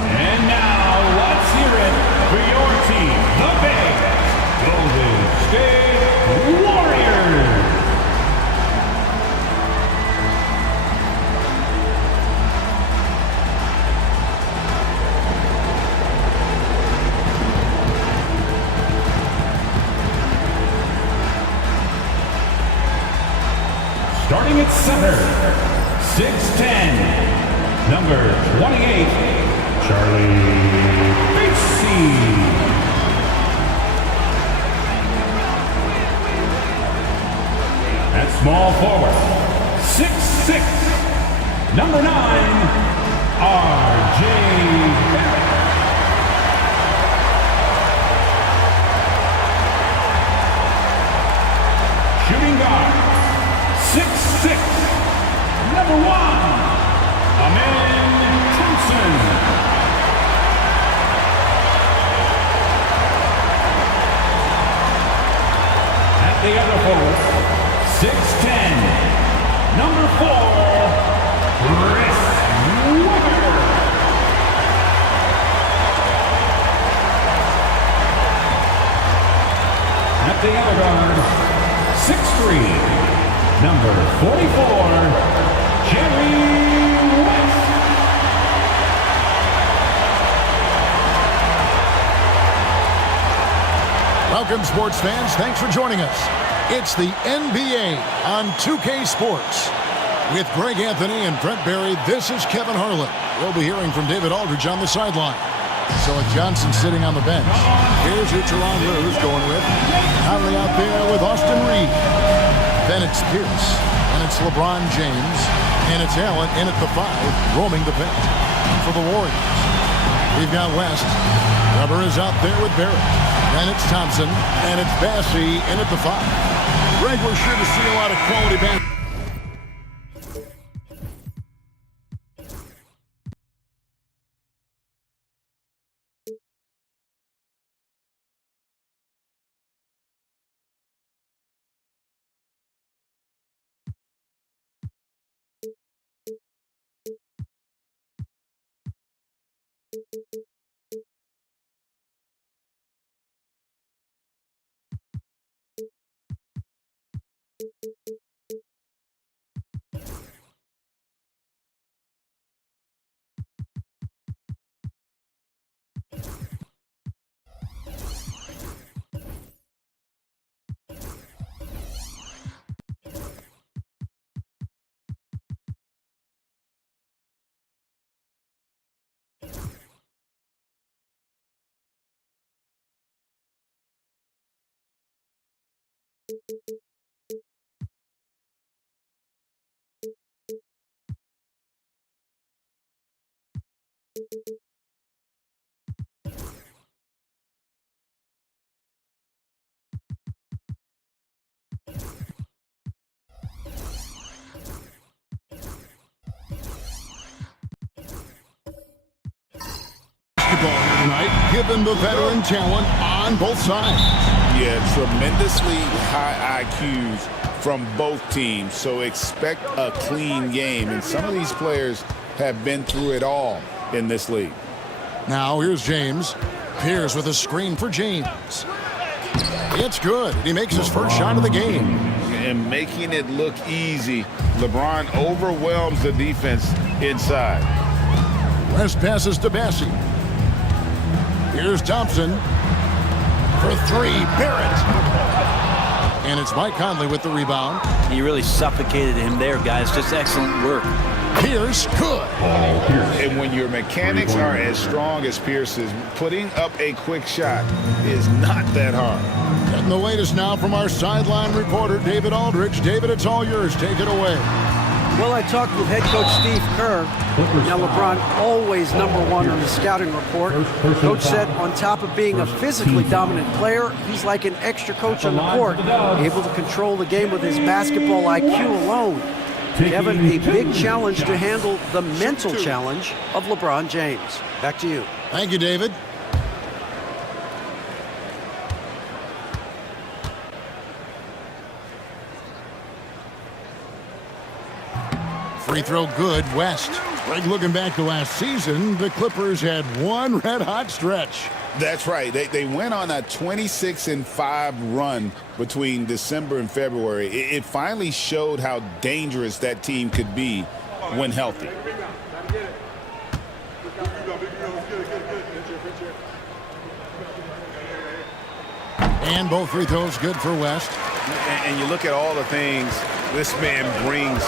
And now, let's hear it for your team, the Bay Golden State Warriors. Starting at center, 6'10", number 28, Charlie Basie. At small forward, 6'6", number 9, R.J. Barrett. Shooting guard, 6'6", number 1, Amen Thompson. The other forward, 6'10", number 4, Chris Webber. At the other guard, 6'3", number 44, Jerry West. Welcome, sports fans. Thanks for joining us. It's the NBA on 2K Sports. With Greg Anthony and Brent Barry, this is Kevin Harlan. We'll be hearing from David Aldridge on the sideline. So with Johnson sitting on the bench, here's who Teron Lue's going with. Conley out there with Austin Reed. Then it's Pierce, and it's LeBron James, and it's Allen in at the 5, roaming the bench. And for the Warriors, we've got West. Weber is out there with Barrett. Then it's Thompson, and it's Bassey in at the 5. Greg, we're sure to see a lot of quality basketball. Tonight, given the veteran talent on both sides. Yeah, tremendously high IQs from both teams, so expect a clean game. And some of these players have been through it all in this league. Now here's James. Pierce with a screen for James. It's good. He makes his first shot of the game. And making it look easy, LeBron overwhelms the defense inside. West passes to Bassey. Here's Thompson for 3. Barrett. And it's Mike Conley with the rebound. He really suffocated him there, guys. Just excellent work. Pierce, good. And when your mechanics are as strong as Pierce's, putting up a quick shot is not that hard. And the latest now from our sideline reporter, David Aldridge. David, it's all yours. Take it away. Well, I talked with head coach Steve Kerr. Now, LeBron always #1 on the scouting report. Coach said on top of being a physically dominant player, he's like an extra coach on the court, able to control the game with his basketball IQ alone. Kevin, a big challenge to handle the mental challenge of LeBron James. Back to you. Thank you, David. Free throw good, West. Greg, looking back to last season, the Clippers had one red-hot stretch. That's right. They went on a 26-5 run between December and February. It finally showed how dangerous that team could be when healthy. And both free throws good for West. And you look at all the things this man brings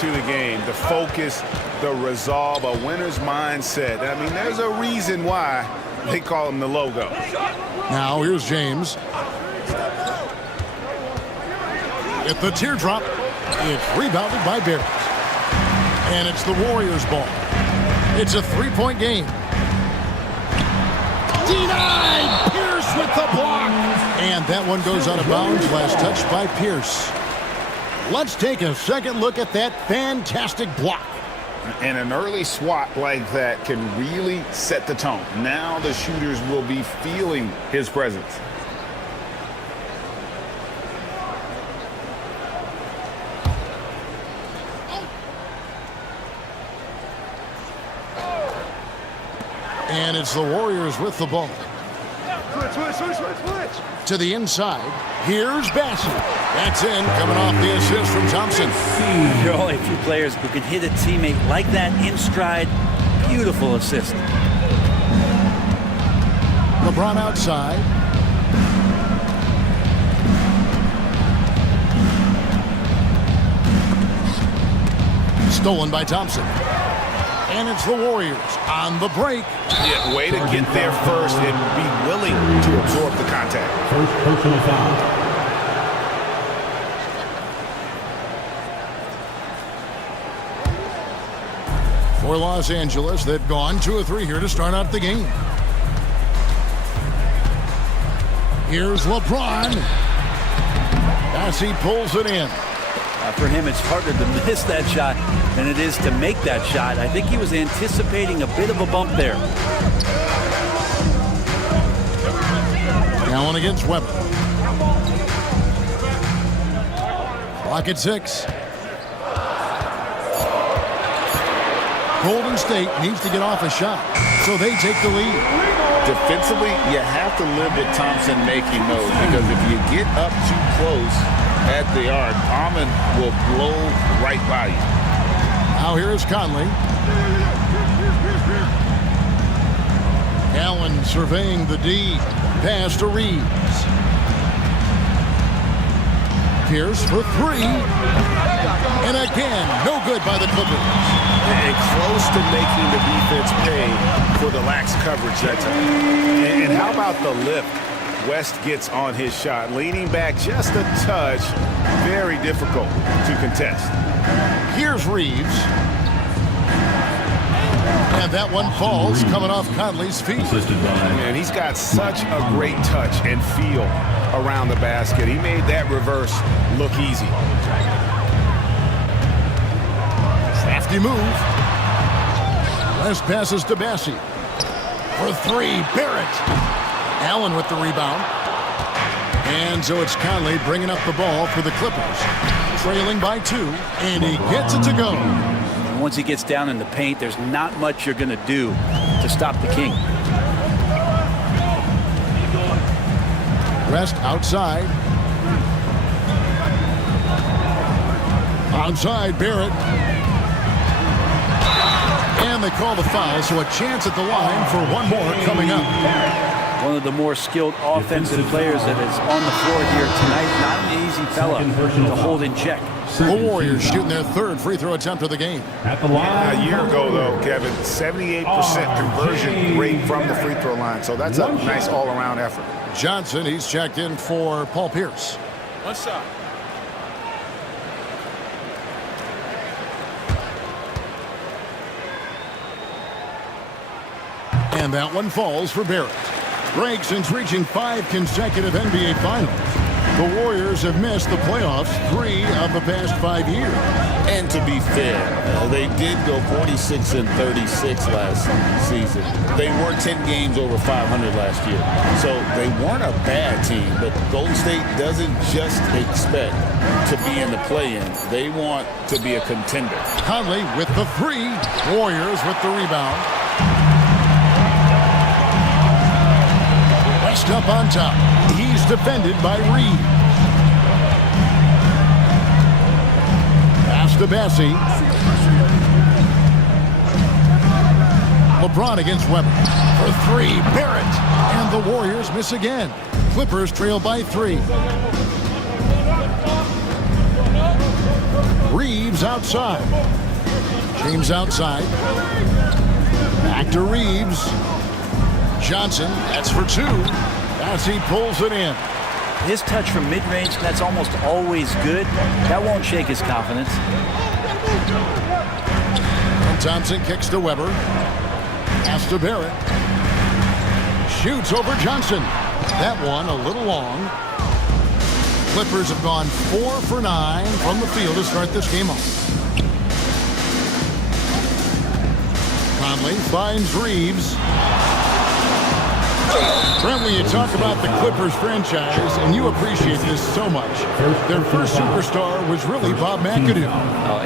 to the game. The focus, the resolve, a winner's mindset. I mean, there's a reason why they call him the logo. Now here's James. At the teardrop, it's rebounded by Barrett. And it's the Warriors' ball. It's a three-point game. Denied! Pierce with the block. And that one goes out of bounds. Last touch by Pierce. Let's take a second look at that fantastic block. And an early swat like that can really set the tone. Now the shooters will be feeling his presence. And it's the Warriors with the ball. Switch. To the inside. Here's Bassey. That's in, coming off the assist from Thompson. There are only a few players who can hit a teammate like that in stride. Beautiful assist. LeBron outside. Stolen by Thompson. And it's the Warriors on the break. Yeah, way to get there first and be willing to absorb the contact. First personal foul. For Los Angeles, they've gone 2 of 3 here to start out the game. Here's LeBron. As he pulls it in. For him, it's harder to miss that shot than it is to make that shot. I think he was anticipating a bit of a bump there. Allen against Webber. Clock at 6. Golden State needs to get off a shot, so they take the lead. Defensively, you have to live with Thompson making those, because if you get up too close at the arc, Almond will blow right by you. Now here's Conley. Allen surveying the D. Pass to Reeves. Pierce for 3. And again, no good by the Clippers. And close to making the defense pay for the lax coverage that time. And how about the lift West gets on his shot? Leaning back just a touch. Very difficult to contest. Here's Reeves. And that one falls coming off Conley's feet. Man, he's got such a great touch and feel around the basket. He made that reverse look easy. Crafty move. West passes to Bassi. For 3, Barrett. Allen with the rebound. And so it's Conley bringing up the ball for the Clippers. Trailing by 2, and he gets it to go. And once he gets down in the paint, there's not much you're going to do to stop the King. West outside. Onside, Barrett. And they call the foul, so a chance at the line for one more coming up. One of the more skilled offensive players that is on the floor here tonight. Not an easy fella to hold in check. The Warriors shooting their 3rd free throw attempt of the game. At the line. A year ago, though, Kevin, 78% conversion rate from the free throw line. So that's a nice all-around effort. Johnson, he's checked in for Paul Pierce. What's up? And that one falls for Barrett. Greg, since reaching 5 consecutive NBA Finals, the Warriors have missed the playoffs 3 of the past 5 years. And to be fair, they did go 46-36 last season. They were 10 games over 500 last year. So they weren't a bad team, but Golden State doesn't just expect to be in the play-in. They want to be a contender. Conley with the 3. Warriors with the rebound. West up on top. He's defended by Reeves. Pass to Bassi. LeBron against Webber. For 3, Barrett. And the Warriors miss again. Clippers trail by 3. Reeves outside. James outside. Back to Reeves. Johnson, that's for 2. As he pulls it in. His touch from mid-range, that's almost always good. That won't shake his confidence. And Thompson kicks to Webber. Pass to Barrett. Shoots over Johnson. That one a little long. Clippers have gone 4 for 9 from the field to start this game off. Conley finds Reeves. Brent, when you talk about the Clippers franchise, and you appreciate this so much, their first superstar was really Bob McAdoo.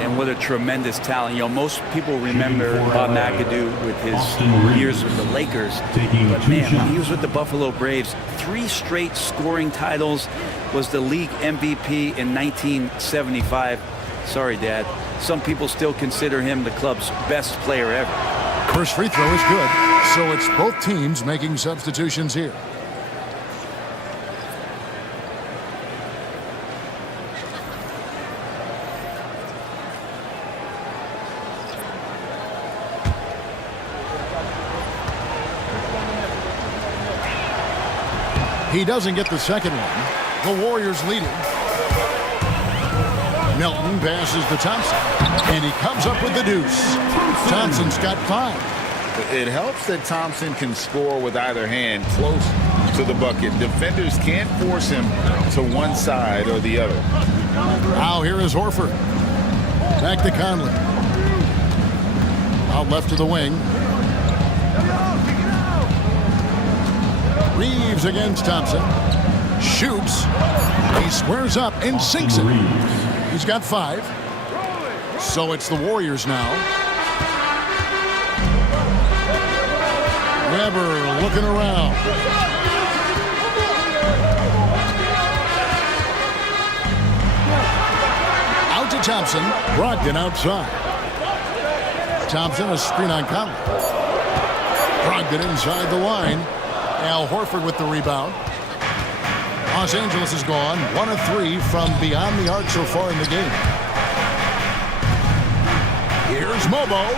And what a tremendous talent. You know, most people remember Bob McAdoo with his years with the Lakers. But man, when he was with the Buffalo Braves, 3 straight scoring titles, was the league MVP in 1975. Sorry, Dad. Some people still consider him the club's best player ever. First free throw is good, so it's both teams making substitutions here. He doesn't get the second one. The Warriors lead it. Melton passes to Thompson, and he comes up with the deuce. Thompson's got 5. It helps that Thompson can score with either hand close to the bucket. Defenders can't force him to one side or the other. Now here is Horford. Back to Conley. Out left to the wing. Reeves against Thompson. Shoots. He squares up and sinks it. He's got 5. So it's the Warriors now. Weber looking around. Out to Thompson. Brogdon outside. Thompson, a screen on Conley. Brogdon inside the line. Al Horford with the rebound. Los Angeles is gone 1 of 3 from beyond the arc so far in the game. Here's Mobo.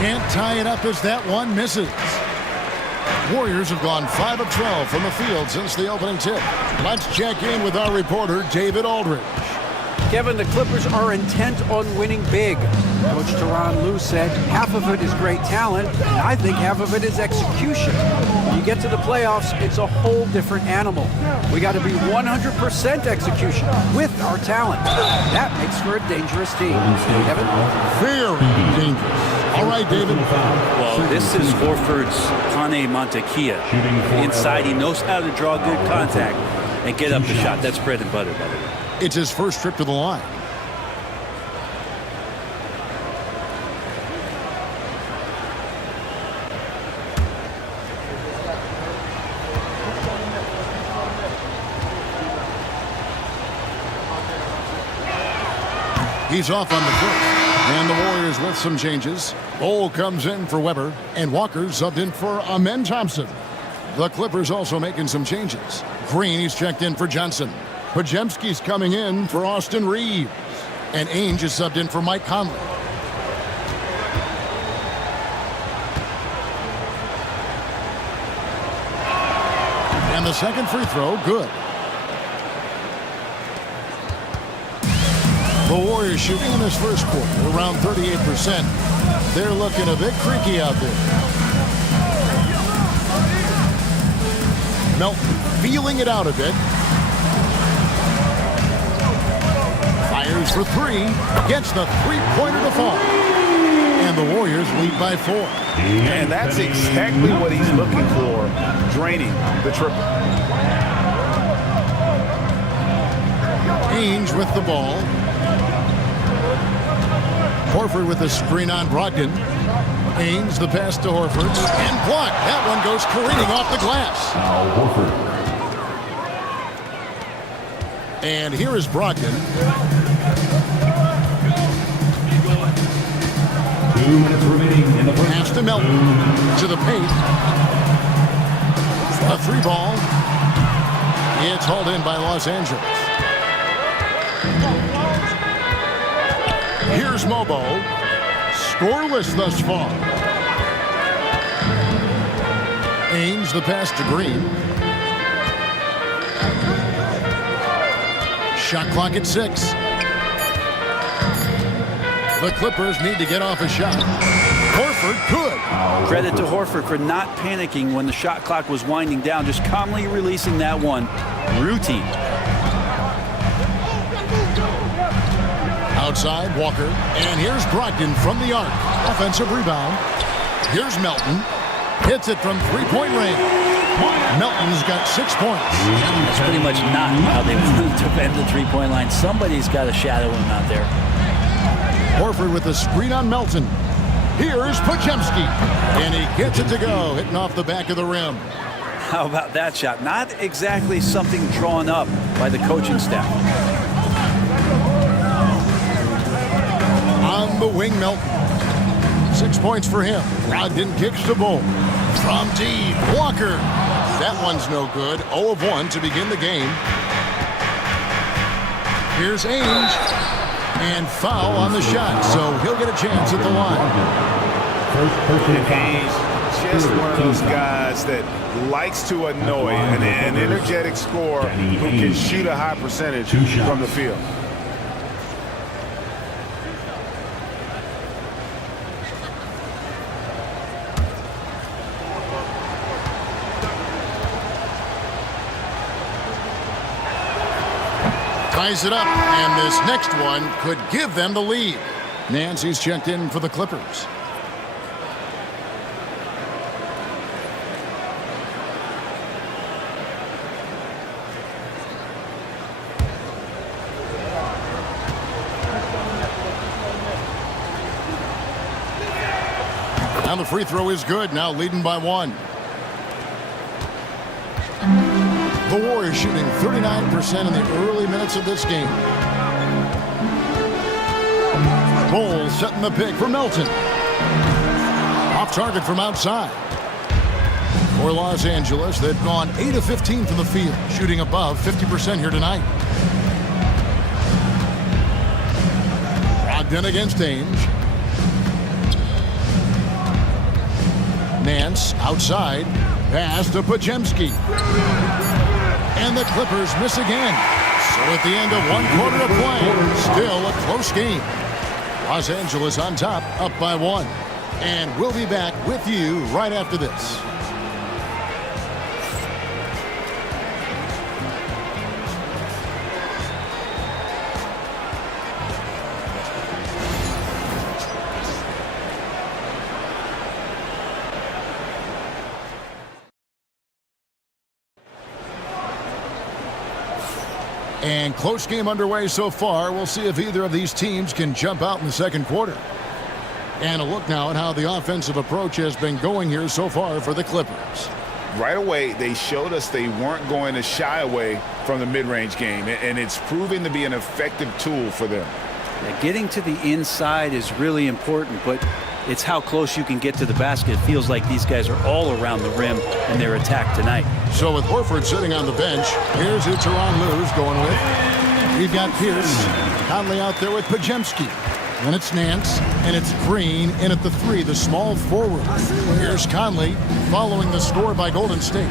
Can't tie it up as that one misses. Warriors have gone 5 of 12 from the field since the opening tip. Let's check in with our reporter, David Aldridge. Kevin, the Clippers are intent on winning big. Coach Tyronn Lue said half of it is great talent, and I think half of it is execution. When you get to the playoffs, it's a whole different animal. We got to be 100% execution with our talent. That makes for a dangerous team. Kevin? Very dangerous. All right, David. Well, this is Horford's Pane Montekia. Inside, he knows how to draw good contact and get up the shot. That's bread and butter, by the way. It's his first trip to the line. He's off on the first. And the Warriors with some changes. Bol comes in for Weber, and Walker subbed in for Amen Thompson. The Clippers also making some changes. Green, he's checked in for Johnson. Podziemski's coming in for Austin Reeves. And Ainge is subbed in for Mike Conley. And the second free throw, good. The Warriors shooting in this first quarter around 38%. They're looking a bit creaky out there. Melton feeling it out a bit. Fires for 3. Gets the three-pointer to fall. And the Warriors lead by 4. And that's exactly what he's looking for, draining the triple. Ainge with the ball. Horford with the screen on Brogdon. Ainge the pass to Horford. And blocked. That one goes careening off the glass. Al Horford. And here is Brogdon. 2 minutes remaining in the first. Pass to Melton. To the paint. A 3 ball. It's hauled in by Los Angeles. Here's Mobo. Scoreless thus far. Ainge the pass to Green. Shot clock at 6. The Clippers need to get off a shot. Horford could. Credit to Horford for not panicking when the shot clock was winding down, just calmly releasing that one. Routine. Outside, Walker. And here's Brogdon from the arc. Offensive rebound. Here's Melton. Hits it from three-point range. Melton's got 6 points. That's pretty much not how they want to defend the three-point line. Somebody's got to shadow him out there. Horford with the screen on Melton. Here's Podziemski. And he gets it to go, hitting off the back of the rim. How about that shot? Not exactly something drawn up by the coaching staff. On the wing, Melton. 6 points for him. Brogdon kicks the ball. From deep, Walker. That one's no good. 0 of 1 to begin the game. Here's Ainge. And foul on the shot, so he'll get a chance at the line. First person Ainge just one of those guys that likes to annoy, an energetic scorer who can shoot a high percentage from the field. Ties it up, and this next one could give them the lead. Nancy's checked in for the Clippers. Now the free throw is good, now leading by 1. The Warriors shooting 39% in the early minutes of this game. Bowles setting the pick for Melton. Off target from outside. For Los Angeles, they've gone 8 of 15 from the field, shooting above 50% here tonight. Brogdon against Ainge. Nance outside. Pass to Podziemski. And the Clippers miss again. So at the end of 1 quarter of play, still a close game. Los Angeles on top, up by 1. And we'll be back with you right after this. And close game underway so far. We'll see if either of these teams can jump out in the second quarter. And a look now at how the offensive approach has been going here so far for the Clippers. Right away, they showed us they weren't going to shy away from the mid-range game, and it's proving to be an effective tool for them. Yeah, getting to the inside is really important, but it's how close you can get to the basket. It feels like these guys are all around the rim in their attack tonight. So with Horford sitting on the bench, here's who Tyronn Lue's going with. We've got Pierce. Conley out there with Podziemski. Then it's Nance, and it's Green in at the 3, the small forward. Here's Conley following the score by Golden State.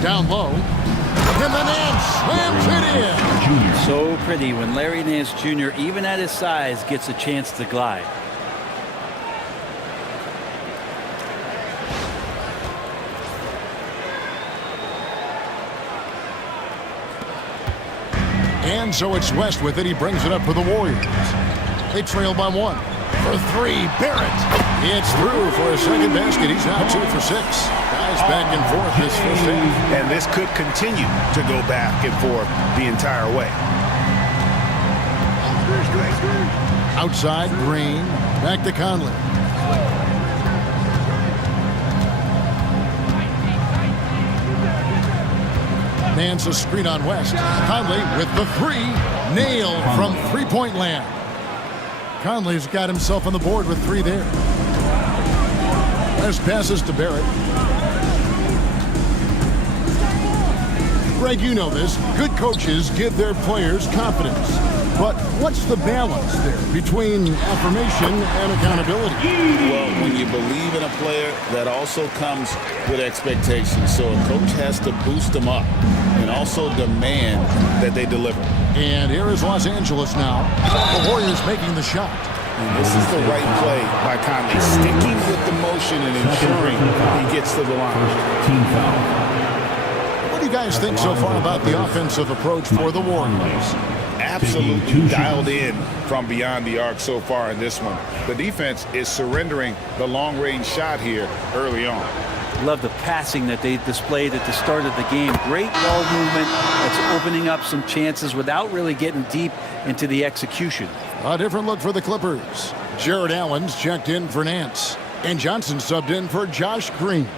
Down low. And the Nance slams it in. So pretty when Larry Nance Jr., even at his size, gets a chance to glide. And so it's West with it. He brings it up for the Warriors. They trail by 1. For 3, Barrett. It's through for a second basket. He's now 2 for 6. Guys back and forth this first half. And this could continue to go back and forth the entire way. Outside, Green. Back to Conley. Nance a screen on West. Conley with the 3. Nailed from three-point land. Conley's got himself on the board with 3 there. As passes to Barrett. Greg, you know this. Good coaches give their players confidence. But what's the balance there between affirmation and accountability? Well, when you believe in a player, that also comes with expectations. So a coach has to boost them up and also demand that they deliver. And here is Los Angeles now. The Warriors making the shot. And this is the right play by Conley, sticking with the motion and ensuring he gets to the line. Team foul. What do you guys think so far about the offensive approach for the Warriors? Absolutely dialed in from beyond the arc so far in this one. The defense is surrendering the long-range shot here early on. Love the passing that they displayed at the start of the game. Great ball movement that's opening up some chances without really getting deep into the execution. A different look for the Clippers. Jared Allen's checked in for Nance. And Johnson subbed in for Josh Green.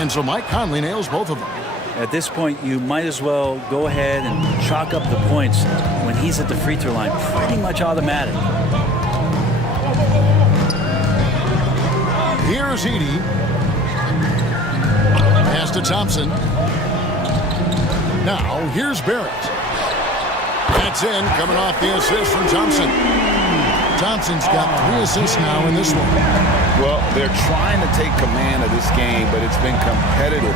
And so Mike Conley nails both of them. At this point, you might as well go ahead and chalk up the points when he's at the free throw line. Pretty much automatic. Here's Edey. pass to Thompson. Now, here's Barrett. That's in, coming off the assist from Thompson. Thompson's got 3 assists now in this one. Well, they're trying to take command of this game, but it's been competitive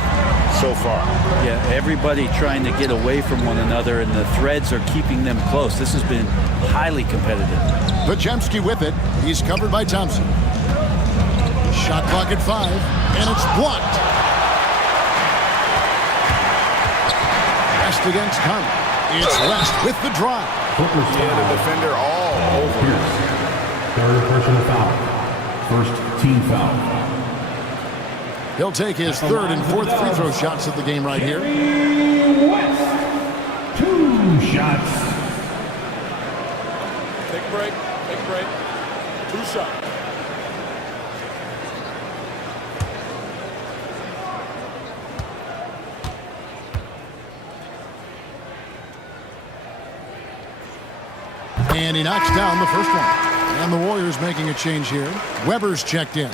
so far. Yeah, everybody trying to get away from one another, and the threads are keeping them close. This has been highly competitive. Podziemski with it. He's covered by Thompson. Shot clock at 5, and it's blocked. West against Conley. It's West with the drive. Yeah, the defender all over. Third personal foul. First team foul. He'll take his 3rd and 4th free throw shots of the game right here. West. 2 shots. Take a break. Take a break. 2 shots. And he knocks down the first one. And the Warriors making a change here. Weber's checked in.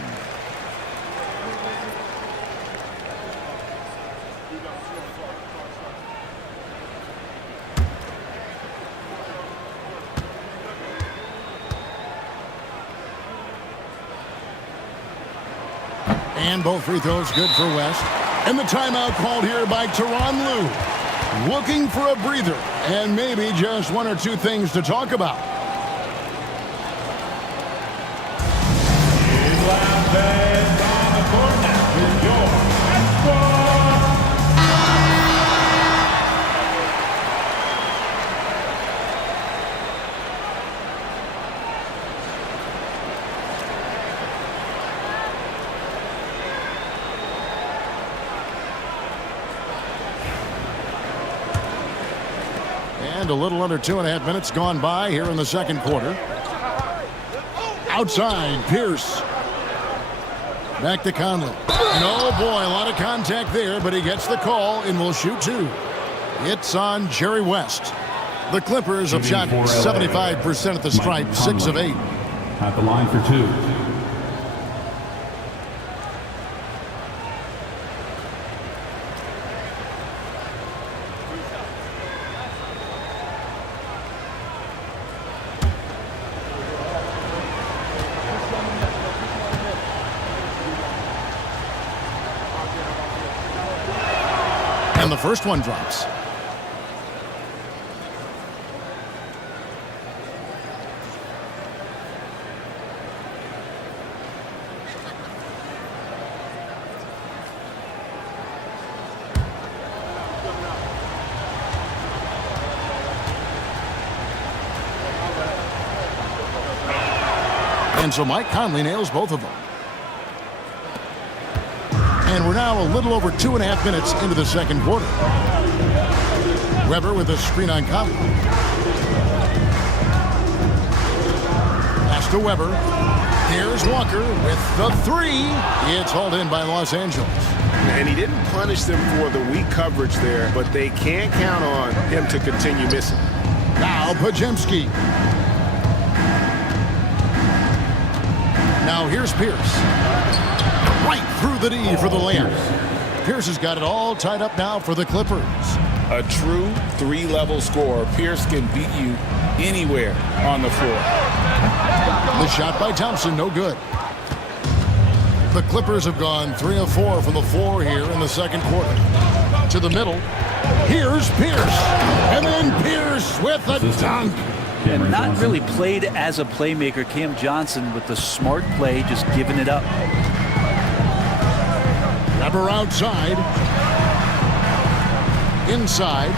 And both free throws good for West. And the timeout called here by Tyronn Lue. Looking for a breather and maybe just 1 or 2 things to talk about. And a little under 2.5 minutes gone by here in the second quarter. Outside, Pierce. Back to Conley. And oh boy, a lot of contact there, but he gets the call and will shoot 2. It's on Jerry West. The Clippers have shot 75% at the stripe, 6 of 8. At the line for 2. And the first one drops. And so Mike Conley nails both of them. And we're now a little over 2.5 minutes into the second quarter. Weber with a screen on Conley. Pass to Weber. Here's Walker with the 3. It's hauled in by Los Angeles. And he didn't punish them for the weak coverage there, but they can't count on him to continue missing. Now Podziemski. Now here's Pierce. Right through the D for the layup. Pierce has got it all tied up now for the Clippers. A true 3-level scorer. Pierce can beat you anywhere on the floor. The shot by Thompson, no good. The Clippers have gone 3 of 4 from the floor here in the second quarter. To the middle. Here's Pierce. And then Pierce with a dunk. And not really played as a playmaker. Cam Johnson with the smart play, just giving it up. Weber outside. Inside.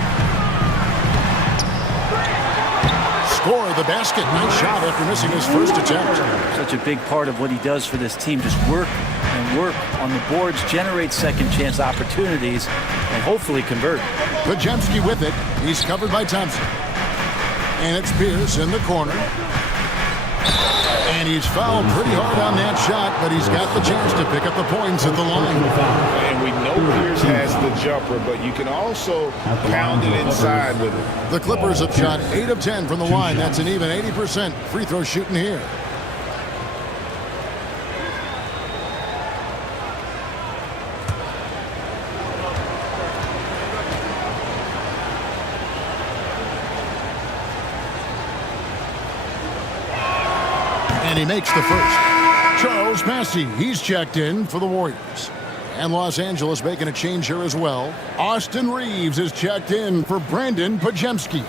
Score the basket. Nice shot after missing his first attempt. Such a big part of what he does for this team. Just work and work on the boards, generate second chance opportunities, and hopefully convert. Podziemski with it. He's covered by Thompson. And it's Pierce in the corner. And he's fouled pretty hard on that shot, but he's got the chance to pick up the points at the line. And we know Pierce has the jumper, but you can also pound it inside with it. The Clippers have shot 8 of 10 from the line. That's an even 80% free throw shooting here. And he makes the first. Charles Massey, he's checked in for the Warriors. And Los Angeles making a change here as well. Austin Reeves is checked in for Brandon Podziemski.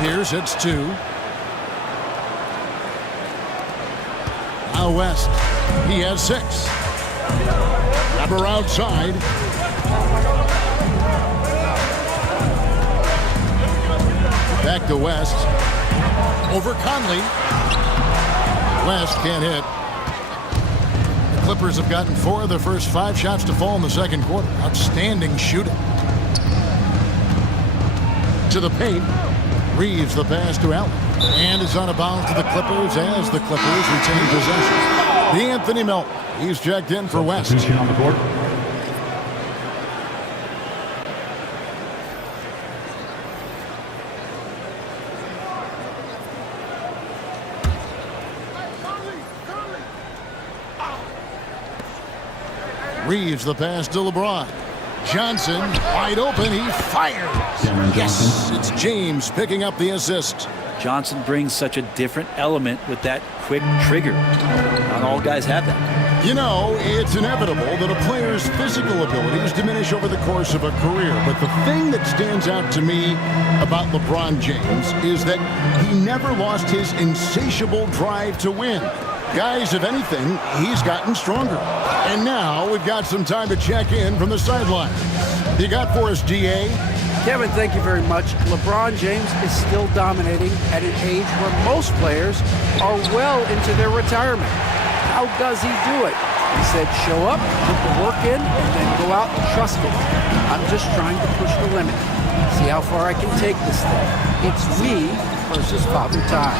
Pierce hits 2. Now West. He has 6. Number outside. Back to West. Over Conley. West can't hit. The Clippers have gotten 4 of their first 5 shots to fall in the second quarter. Outstanding shooting. To the paint. Reeves the pass to Allen. And it's out of bounds to the Clippers as the Clippers retain possession. Anthony Melton. He's checked in for West. On the court. Reeves the pass to LeBron. Johnson wide open. He fires. Yes, it's James picking up the assist. Johnson brings such a different element with that quick trigger. Not all guys have that. You know, it's inevitable that a player's physical abilities diminish over the course of a career. But the thing that stands out to me about LeBron James is that he never lost his insatiable drive to win. Guys, if anything, he's gotten stronger. And now we've got some time to check in from the sideline. You got for us, DA? Kevin, thank you very much. LeBron James is still dominating at an age where most players are well into their retirement. How does he do it? He said, show up, put the work in, and then go out and trust it. I'm just trying to push the limit. See how far I can take this thing. It's me versus Father Time.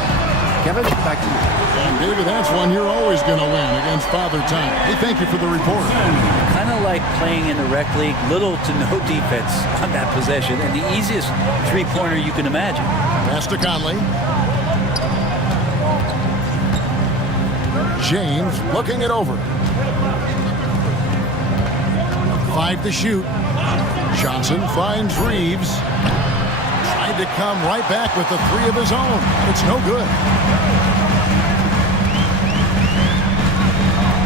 Kevin, back to you. And David, that's one you're always going to win against Father Time. Hey, thank you for the report. Kind of like playing in the rec league, little to no defense on that possession, and the easiest three-pointer you can imagine. Pass to Conley. James looking it over. 5 to shoot. Johnson finds Reeves. Tried to come right back with the 3 of his own. It's no good.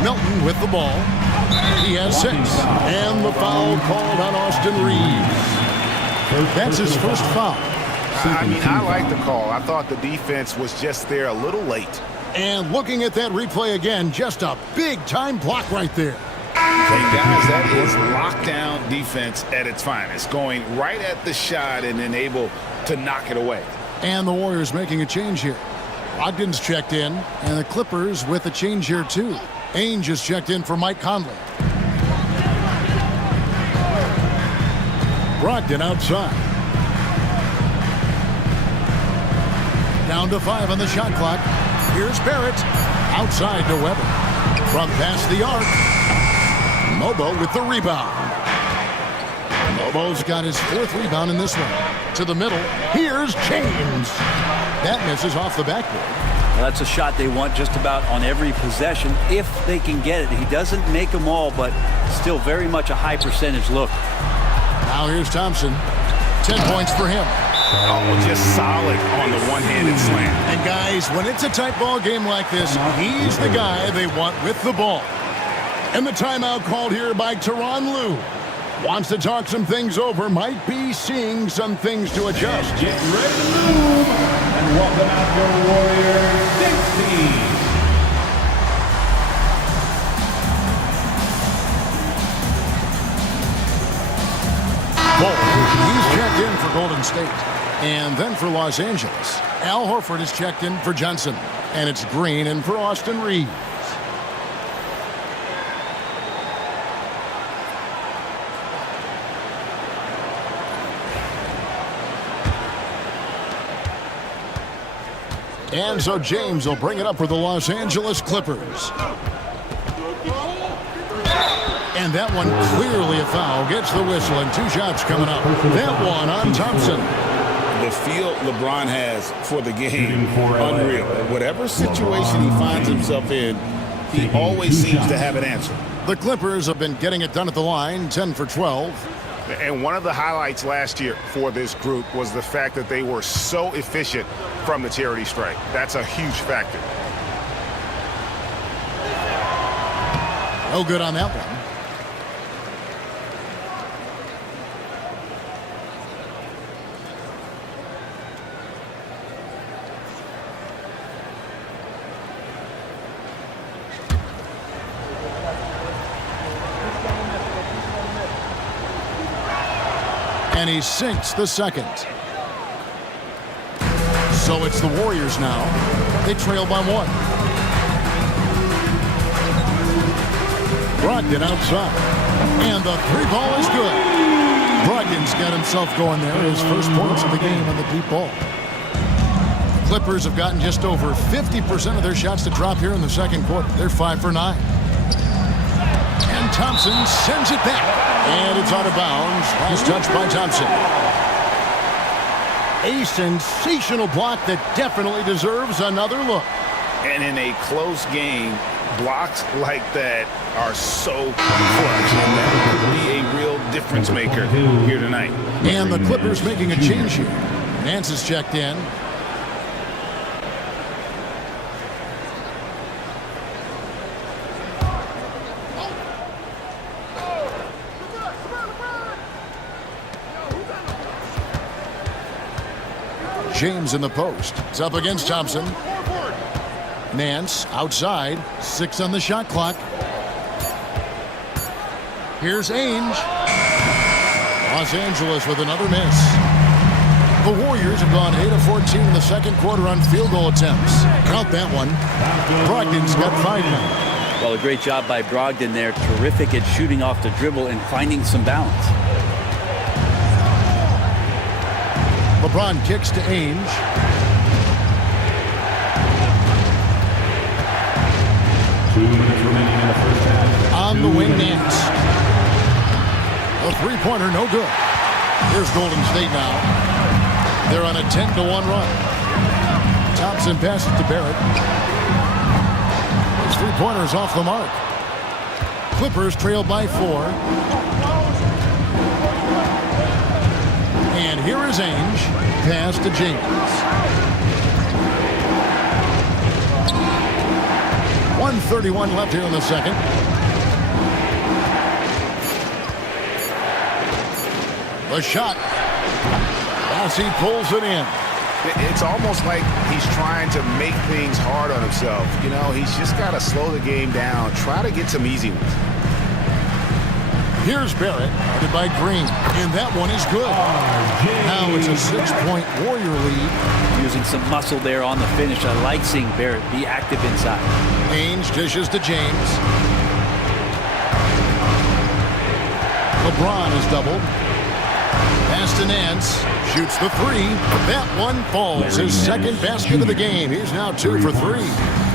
Milton with the ball. He has 6. And the foul called on Austin Reeves. That's his first foul. I mean, I like the call. I thought the defense was just there a little late. And looking at that replay again, just a big-time block right there. Hey, guys, that is lockdown defense at its finest. Going right at the shot and then able to knock it away. And the Warriors making a change here. Ogden's checked in, and the Clippers with a change here, too. Ainge is checked in for Mike Conley. Brogdon outside. Down to 5 on the shot clock. Here's Barrett. Outside to Weber. From past the arc. Mobo with the rebound. Mobo's got his 4th rebound in this one. To the middle. Here's James. That misses off the backboard. Well, that's a shot they want just about on every possession if they can get it. He doesn't make them all, but still very much a high percentage look. Now here's Thompson. 10 points for him. Oh, just solid on the one-handed slam. And guys, when it's a tight ball game like this, he's the guy they want with the ball. And the timeout called here by Tyronn Lue. Wants to talk some things over, might be seeing some things to adjust. Get ready to move and welcome out your Warriors 16. He's checked in for Golden State. And then for Los Angeles, Al Horford is checked in for Johnson. And it's Green in for Austin Reeves. And so James will bring it up for the Los Angeles Clippers. And that one clearly a foul. Gets the whistle and 2 shots coming up. That one on Thompson. The feel LeBron has for the game, unreal. Whatever situation he finds himself in, He always seems to have an answer. The Clippers have been getting it done at the line, 10 for 12. And one of the highlights last year for this group was the fact that they were so efficient from the charity stripe. That's a huge factor. No good on that one. And he sinks the second. So it's the Warriors now. They trail by 1. Brogdon outside. And the 3-ball is good. Brogdon's got himself going there. His first points of the game on the deep ball. The Clippers have gotten just over 50% of their shots to drop here in the second quarter. They're 5 for 9. And Thompson sends it back. And it's out of bounds. Last touch by Thompson. A sensational block that definitely deserves another look. And in a close game, blocks like that are so clutch, and that could be a real difference maker here tonight. And the Clippers making a change here. Nance is checked in. James in the post. It's up against Thompson. Nance outside. 6 on the shot clock. Here's Ainge. Los Angeles with another miss. The Warriors have gone 8 of 14 in the second quarter on field goal attempts. Count that one. Brogdon's got 5 now. Well, a great job by Brogdon there. Terrific at shooting off the dribble and finding some balance. LeBron kicks to Ainge. On the wing, Nance. A three-pointer, no good. Here's Golden State now. They're on a 10-1 run. Thompson passes to Barrett. His three-pointer's off the mark. Clippers trail by 4. And here is Ainge. Pass to James. 1:31 left here in the second. The shot. As he pulls it in. It's almost like he's trying to make things hard on himself. You know, he's just got to slow the game down. Try to get some easy ones. Here's Barrett, headed by Green, and that one is good. Now it's a 6-point Warrior lead. Using some muscle there on the finish. I like seeing Barrett be active inside. Ainge dishes to James. LeBron is doubled. Pass to Nance. Shoots the 3. That one falls. His second basket of the game. He's now 2 for 3.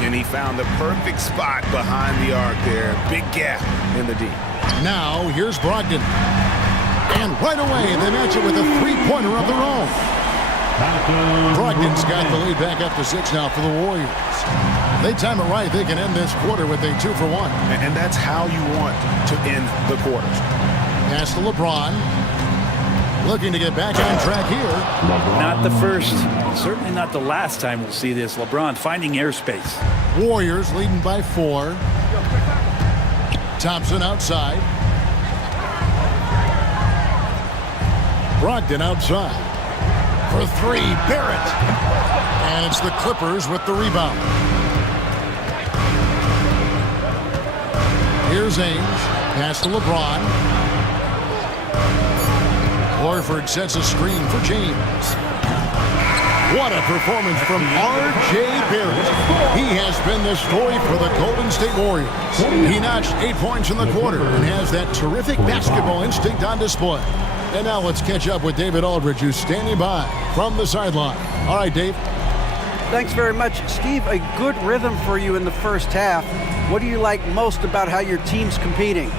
And he found the perfect spot behind the arc there. Big gap in the D. Now here's Brogdon. And right away they match it with a three-pointer of their own. Brogdon's got the lead back up to 6 now for the Warriors. They time it right, they can end this quarter with a 2 for 1. And that's how you want to end the quarters. Pass to LeBron. Looking to get back on track here. Not the first, certainly not the last time we'll see this. LeBron finding airspace. Warriors leading by 4. Thompson outside. Brogdon outside. For 3, Barrett. And it's the Clippers with the rebound. Here's Ainge. Pass to LeBron. Horford sets a screen for James. What a performance from R.J. Barrett. He has been the story for the Golden State Warriors. He notched 8 points in the quarter and has that terrific basketball instinct on display. And now let's catch up with David Aldridge, who's standing by from the sideline. All right, Dave. Thanks very much, Steve. A good rhythm for you in the first half. What do you like most about how your team's competing?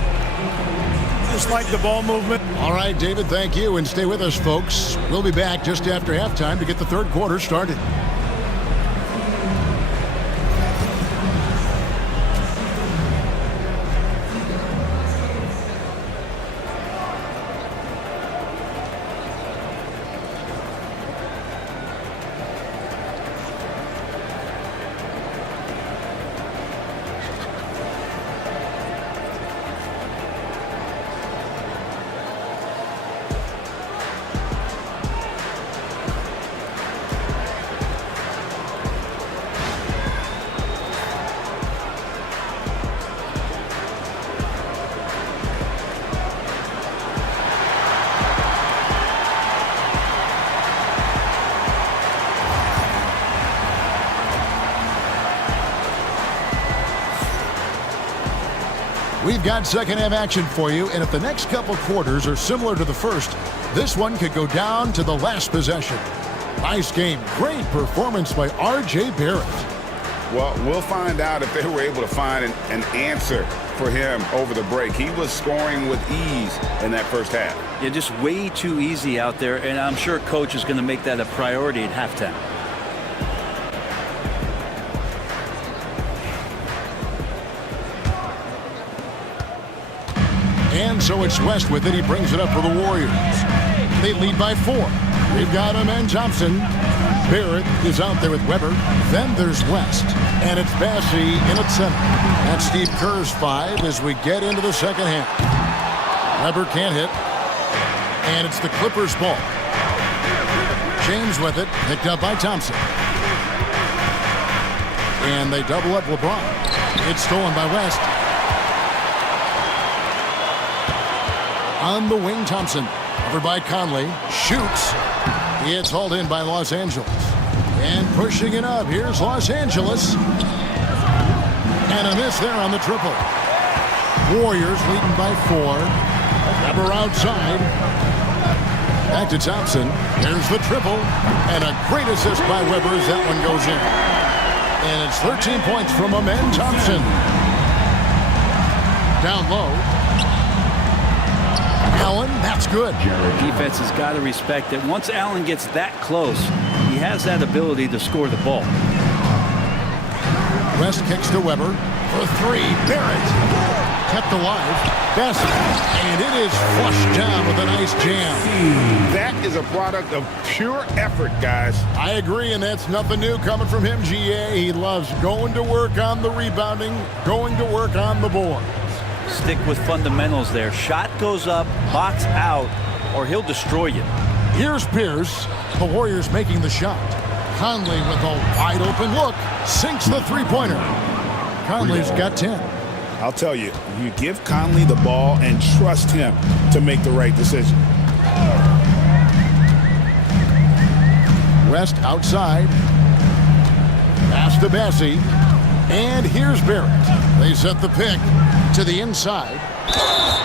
Just like the ball movement. All right, David, thank you. And stay with us, folks. We'll be back just after halftime to get the third quarter started. got second half action for you, and if the next couple quarters are similar to the first, this one could go down to the last possession. Nice game. Great performance by R.J. Barrett. Well, we'll find out if they were able to find an answer for him over the break. He was scoring with ease in that first half. Yeah, just way too easy out there, and I'm sure coach is going to make that a priority at halftime. And so it's West with it. He brings it up for the Warriors. They lead by 4. They've got Amen Thompson. Barrett is out there with Weber. Then there's West. And it's Bassey in at center. That's Steve Kerr's 5 as we get into the second half. Weber can't hit. And it's the Clippers' ball. James with it. Picked up by Thompson. And they double up LeBron. It's stolen by West. On the wing, Thompson. Over by Conley. Shoots. It's hauled in by Los Angeles. And pushing it up. Here's Los Angeles. And a miss there on the triple. Warriors leading by 4. Weber outside. Back to Thompson. There's the triple. And a great assist by Weber as that one goes in. And it's 13 points from Amen Thompson. Down low. Allen, that's good. Defense has got to respect that once Allen gets that close, he has that ability to score the ball. West kicks to Weber for 3. Barrett kept alive. Best, and it is flushed down with a nice jam. That is a product of pure effort, guys. I agree, and that's nothing new coming from him, GA. He loves going to work on the rebounding, going to work on the board. Stick with fundamentals there. Shot goes up, box out, or he'll destroy you. Here's Pierce. The Warriors making the shot. Conley with a wide open look. Sinks the three-pointer. Conley's got 10. I'll tell you, you give Conley the ball and trust him to make the right decision. West outside. Pass to Bassey. And here's Barrett. They set the pick to the inside.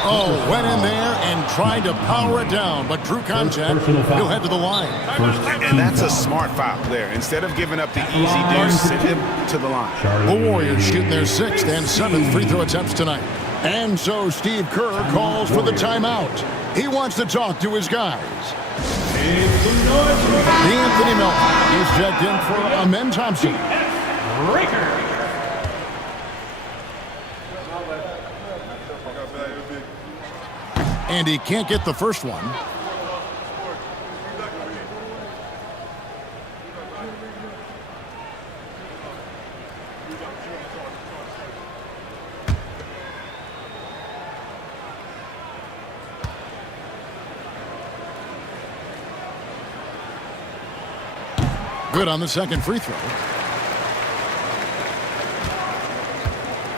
Oh, went in there and tried to power it down, but drew contact. He'll head to the line. And that's a smart foul there. Instead of giving up the easy deuce, send him to the line. The Warriors shooting their 6th and 7th free throw attempts tonight. And so Steve Kerr calls for the timeout. He wants to talk to his guys. Anthony Melton is checked in for Amen Thompson. And he can't get the first one. Good on the second free throw.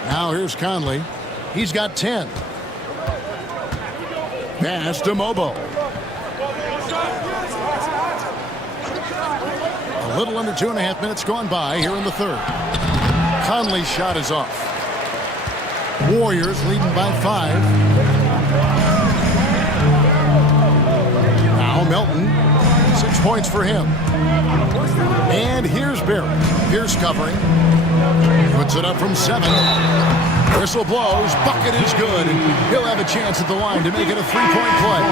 Now here's Conley. He's got 10. Pass to Mobo. A little under 2.5 minutes gone by here in the third. Conley's shot is off. Warriors leading by 5. Now Melton. 6 points for him. And here's Barrett. Here's covering. Puts it up from 7. Whistle blows. Bucket is good. He'll have a chance at the line to make it a 3-point play.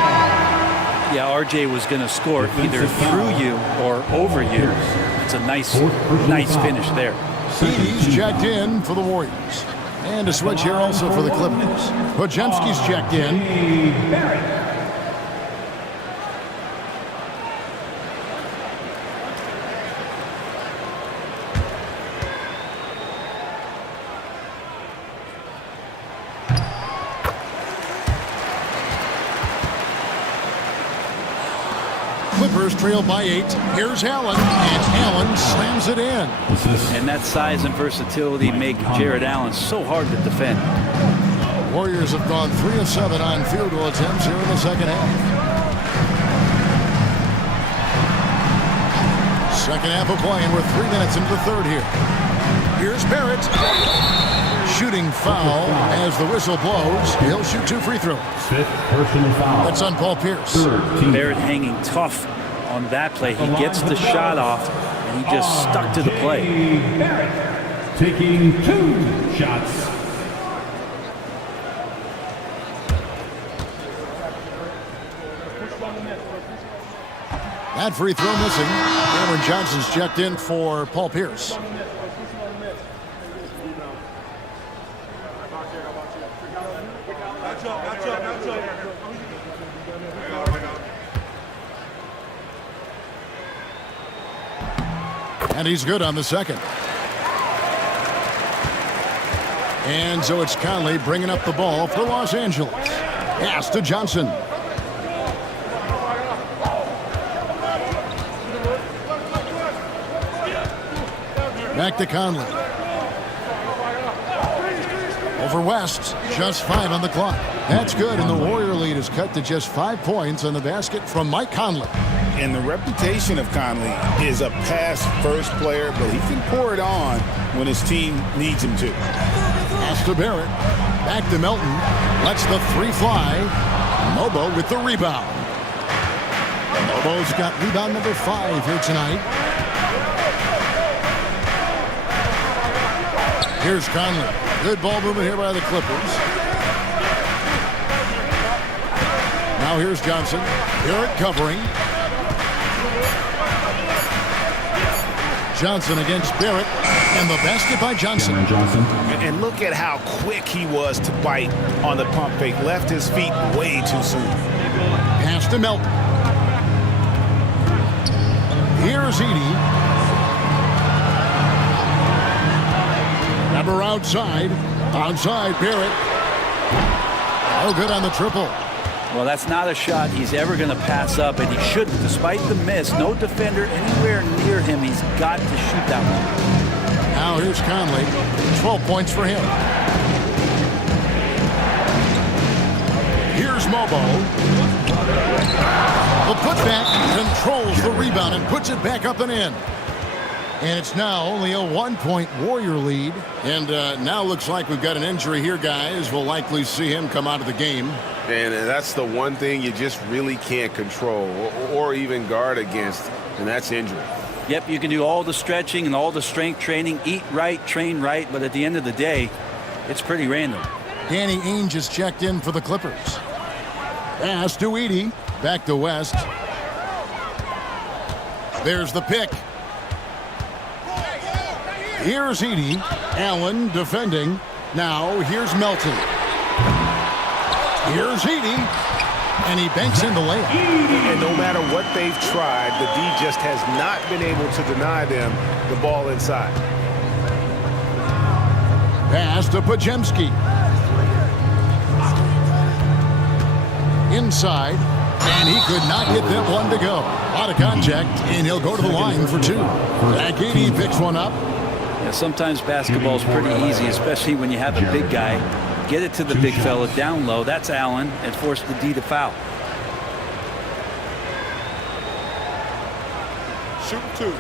Yeah, RJ was going to score either through you or over you. It's a nice finish there. He's checked in for the Warriors. And a switch here also for the Clippers. Podziemski's checked in. Clippers trail by 8. Here's Allen, and Allen slams it in. And that size and versatility make Jared Allen so hard to defend. Warriors have gone 3 of 7 on field goal attempts here in the second half. Second half of playing. We're 3 minutes into the third here. Here's Barrett. shooting foul as the whistle blows. He'll shoot 2 free throws. 5th personal foul. That's on Paul Pierce. 3rd team. Barrett hanging tough on that play. He gets the shot off, and he just stuck to the play. Barrett taking 2 shots. That free throw missing. Cameron Johnson's checked in for Paul Pierce. And he's good on the second. And so it's Conley bringing up the ball for Los Angeles. Pass to Johnson. Back to Conley. Over West. Just 5 on the clock. That's good, and the Warrior lead is cut to just 5 points on the basket from Mike Conley. And the reputation of Conley is a pass-first player, but he can pour it on when his team needs him to. Pass to Barrett. Back to Melton. Lets the 3 fly. Mobo with the rebound. Mobo's got rebound number 5 here tonight. Here's Conley. Good ball movement here by the Clippers. Now here's Johnson. Barrett covering. Johnson against Barrett. And the basket by Johnson. And look at how quick he was to bite on the pump fake. Left his feet way too soon. Pass to Melton. Here's Edey. Number outside. Outside Barrett. Oh, good on the triple. Well, that's not a shot he's ever going to pass up, and he shouldn't. Despite the miss, no defender anywhere near him. He's got to shoot that one. Now here's Conley. 12 points for him. Here's Mobo. The putback controls the rebound and puts it back up and in. And it's now only a 1-point Warrior lead. And now looks like we've got an injury here, guys. We'll likely see him come out of the game. And that's the one thing you just really can't control or even guard against, and that's injury. Yep, you can do all the stretching and all the strength training, eat right, train right, but at the end of the day, it's pretty random. Danny Ainge is checked in for the Clippers. Pass to Edey. Back to West. There's the pick. Here's Edey. Allen defending. Now here's Melton. Here's Edey. And he banks in the layup. And no matter what they've tried, the D just has not been able to deny them the ball inside. Pass to Podziemski. Inside. And he could not get that one to go. Out of contact, and he'll go to the line for 2. Zach Edey picks one up. Yeah, sometimes basketball is pretty easy, especially when you have a big guy. Get it to the big fella down low. That's Allen, and force the D to foul. Shoot 2.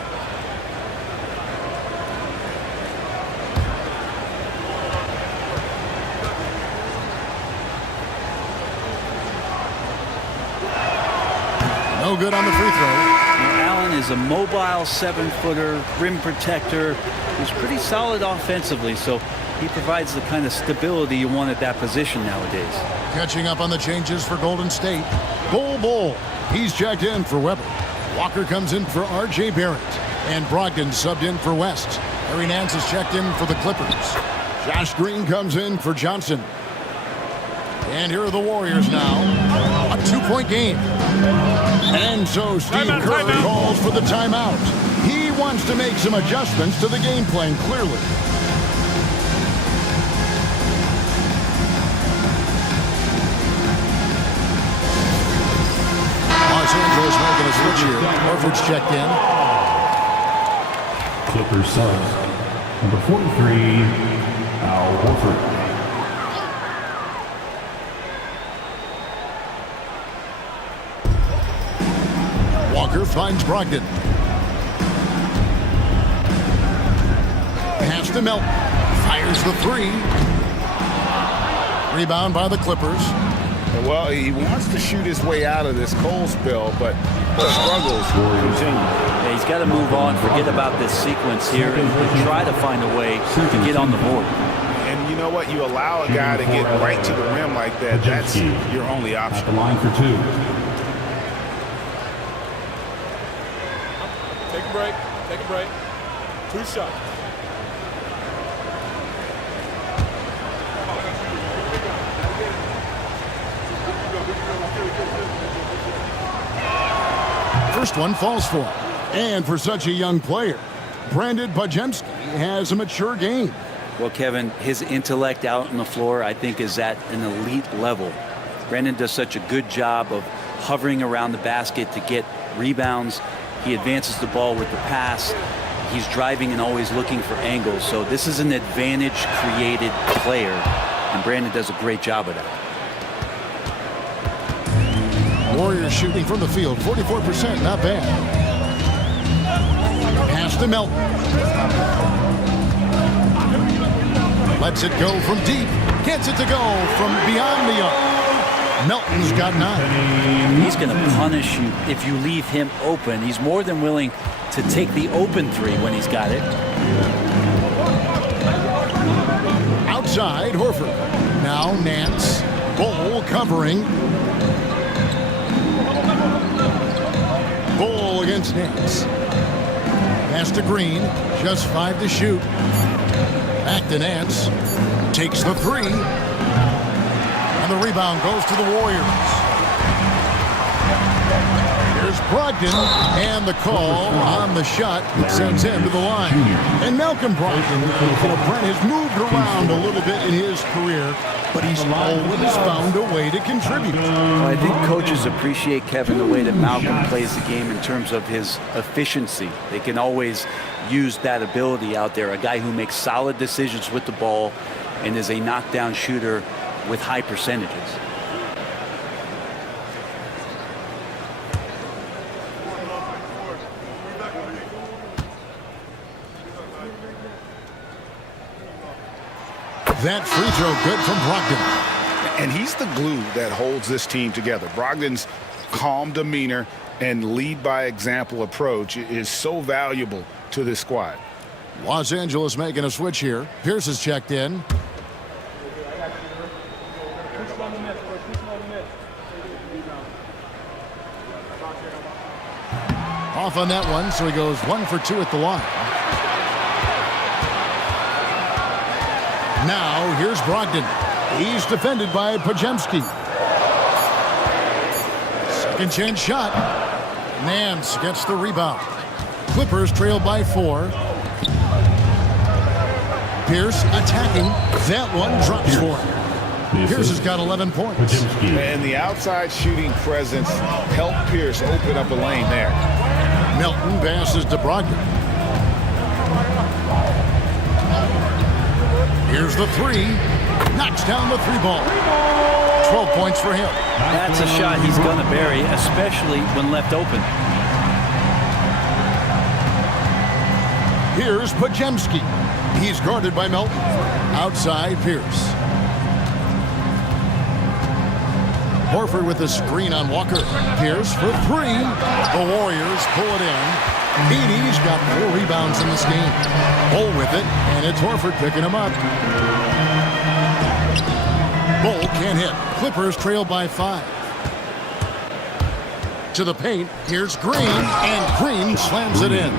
No good on the free throw. Allen is a mobile 7-footer, rim protector, who's pretty solid offensively, so he provides the kind of stability you want at that position nowadays. Catching up on the changes for Golden State. Bull. He's checked in for Weber. Walker comes in for R.J. Barrett. And Brogdon subbed in for West. Larry Nance is checked in for the Clippers. Josh Green comes in for Johnson. And here are the Warriors now. A 2-point game. And so Steve Kerr calls for the timeout. He wants to make some adjustments to the game plan, clearly. Los Angeles making a switch here. Horford's checked in. Clippers subs. Number 43, Al Horford. Walker finds Brogdon. Pass to Melton. Fires the 3. Rebound by the Clippers. Well, he wants to shoot his way out of this cold spell, but the struggles continue. Yeah, he's got to move on, forget about this sequence here, and try to find a way to get on the board. And you know what? You allow a guy to get right to the rim like that, that's your only option. At the line for 2. Take a break. Take a break. 2 shots. First one falls for him. And for such a young player, Brandon Podziemski has a mature game. Well, Kevin, his intellect out on the floor, I think, is at an elite level. Brandon does such a good job of hovering around the basket to get rebounds. He advances the ball with the pass. He's driving and always looking for angles. So this is an advantage-created player, and Brandon does a great job of that. Warriors shooting from the field, 44%, not bad. Pass to Melton. Lets it go from deep. Gets it to go from beyond the arc. Melton's got 9. He's going to punish you if you leave him open. He's more than willing to take the open 3 when he's got it. Outside, Horford. Now Nance. Bol covering. Bol against Nance. Pass to Green. Just 5 to shoot. Back to Nance. Takes the 3. And the rebound goes to the Warriors. Here's Brogdon. And the call on the shot that sends him to the line. And Malcolm Brogdon, Brent has moved around a little bit in his career, but he's always found a way to contribute. Well, I think coaches appreciate, Kevin, the way that Malcolm plays the game in terms of his efficiency. They can always use that ability out there. A guy who makes solid decisions with the ball and is a knockdown shooter with high percentages. That free throw good from Brogdon. And he's the glue that holds this team together. Brogdon's calm demeanor and lead by example approach is so valuable to this squad. Los Angeles making a switch here. Pierce is checked in. Off on that one, so he goes 1 for 2 at the line. Now, here's Brogdon. He's defended by Podziemski. Second chance shot. Nance gets the rebound. Clippers trail by 4. Pierce attacking. That one drops for him. Pierce has got 11 points. And the outside shooting presence helped Pierce open up a lane there. Melton passes to Brogdon. Here's the 3. Knocks down the 3 ball. 12 points for him. That's a shot he's going to bury, especially when left open. Here's Podziemski. He's guarded by Melton. Outside, Pierce. Horford with the screen on Walker. Pierce for 3. The Warriors pull it in. Beatty's got 4 rebounds in this game. Bol with it, and it's Horford picking him up. Bol can't hit. Clippers trail by 5. To the paint, here's Green, and Green slams it in.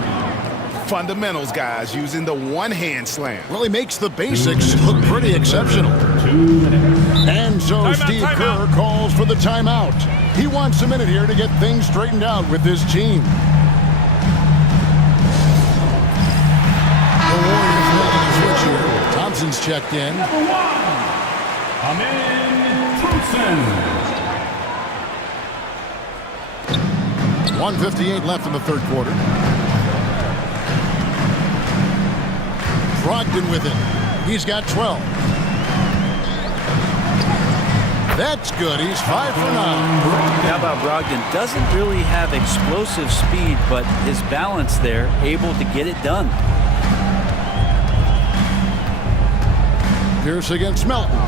Fundamentals, guys, using the one-hand slam. Really makes the basics look pretty exceptional. 2 minutes. And so Steve Kerr calls for the timeout. He wants a minute here to get things straightened out with his team. The Warriors making a switch here. Thompson's checked in. Number 1, Amin Thompson. 1:58 left in the third quarter. Brogdon with it. He's got 12. That's good. He's 5 for 9. How about Brogdon? Doesn't really have explosive speed, but his balance there, able to get it done. Pierce against Melton.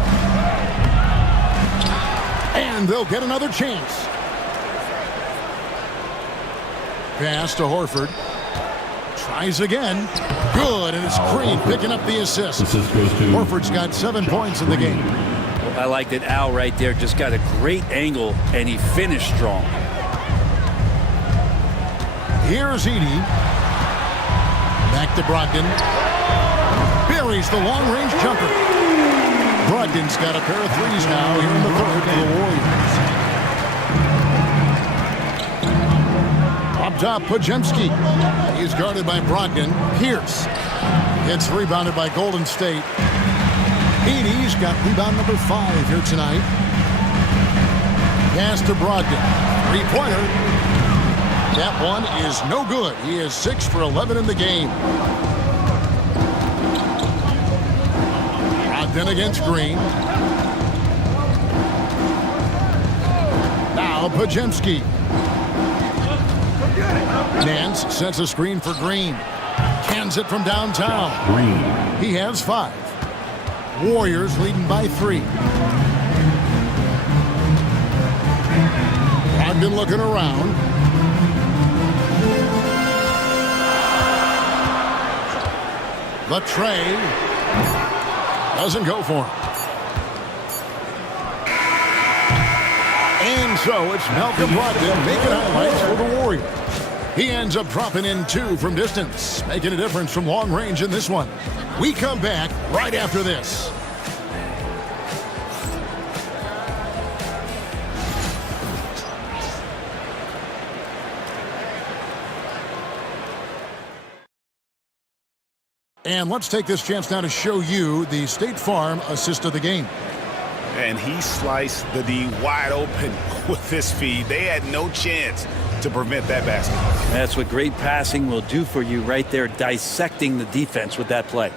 And they'll get another chance. Pass to Horford. Tries again. Good, and it's Green picking up the assist. Horford's got 7 points in the game. I like that Al right there just got a great angle, and he finished strong. Here's Edey. Back to Brogdon. Buries the long-range jumper. Brogdon's got a pair of threes now here in the third for the Warriors. Up top, Podziemski. He's guarded by Brogdon. Pierce. It's rebounded by Golden State. Edey's got rebound number 5 here tonight. Pass to Brogdon. Three-pointer. That one is no good. He is 6 for 11 in the game. Brogdon against Green. Now Podziemski. Nance sets a screen for Green. Cans it from downtown. Green. He has 5. Warriors leading by 3. Brogdon looking around. The tray doesn't go for him. And so it's Malcolm Brogdon making highlights for the Warriors. He ends up dropping in 2 from distance, making a difference from long range in this one. We come back right after this. And let's take this chance now to show you the State Farm assist of the game. And he sliced the D wide open with this feed. They had no chance to prevent that basket. That's what great passing will do for you right there, dissecting the defense with that play.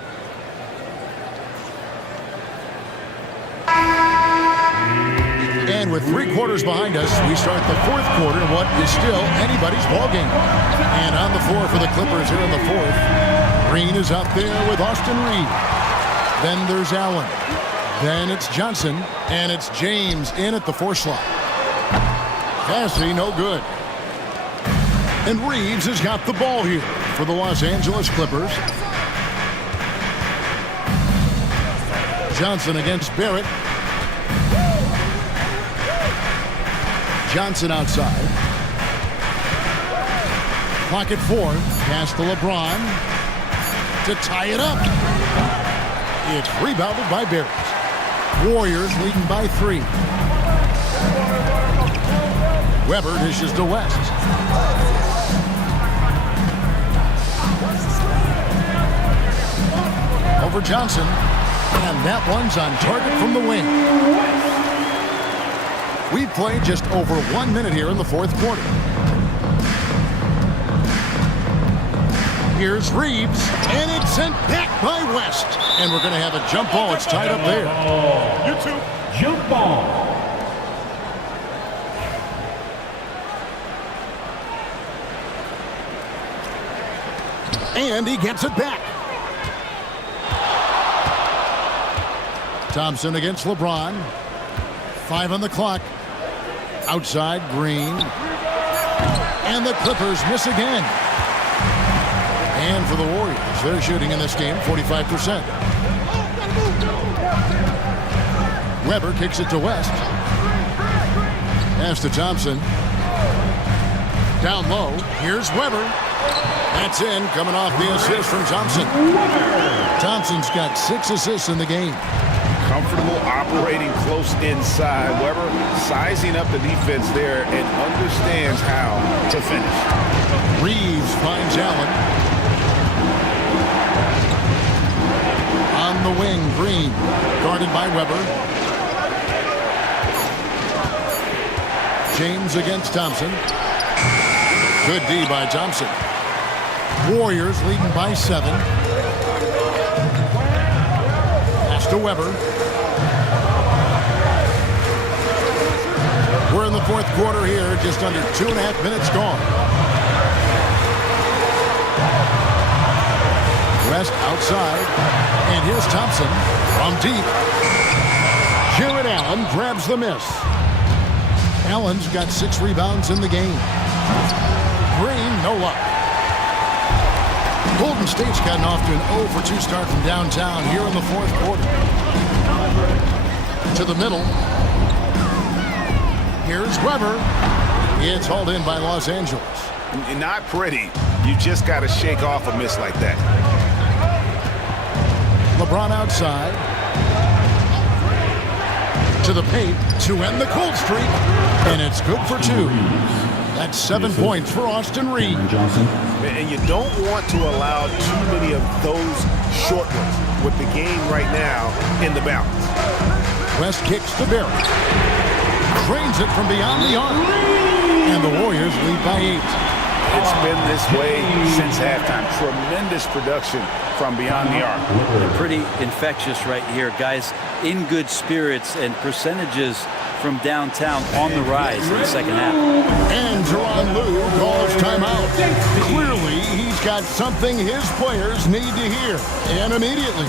And with 3 quarters behind us, we start the 4th quarter in what is still anybody's ballgame. And on the floor for the Clippers here in the 4th, Green is out there with Austin Reed. Then there's Allen. Then it's Johnson. And it's James in at the 4 slot. Cassie, no good. And Reeves has got the ball here for the Los Angeles Clippers. Johnson against Barrett. Johnson outside. Clock at 4. Pass to LeBron to tie it up. It's rebounded by Barrett. Warriors leading by 3. Weber dishes to West. Over Johnson. And that one's on target from the wing. We've played just over 1 minute here in the 4th quarter. Here's Reeves, and it's sent back by West. And we're going to have a jump ball. It's tied up there. You two. Jump ball. And he gets it back. Thompson against LeBron. 5 on the clock. Outside, Green. And the Clippers miss again. And for the Warriors, they're shooting in this game 45%. Weber kicks it to West. Pass to Thompson. Down low. Here's Weber. That's in, coming off the assist from Thompson. Thompson's got 6 assists in the game. Comfortable operating close inside. Weber sizing up the defense there and understands how to finish. Reeves finds Allen. On the wing, Green. Guarded by Weber. James against Thompson. Good D by Thompson. Warriors leading by 7. Pass to Weber. We're in the 4th quarter here, just under 2.5 minutes gone. West outside, and here's Thompson from deep. Jarrett Allen grabs the miss. Allen's got 6 rebounds in the game. Green, no luck. Golden State's gotten off to an 0 for 2 start from downtown here in the 4th quarter. To the middle. Here's Weber. It's hauled in by Los Angeles. Not pretty. You just got to shake off a miss like that. LeBron outside. To the paint to end the cold streak. And it's good for 2. That's 7 points for Austin Reed. And you don't want to allow too many of those short ones with the game right now in the balance. West kicks to Barrett. Drains it from beyond the arc. And the Warriors lead by 8. It's been this way since halftime. Tremendous production from beyond the arc. Pretty infectious right here, guys. In good spirits and percentages from downtown on the rise in the second half. And Tyronn Lue calls timeout. Clearly, he's got something his players need to hear, and immediately.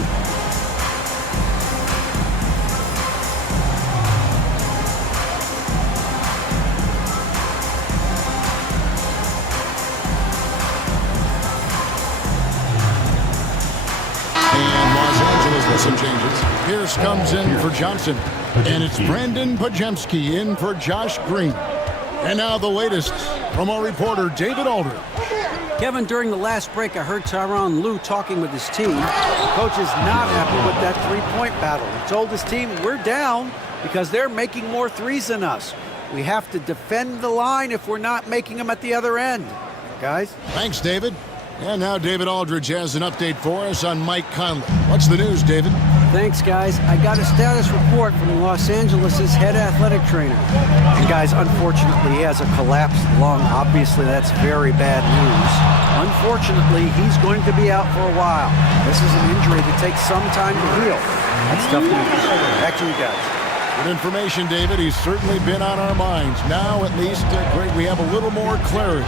And Los Angeles with some changes. Pierce comes in for Johnson. And it's Brandon Podziemski in for Josh Green. And now the latest from our reporter, David Aldridge. Kevin, during the last break, I heard Tyronn Lue talking with his team. The coach is not happy with that 3-point battle. He told his team, we're down because they're making more threes than us. We have to defend the line if we're not making them at the other end. Guys? Thanks, David. And now David Aldridge has an update for us on Mike Conley. What's the news, David? Thanks, guys. I got a status report from Los Angeles' head athletic trainer. And, guys, unfortunately, he has a collapsed lung. Obviously, that's very bad news. Unfortunately, he's going to be out for a while. This is an injury that takes some time to heal. That's tough news. Back to you guys. Good information, David. He's certainly been on our minds. Now, at least, Greg, we have a little more clarity.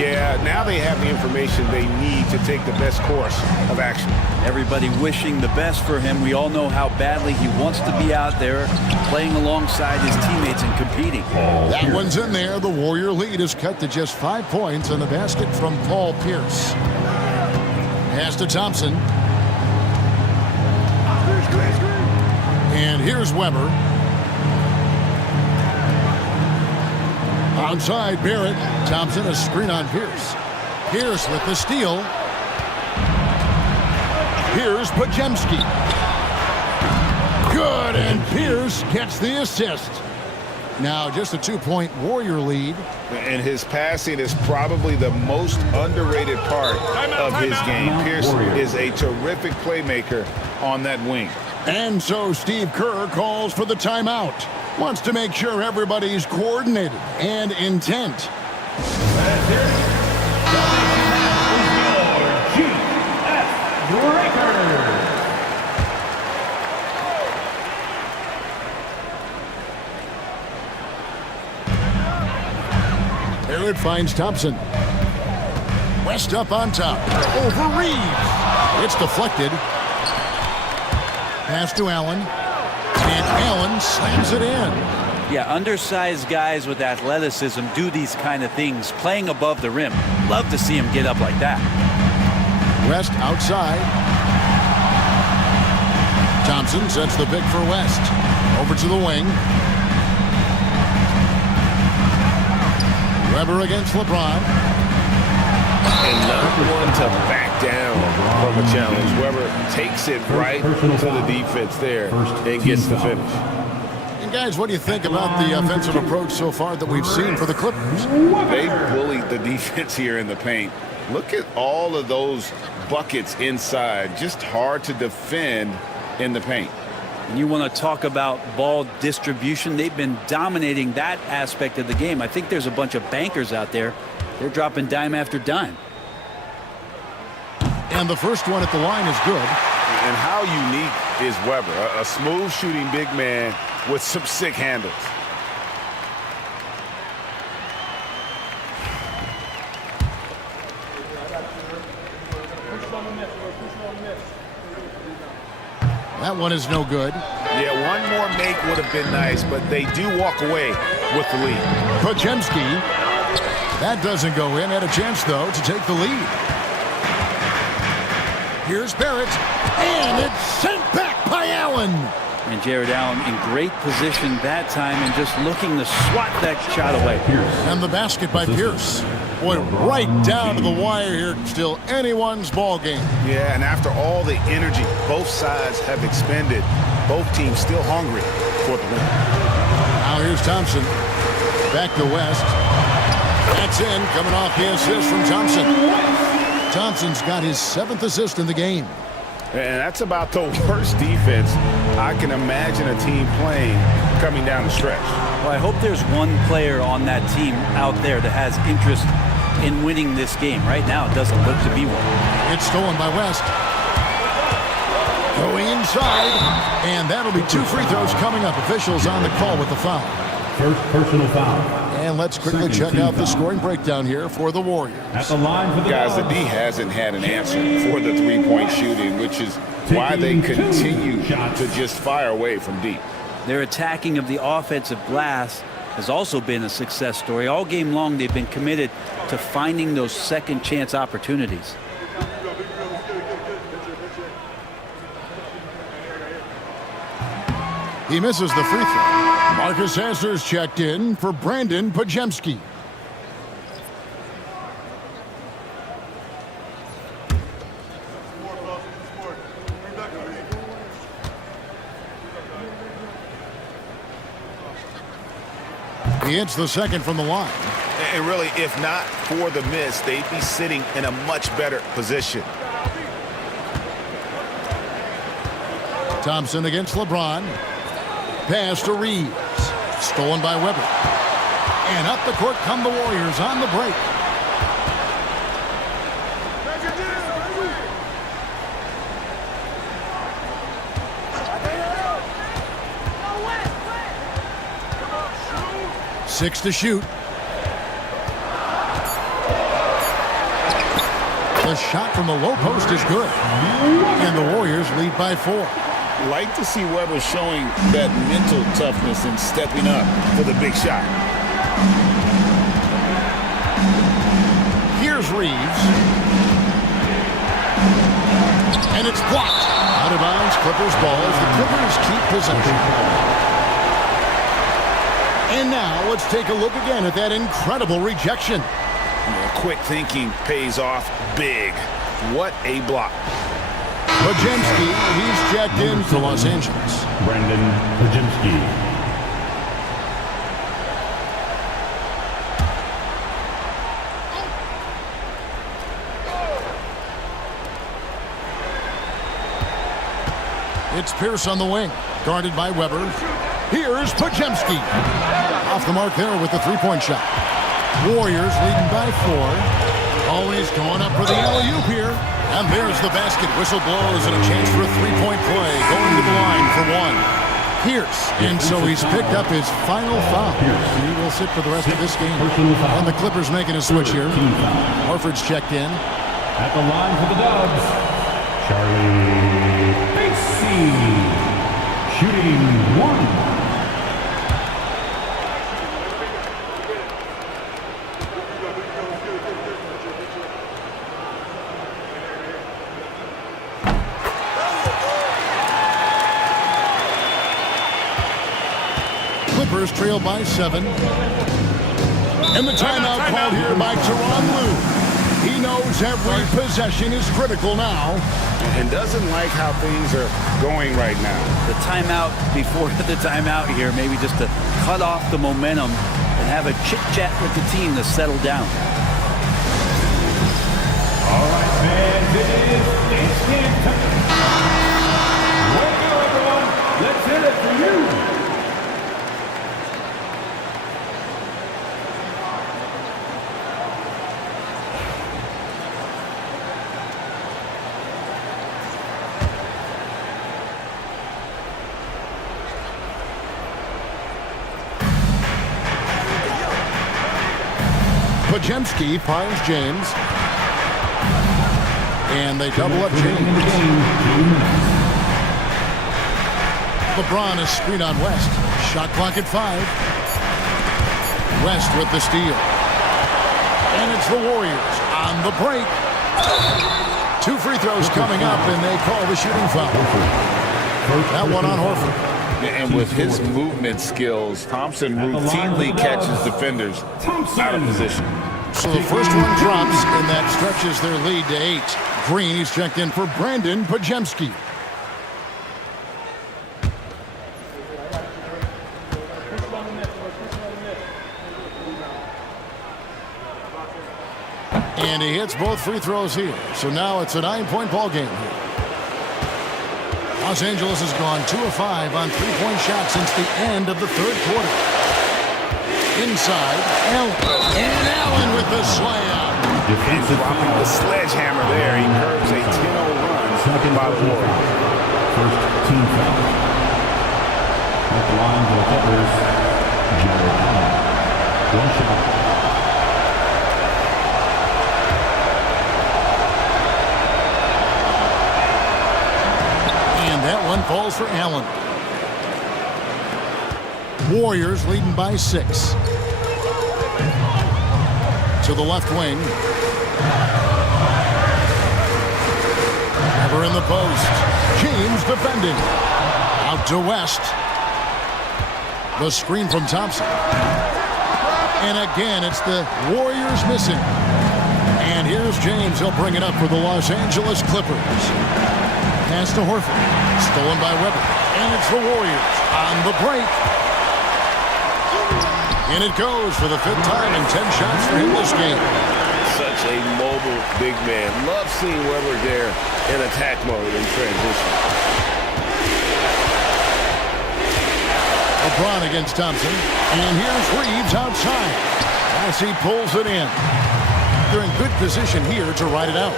Yeah, now they have the information they need to take the best course of action. Everybody wishing the best for him. We all know how badly he wants to be out there playing alongside his teammates and competing. That one's in there. The Warrior lead is cut to just 5 points on the basket from Paul Pierce. Pass to Thompson. And here's Weber. Outside Barrett. Thompson, a screen on Pierce. Pierce with the steal. Here's Podziemski. Good, and Pierce gets the assist. Now just a 2-point Warrior lead. And his passing is probably the most underrated part of his game. Pierce is a terrific playmaker on that wing. And so Steve Kerr calls for the timeout. Wants to make sure everybody's coordinated and intent. Barrett finds Thompson. West up on top. Over Reeves. It's deflected. Pass to Allen. And Allen slams it in. Yeah, undersized guys with athleticism do these kind of things, playing above the rim. Love to see him get up like that. West outside. Thompson sets the pick for West. Over to the wing. Weber against LeBron. And not one to back down from a challenge. Weber takes it right to the defense there and gets the finish. And guys, what do you think about the offensive approach so far that we've seen for the Clippers? They bullied the defense here in the paint. Look at all of those buckets inside. Just hard to defend in the paint. And you want to talk about ball distribution. They've been dominating that aspect of the game. I think there's a bunch of bankers out there. They're dropping dime after dime. And the first one at the line is good. And how unique is Weber? A smooth shooting big man with some sick handles. That one is no good. Yeah, one more make would have been nice, but they do walk away with the lead. Podziemski. That doesn't go in. Had a chance, though, to take the lead. Here's Barrett. And it's sent back by Allen. And Jared Allen in great position that time and just looking to swat that shot away. And the basket by Pierce. Boy, right down to the wire here. Still anyone's ball game. Yeah, and after all the energy both sides have expended, both teams still hungry for the win. Now here's Thompson. Back to West. That's in, coming off the assist from Thompson. Thompson's got his 7th assist in the game. And that's about the worst defense I can imagine a team playing coming down the stretch. Well, I hope there's one player on that team out there that has interest in winning this game. Right now, it doesn't look to be one. It's stolen by West. Going inside, and that'll be 2 free throws coming up. Officials on the call with the foul. First personal foul. And let's quickly check out the scoring breakdown here for the Warriors. At the line for the Guys, the Dogs. D hasn't had an answer for the three-point shooting, which is why they continue to just fire away from deep. Their attacking of the offensive glass has also been a success story. All game long, they've been committed to finding those second chance opportunities. He misses the free throw. Marcus Hasler's checked in for Brandon Podziemski. He hits the second from the line. And really, if not for the miss, they'd be sitting in a much better position. Thompson against LeBron. Pass to Reeves. Stolen by Weber. And up the court come the Warriors on the break. Six to shoot. The shot from the low post is good. And the Warriors lead by 4. Like to see Weber showing that mental toughness and stepping up for the big shot. Here's Reeves. And it's blocked. Out of bounds, Clippers ball as the Clippers keep possession. And now let's take a look again at that incredible rejection. Quick thinking pays off big. What a block. Podziemski, he's checked in for Los Angeles. Brandon Podziemski. It's Pierce on the wing, guarded by Weber. Here's Podziemski. Off the mark there with the three-point shot. Warriors leading by 4. Always going up for the alley-oop here. And there's the basket. Whistle blows and a chance for a three-point play. Going to the line for 1. Pierce. And so he's picked up his final foul. He will sit for the rest of this game. And the Clippers making a switch here. Horford's checked in. At the line for the Dogs, Charlie Bassey. Shooting 1. Clippers trail by 7. And the timeout called here by Tyronn Lue. He knows every possession is critical now. And doesn't like how things are going right now. The timeout before the timeout here, maybe just to cut off the momentum and have a chit-chat with the team to settle down. All right, fans, it is instant time. Wake up, everyone. Let's hit it for you. Podziemski finds James. And they double up James. LeBron is screen on West. Shot clock at 5. West with the steal. And it's the Warriors on the break. 2 free throws coming up, and they call the shooting foul. That one on Horford. And with his movement skills, Thompson routinely catches defenders out of position. So the first one drops, and that stretches their lead to 8. Green is checked in for Brandon Pajemski. And he hits both free throws here. So now it's a 9-point ball game here. Los Angeles has gone 2 of 5 on 3-point shots since the end of the third quarter. Inside, Allen. And Allen with the slam. He's dropping the sledgehammer there. He curves a 10-0 run by the Warriors. First team foul. At the line for the Clippers, Jared Allen. One shot. That one falls for Allen. Warriors leading by 6. To the left wing. Ever in the post. James defending. Out to West. The screen from Thompson. And again, it's the Warriors missing. And here's James. He'll bring it up for the Los Angeles Clippers. Pass to Horford. Stolen by Webber. And it's the Warriors on the break. And it goes for the 5th time in 10 shots for him this game. Such a mobile big man. Love seeing Weber there in attack mode in transition. LeBron against Thompson. And here's Reeves outside as he pulls it in. They're in good position here to ride it out.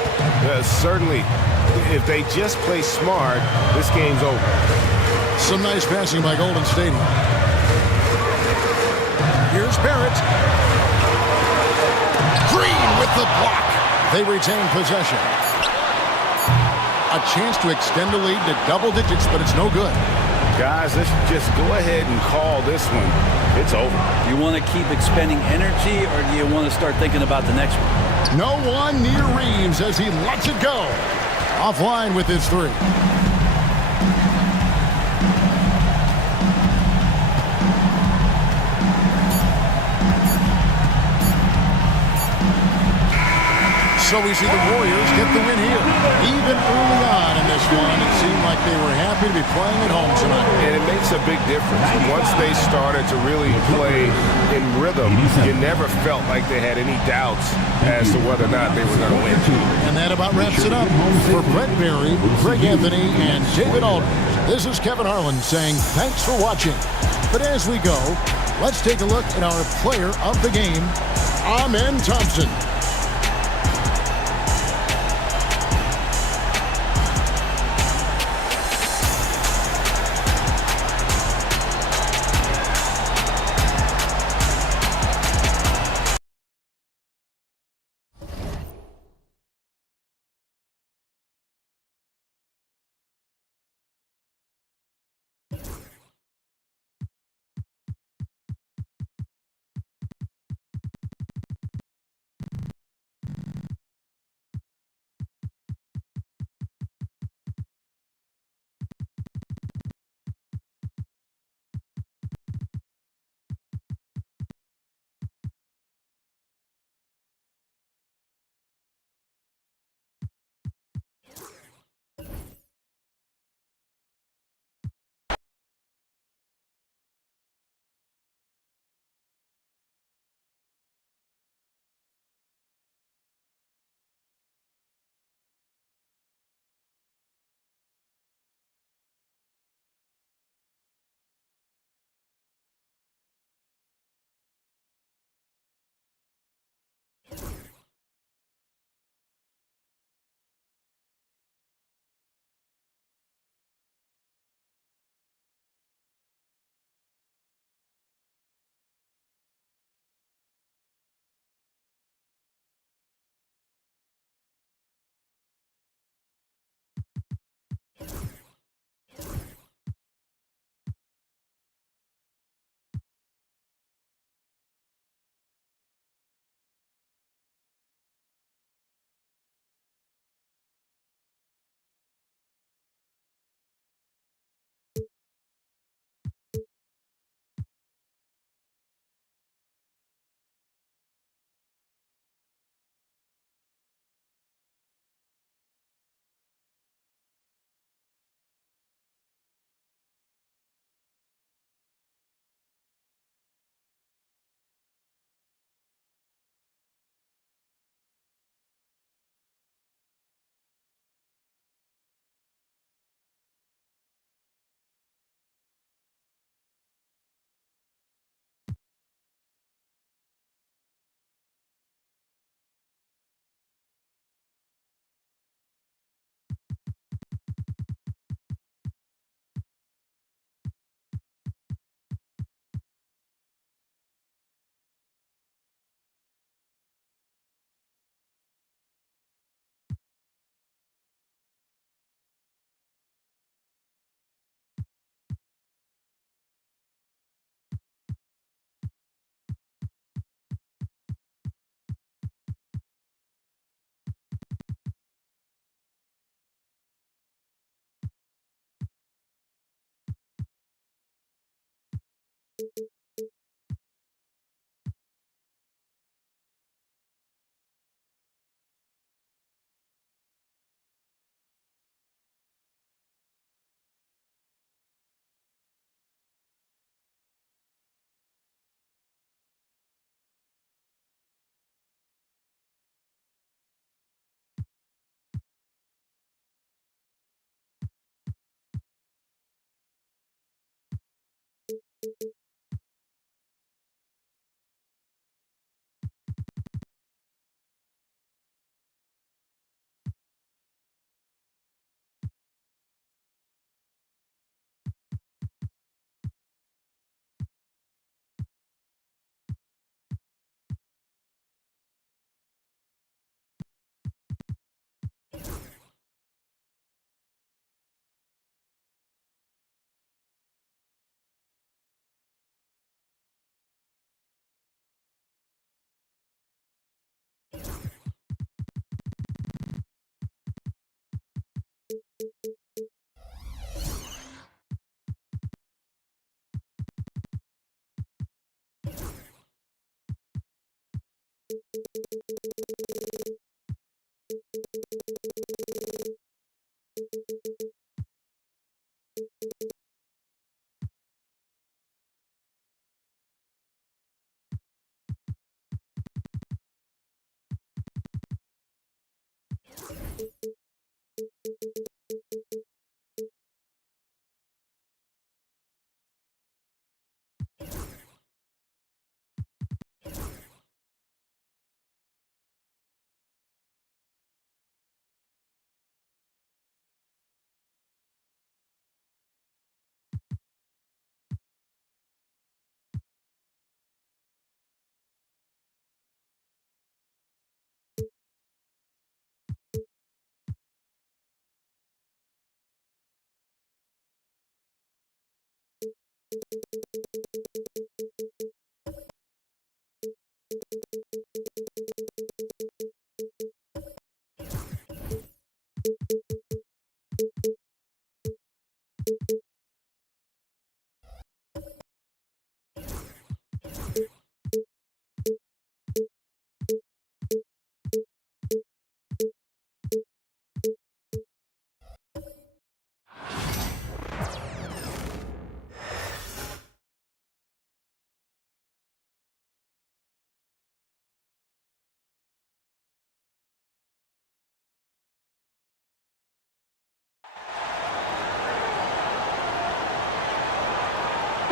Certainly. If they just play smart, this game's over. Some nice passing by Golden State. Here's Barrett. Green with the block. They retain possession. A chance to extend the lead to double digits, but it's no good. Guys, let's just go ahead and call this one. It's over. You want to keep expending energy, or do you want to start thinking about the next one? No one near Reeves as he lets it go. Offline with his 3. So we see the Warriors get the win here. Even early on in this one, it seemed like they were happy to be playing at home tonight. And it makes a big difference. Once they started to really play in rhythm, you never felt like they had any doubts as to whether or not they were going to win. And that about wraps it up. For Brent Barry, Greg Anthony, and David Aldridge, this is Kevin Harlan saying thanks for watching. But as we go, let's take a look at our player of the game, Amen Thompson.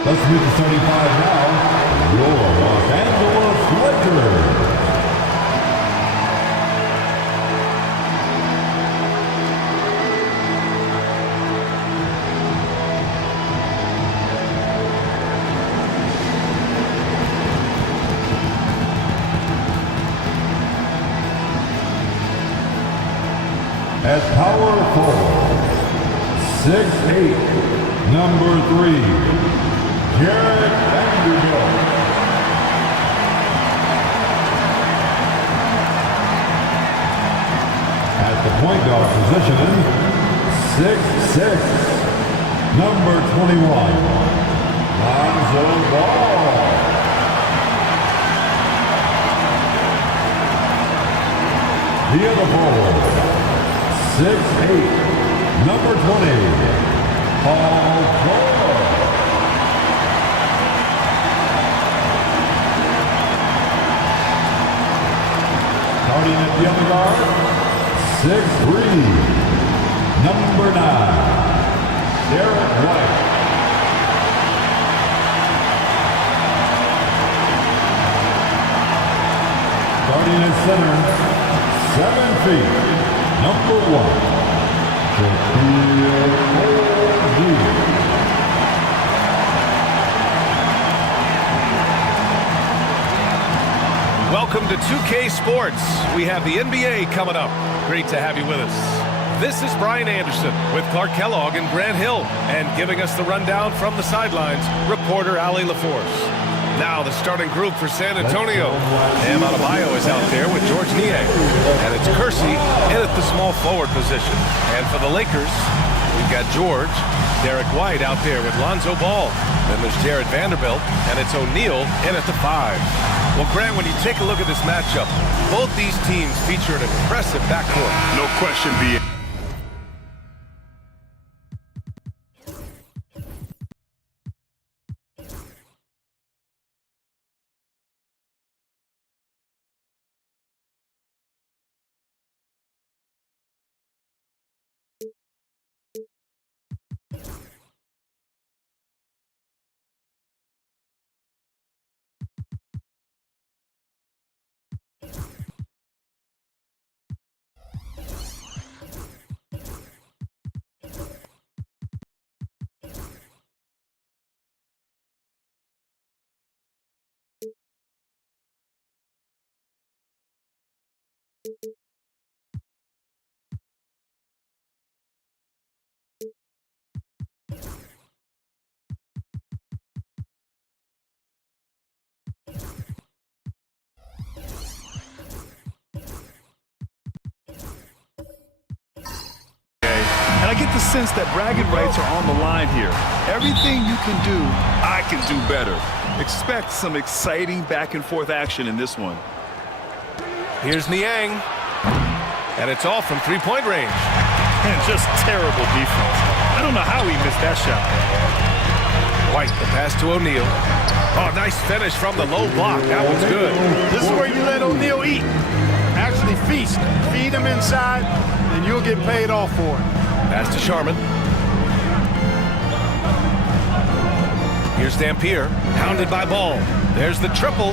Let's meet the 35 now, your Los Angeles Lakers. At power forward, 6'8", number 3, Jared Vanderbilt. At the point guard position, 6'6", number 21, Lonzo Ball. The other forward, 6'8", number 20, Paul George. Starting at the other guard, 6'3", number 9, Derek White. Starting at center, 7 feet, number 1, Shaquille O'Neal. Welcome to 2K Sports. We have the NBA coming up. Great to have you with us. This is Brian Anderson with Clark Kellogg and Grant Hill, and giving us the rundown from the sidelines, reporter Ali LaForce. Now the starting group for San Antonio. Bam Adebayo is out there with George Niang, and it's Kersey in at the small forward position. And for the Lakers, we've got George, Derek White out there with Lonzo Ball. Then there's Jared Vanderbilt, and it's O'Neal in at the 5. Well, Grant, when you take a look at this matchup, both these teams feature an impressive backcourt. No question, B. sense that bragging rights are on the line here. Everything you can do, I can do better. Expect some exciting back-and-forth action in this one. Here's Niang. And it's all from three-point range. And just terrible defense. I don't know how he missed that shot. White, the pass to O'Neal. Oh, nice finish from the low block. That was good. This is where you let O'Neal eat. Actually feast. Feed him inside, and you'll get paid off for it. Pass to Sharman. Here's Dampier, hounded by Ball. There's the triple.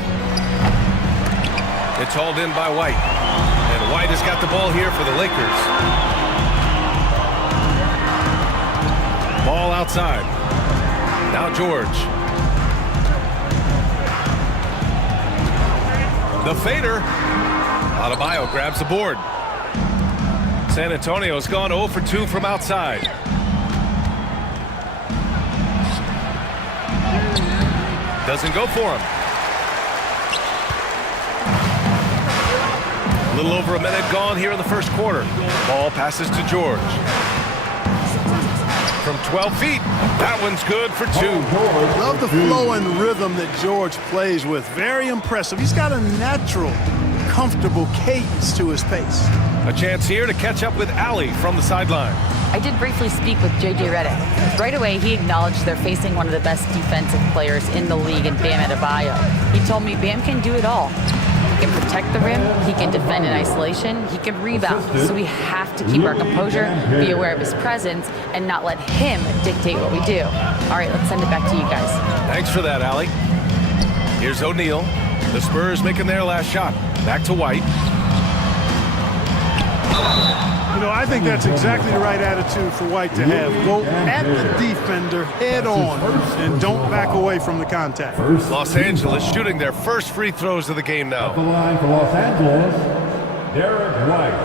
It's hauled in by White. And White has got the ball here for the Lakers. Ball outside. Now George. The fader. Adebayo grabs the board. San Antonio's gone 0 for 2 from outside. Doesn't go for him. A little over a minute gone here in the first quarter. Ball passes to George. From 12 feet. That one's good for 2. Love the flow and rhythm that George plays with. Very impressive. He's got a natural, comfortable cadence to his pace. A chance here to catch up with Allie from the sideline. I did briefly speak with J.J. Redick. Right away, he acknowledged they're facing one of the best defensive players in the league in Bam Adebayo. He told me Bam can do it all. He can protect the rim, he can defend in isolation, he can rebound. So we have to keep our composure, be aware of his presence, and not let him dictate what we do. All right, let's send it back to you guys. Thanks for that, Allie. Here's O'Neal. The Spurs making their last shot. Back to White. You know, I think that's exactly the right attitude for White to have. Go at the defender head on and don't back away from the contact. Los Angeles shooting their first free throws of the game now. The line for Los Angeles, Derek White.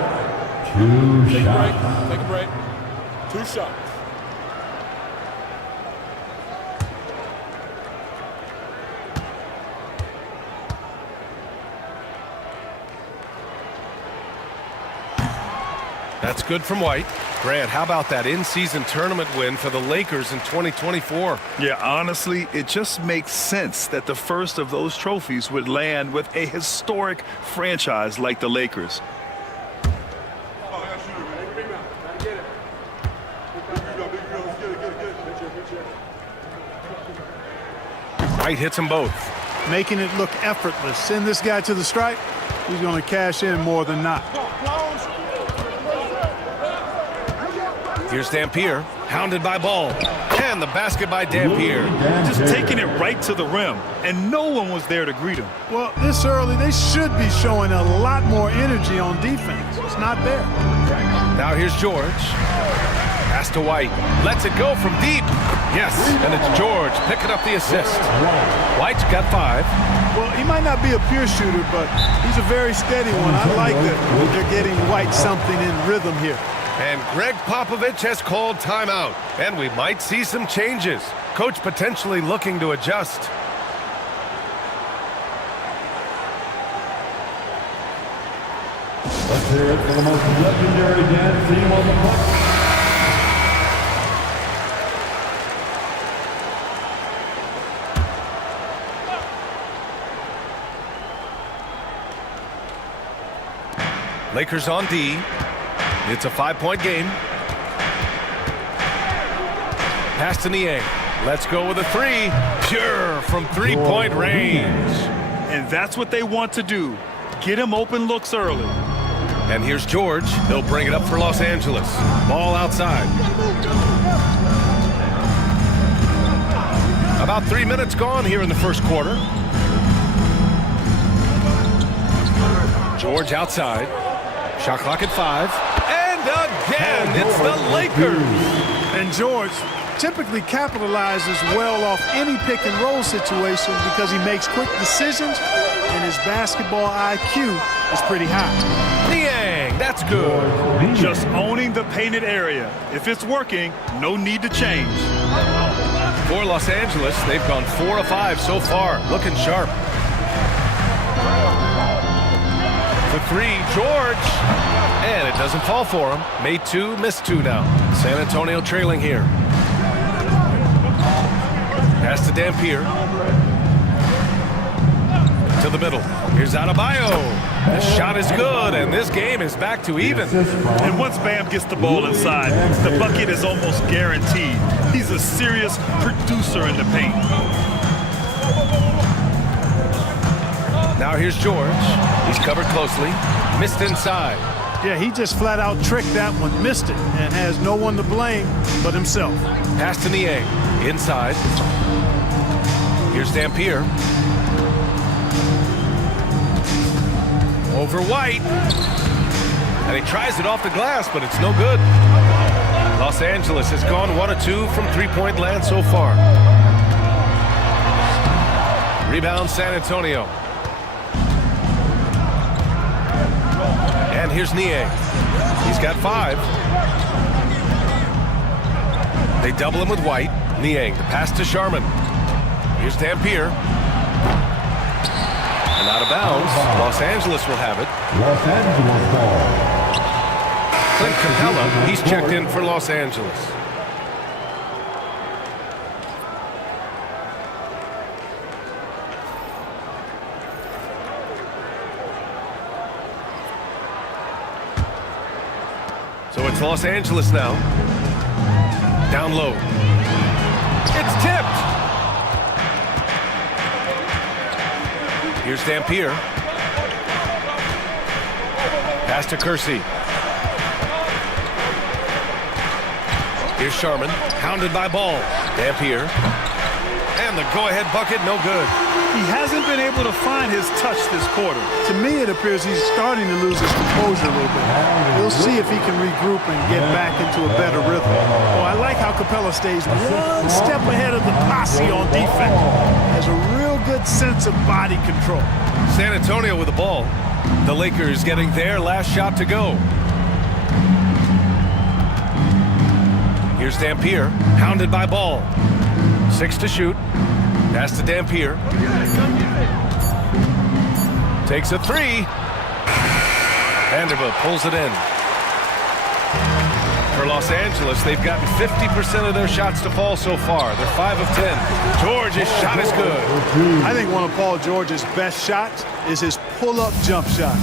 2 shots. Take a break. 2 shots. That's good from White. Grant, how about that in-season tournament win for the Lakers in 2024? Yeah, honestly, it just makes sense that the first of those trophies would land with a historic franchise like the Lakers. White hits them both. Making it look effortless. Send this guy to the stripe. He's going to cash in more than not. Here's Dampier, hounded by Ball. And the basket by Dampier. Just taking it right to the rim, and no one was there to greet him. Well, this early, they should be showing a lot more energy on defense. It's not there. Now here's George. Pass to White. Lets it go from deep. Yes, and it's George picking up the assist. White's got 5. Well, he might not be a pure shooter, but he's a very steady one. I like that they're getting White something in rhythm here. And Greg Popovich has called timeout. And we might see some changes. Coach potentially looking to adjust. Let's hear it for the most legendary dance team on the planet. Lakers on D. It's a 5-point game. Pass to Niang. Let's go with a 3. Pure from 3-point range. And that's what they want to do. Get him open looks early. And here's George. He'll bring it up for Los Angeles. Ball outside. About 3 minutes gone here in the first quarter. George outside. Shot clock at 5. And again, it's the Lakers. And George typically capitalizes well off any pick-and-roll situation because he makes quick decisions and his basketball IQ is pretty high. Niang, that's good. Just owning the painted area. If it's working, no need to change. For Los Angeles, they've gone 4 of 5 so far. Looking sharp. For The three, George. And it doesn't fall for him. Made two, missed two now. San Antonio trailing here. Pass to Dampier. To the middle. Here's Adebayo. The shot is good, and this game is back to even. And once Bam gets the ball inside, the bucket is almost guaranteed. He's a serious producer in the paint. Now here's George. He's covered closely. Missed inside. Yeah, he just flat out tricked that one, missed it, and has no one to blame but himself. Pass to Niang. Inside. Here's Dampier. Over White. And he tries it off the glass, but it's no good. Los Angeles has gone 1 of 2 from three-point land so far. Rebound San Antonio. And here's Niang. He's got 5. They double him with White. Niang, the pass to Sharman. Here's Dampier. And out of bounds. Los Angeles will have it. Los Angeles ball. Clint Capella, he's checked in for Los Angeles. So it's Los Angeles now. Down low. It's tipped. Here's Dampier. Pass to Kersey. Here's Sharman. Hounded by Ball. Dampier. And the go-ahead bucket, no good. He hasn't been able to find his touch this quarter. To me, it appears he's starting to lose his composure a little bit. We'll see if he can regroup and get back into a better rhythm. Oh, I like how Capella stays one step ahead of the posse on defense. Has a real good sense of body control. San Antonio with the ball. The Lakers getting their last shot to go. Here's Dampier. Hounded by Ball. 6 to shoot. Pass to Dampier. Takes a 3. Vanderbilt pulls it in. For Los Angeles, they've gotten 50% of their shots to fall so far. They're 5 of 10. George's shot is good. I think one of Paul George's best shots is his pull-up jump shot.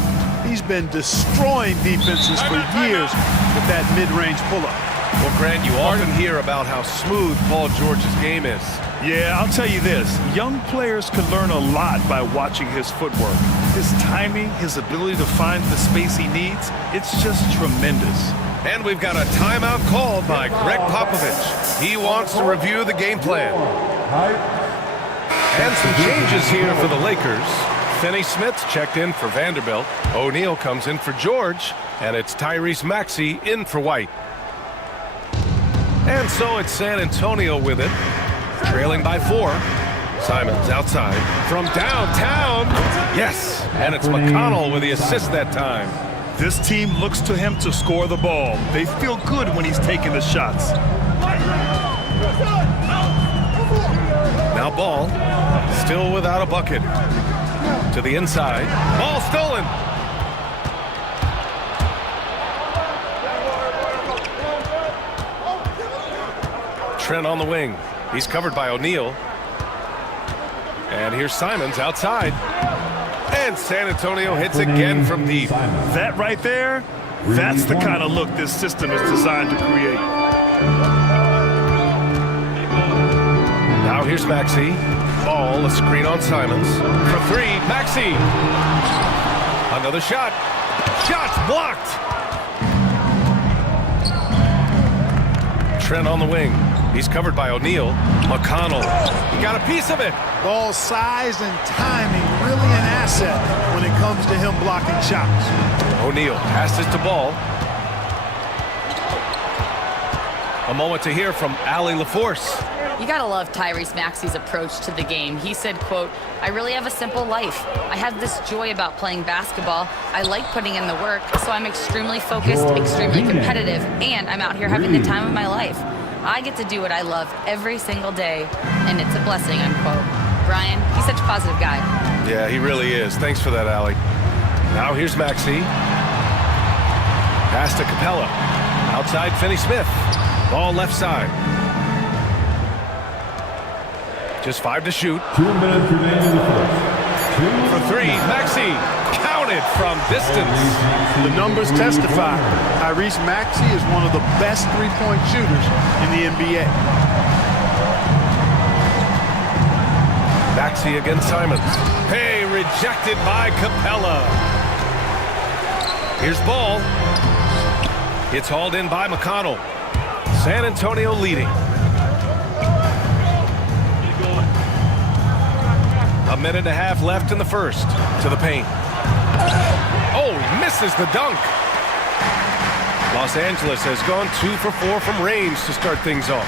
He's been destroying defenses for years with that mid-range pull-up. Well, Grant, you often hear about how smooth Paul George's game is. Yeah, I'll tell you this. Young players can learn a lot by watching his footwork. His timing, his ability to find the space he needs, it's just tremendous. And we've got a timeout called by Greg Popovich. He wants to review the game plan. And some changes here for the Lakers. Finney Smith checked in for Vanderbilt. O'Neal comes in for George. And it's Tyrese Maxey in for White. And so it's San Antonio with it. Trailing by 4. Simons outside. From downtown. Yes. And it's McConnell with the assist that time. This team looks to him to score the ball. They feel good when he's taking the shots. Now Ball. Still without a bucket. To the inside. Ball stolen. Trent on the wing. He's covered by O'Neal. And here's Simons outside. And San Antonio hits again from deep. That right there, that's the kind of look this system is designed to create. Now here's Maxey. Ball, a screen on Simons. For 3, Maxey. Another shot. Shots blocked. Trent on the wing. He's covered by O'Neal. McConnell. He got a piece of it. Ball size and timing really an asset when it comes to him blocking shots. O'Neal passes to Ball. A moment to hear from Allie LaForce. You gotta love Tyrese Maxey's approach to the game. He said, quote, "I really have a simple life. I have this joy about playing basketball. I like putting in the work, so I'm extremely focused, extremely competitive, and I'm out here having the time of my life. I get to do what I love every single day, and it's a blessing," unquote. Brian, he's such a positive guy. Yeah, he really is. Thanks for that, Allie. Now here's Maxey. Pass to Capella. Outside Finney-Smith. Ball left side. Just 5 to shoot. 2 minutes remaining in the first. For 3, Maxey. Counted from distance. The numbers testify. Tyrese Maxey is one of the best three-point shooters in the NBA. Maxey against Simons. Hey, rejected by Capella. Here's Ball. It's hauled in by McConnell. San Antonio leading. A minute and a half left in the first. To the paint. Oh, he misses the dunk. Los Angeles has gone 2 for 4 from range to start things off.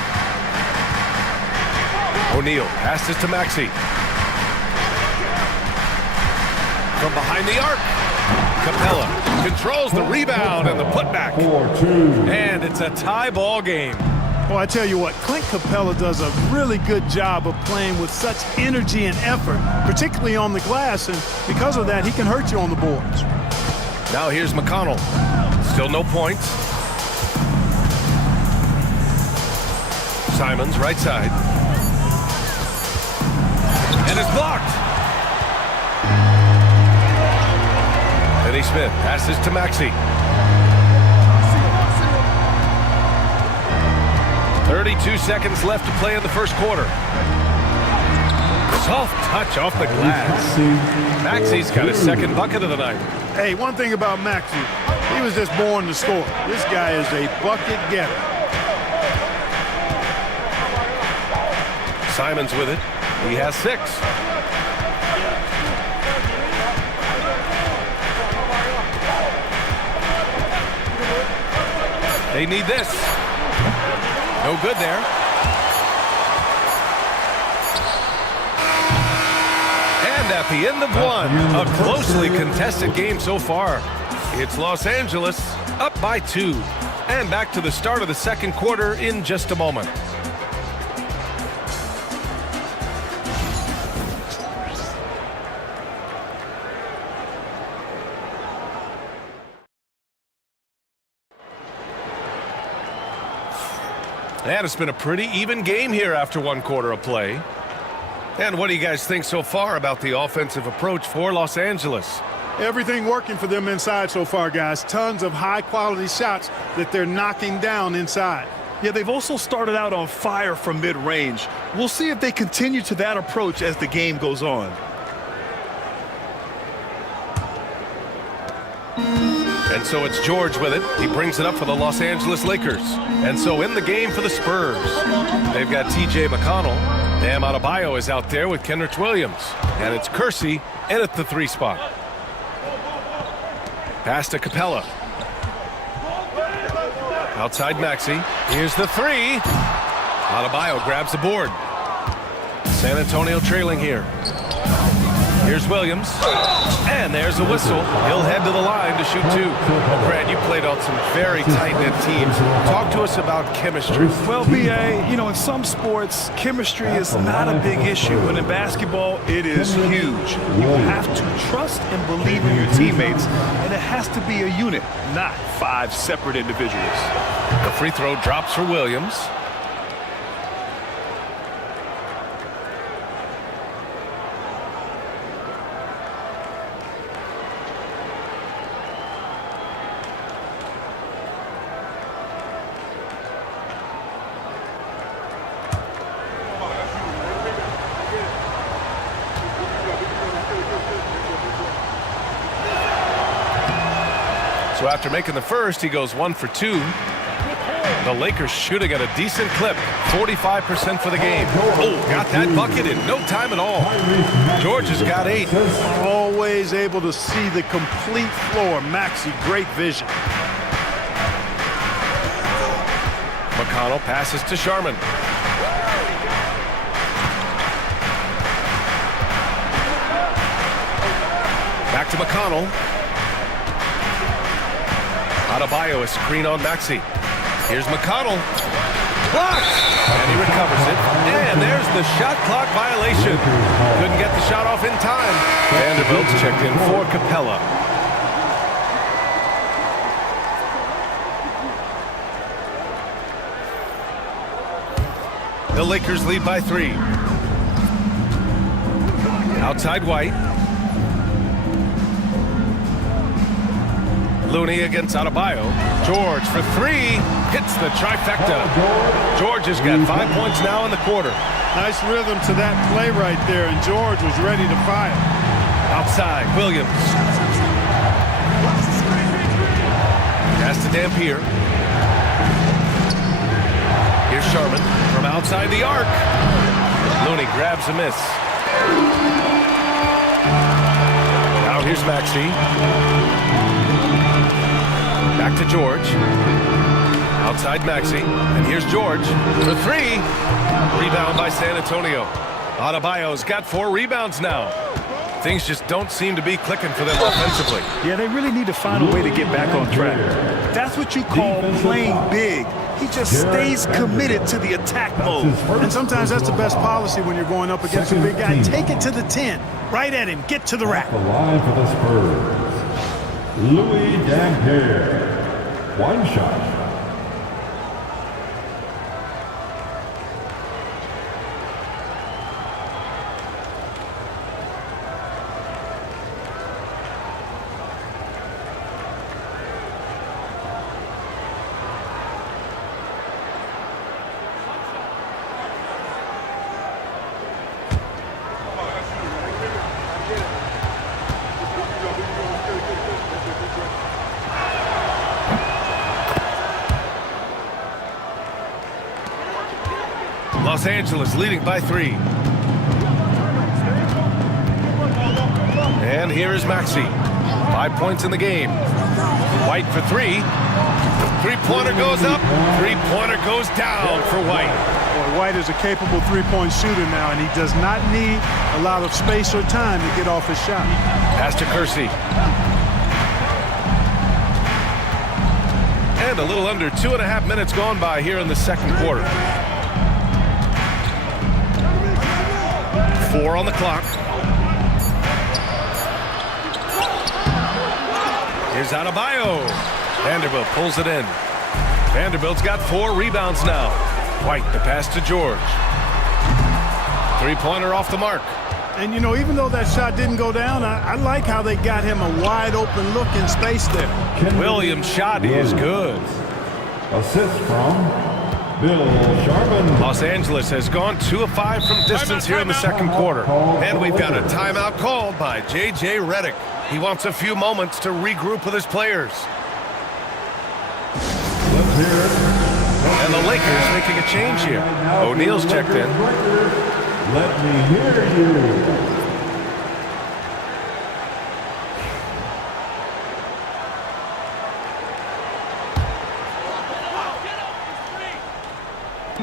O'Neal passes to Maxey. From behind the arc. Capella controls the rebound and the putback. 4-2. And it's a tie ball game. Well, I tell you what, Clint Capella does a really good job of playing with such energy and effort, particularly on the glass, and because of that, he can hurt you on the boards. Now here's McConnell. Still no points. Simons, right side. And it's blocked. Finney-Smith passes to Maxey. 32 seconds left to play in the first quarter. Soft touch off the glass. Maxey's got his second bucket of the night. Hey, one thing about Maxey, he was just born to score. This guy is a bucket getter. Simons with it. He has 6. They need this. No good there. And at the end of one, a closely contested game so far. It's Los Angeles up by 2. And back to the start of the second quarter in just a moment. And it's been a pretty even game here after 1 quarter of play. And what do you guys think so far about the offensive approach for Los Angeles? Everything working for them inside so far, guys. Tons of high-quality shots that they're knocking down inside. Yeah, they've also started out on fire from mid-range. We'll see if they continue to that approach as the game goes on. And so it's George with it. He brings it up for the Los Angeles Lakers. And so in the game for the Spurs, they've got T.J. McConnell. Bam Adebayo is out there with Kenrich Williams. And it's Kersey in at the 3 spot. Pass to Capella. Outside Maxey. Here's the 3. Adebayo grabs the board. San Antonio trailing here. Here's Williams. And there's a whistle. He'll head to the line to shoot 2. Brad, you played on some very tight-knit teams. Talk to us about chemistry. Well, B.A., you know, in some sports, chemistry is not a big issue. But in basketball, it is huge. You have to trust and believe in your teammates, and it has to be a unit, not 5 separate individuals. The free throw drops for Williams. So after making the first, he goes 1 for 2. The Lakers shooting at a decent clip, 45% for the game. Oh, got that bucket in no time at all. George has got 8. Always able to see the complete floor. Maxey, great vision. McConnell passes to Sharman. Back to McConnell. Adebayo is screen on Maxey. Here's McConnell. Blocked! And he recovers it. And there's the shot clock violation. Couldn't get the shot off in time. Vanderbilt's checked in for Capella. The Lakers lead by 3. Outside White. Looney against Adebayo. George for 3. Hits the trifecta. George has got 5 points now in the quarter. Nice rhythm to that play right there, and George was ready to fire. Outside, Williams. Pass to Dampier. Here's Sharman from outside the arc. Looney grabs a miss. Now here's Maxey. Back to George. Outside Maxey. And here's George for 3. Rebound by San Antonio. Adebayo's got 4 rebounds now. Things just don't seem to be clicking for them offensively. Yeah, they really need to find a way to get back on track. That's what you call playing big. He just stays committed to the attack mode. And sometimes that's the best policy when you're going up against a big guy. Take it to the 10. Right at him. Get to the rack. The line for the Spurs, Louis Dampier. 1 shot. Los Angeles leading by 3. And here is Maxey. 5 points in the game. White for 3. 3-pointer goes up. 3-pointer goes down for White. Boy, White is a capable three-point shooter now, and he does not need a lot of space or time to get off his shot. Pass to Kersey. And a little under 2.5 minutes gone by here in the second quarter. 4 on the clock. Here's Adebayo. Vanderbilt pulls it in. Vanderbilt's got 4 rebounds now. White the pass to George. 3-pointer off the mark. And, you know, even though that shot didn't go down, I like how they got him a wide-open look in space there. Williams' shot is good. Assist from Bill Sharman. Los Angeles has gone 2 of 5 from distance here in the second quarter. And we've got a timeout called by J.J. Redick. He wants a few moments to regroup with his players. And the Lakers making a change here. O'Neal's checked in. Let me hear you.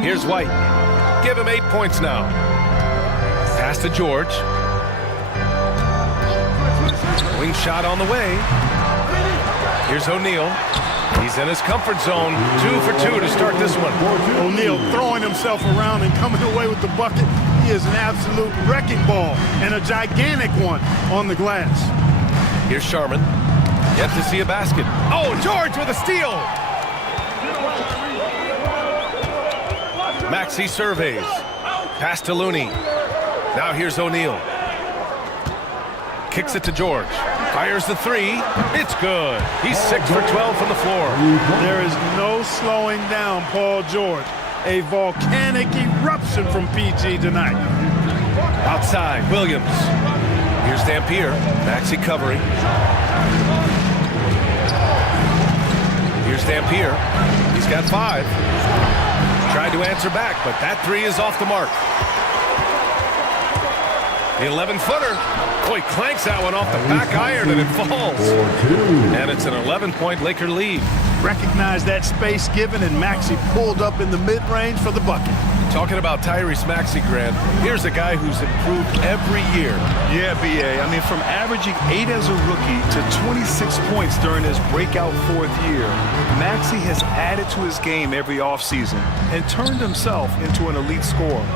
Here's White. Give him 8 points now. Pass to George. Wing shot on the way. Here's O'Neal. He's in his comfort zone. 2 for 2 to start this one. O'Neal throwing himself around and coming away with the bucket. He is an absolute wrecking ball and a gigantic one on the glass. Here's Sharman. Yet to see a basket. Oh, George with a steal. Maxey surveys. Pass to Looney. Now here's O'Neal. Kicks it to George. Fires the 3. It's good. He's 6 for 12 from the floor. There is no slowing down Paul George. A volcanic eruption from PG tonight. Outside, Williams. Here's Dampier. Maxey covering. Here's Dampier. He's got 5. Tried to answer back, but that 3 is off the mark. The 11-footer. Boy, clanks that one off the back iron and it falls. And it's an 11-point Laker lead. Recognized that space given, and Maxey pulled up in the mid-range for the bucket. Talking about Tyrese Maxey, Grant, here's a guy who's improved every year. Yeah, B.A. I mean, from averaging 8 as a rookie to 26 points during his breakout 4th year, Maxey has added to his game every offseason and turned himself into an elite scorer.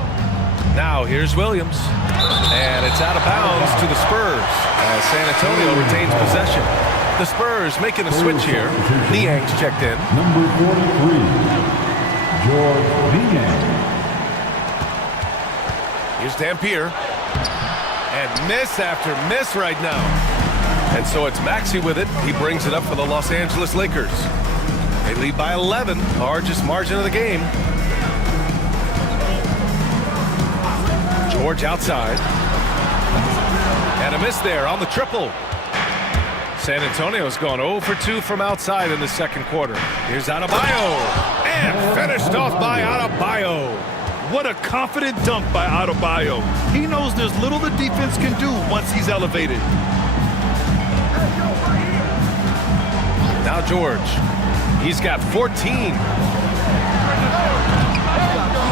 Now here's Williams. And it's out of bounds to the Spurs as San Antonio retains possession. The Spurs making a switch here. Niang's checked in. Number 43, George Niang. Here's Dampier. And miss after miss right now. And so it's Maxey with it. He brings it up for the Los Angeles Lakers. They lead by 11, largest margin of the game. George outside. And a miss there on the triple. San Antonio's gone 0 for 2 from outside in the second quarter. Here's Adebayo. And finished off by Adebayo. What a confident dunk by Adebayo. He knows there's little the defense can do once he's elevated. Now George. He's got 14.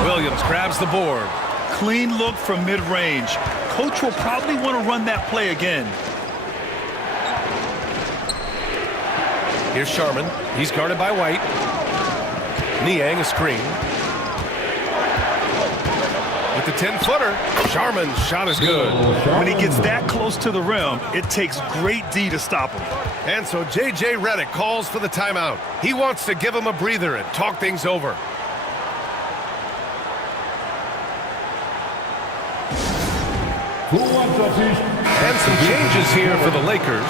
Williams grabs the board. Clean look from mid-range. Coach will probably want to run that play again. Here's Sharman. He's guarded by White. Niang a screen. With the 10-footer, Sharman's shot is good. When he gets that close to the rim, it takes great D to stop him. And so J.J. Redick calls for the timeout. He wants to give him a breather and talk things over. And some changes here for the Lakers.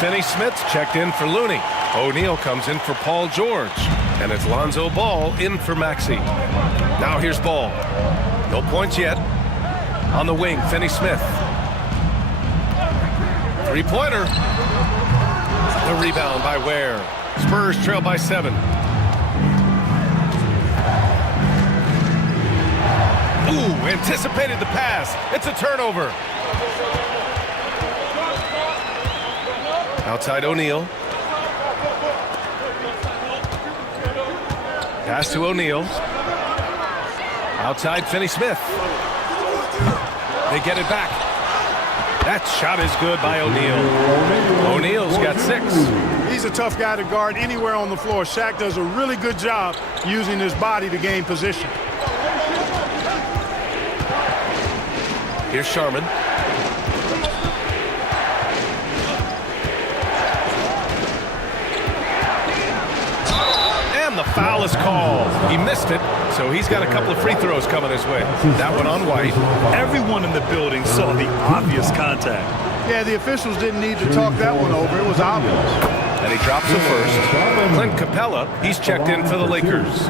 Finney-Smith's checked in for Looney. O'Neal comes in for Paul George. And it's Lonzo Ball in for Maxey. Now here's Ball. No points yet. On the wing, Finney-Smith. Three-pointer. The rebound by Ware. Spurs trail by 7. Ooh, anticipated the pass. It's a turnover. Outside O'Neal. Pass to O'Neal. Outside Finney-Smith. They get it back. That shot is good by O'Neal. O'Neal's got 6. He's a tough guy to guard anywhere on the floor. Shaq does a really good job using his body to gain position. Here's Sharman. And the foul is called. He missed it, so he's got a couple of free throws coming his way. That one on White. Everyone in the building saw the obvious contact. Yeah, the officials didn't need to talk that one over. It was obvious. And he drops the first. Clint Capella, he's checked in for the Lakers.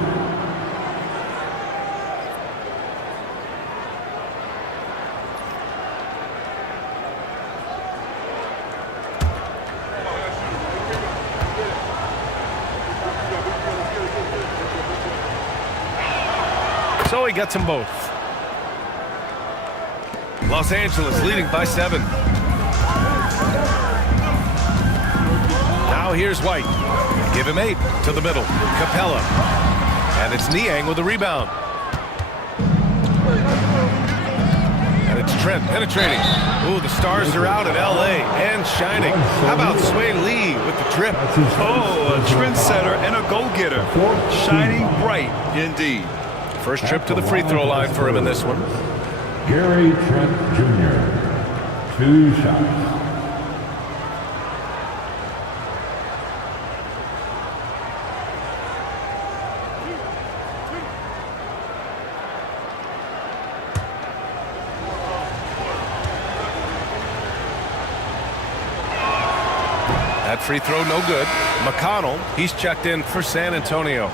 So he gets them both. Los Angeles leading by 7. Now here's White. Give him 8 to the middle. Capella. And it's Niang with the rebound. And it's Trent penetrating. Ooh, the stars are out at L.A. and shining. How about Sway Lee with the trip? Oh, a trendsetter and a go-getter. Shining bright indeed. First trip to the free throw line for him in this one. Gary Trent Jr. 2 shots. That free throw no good. McConnell, he's checked in for San Antonio.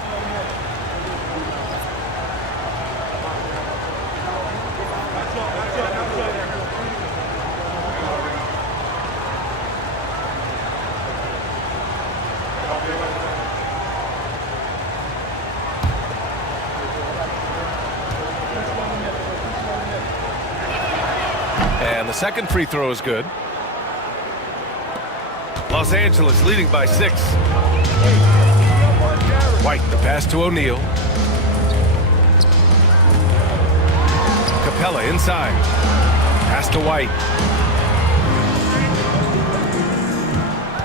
And the second free throw is good. Los Angeles leading by 6. White, the pass to O'Neal. Capella inside. Pass to White.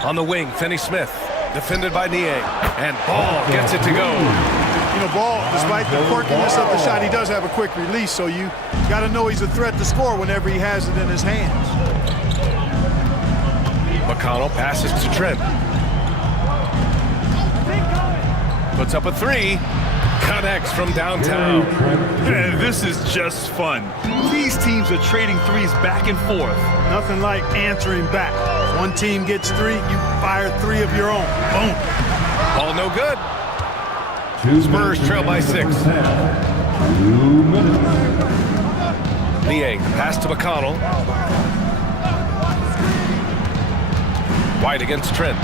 On the wing, Finney-Smith. Defended by Niang. And Ball gets it to go. You know, Ball, despite the quirkiness of the shot, he does have a quick release, so you got to know he's a threat to score whenever he has it in his hands. McConnell passes to Trent. Puts up a 3. Connects from downtown. Man, this is just fun. These teams are trading threes back and forth. Nothing like answering back. One team gets 3, you fire 3 of your own. Boom. Ball no good. Spurs trail by 6. 2 minutes. Niang, pass to McConnell. White against Trent.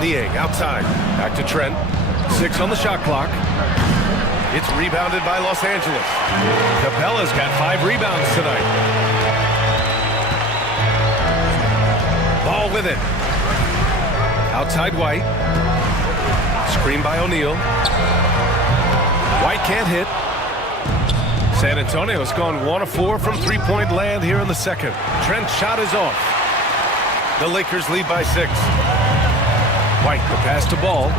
Niang outside. Back to Trent. 6 on the shot clock. It's rebounded by Los Angeles. Capella's got 5 rebounds tonight. Ball with it. Outside White. Screen by O'Neal. White can't hit. San Antonio's gone 1 of 4 from three-point land here in the second. Trent's shot is off. The Lakers lead by 6. White, the pass to Ball.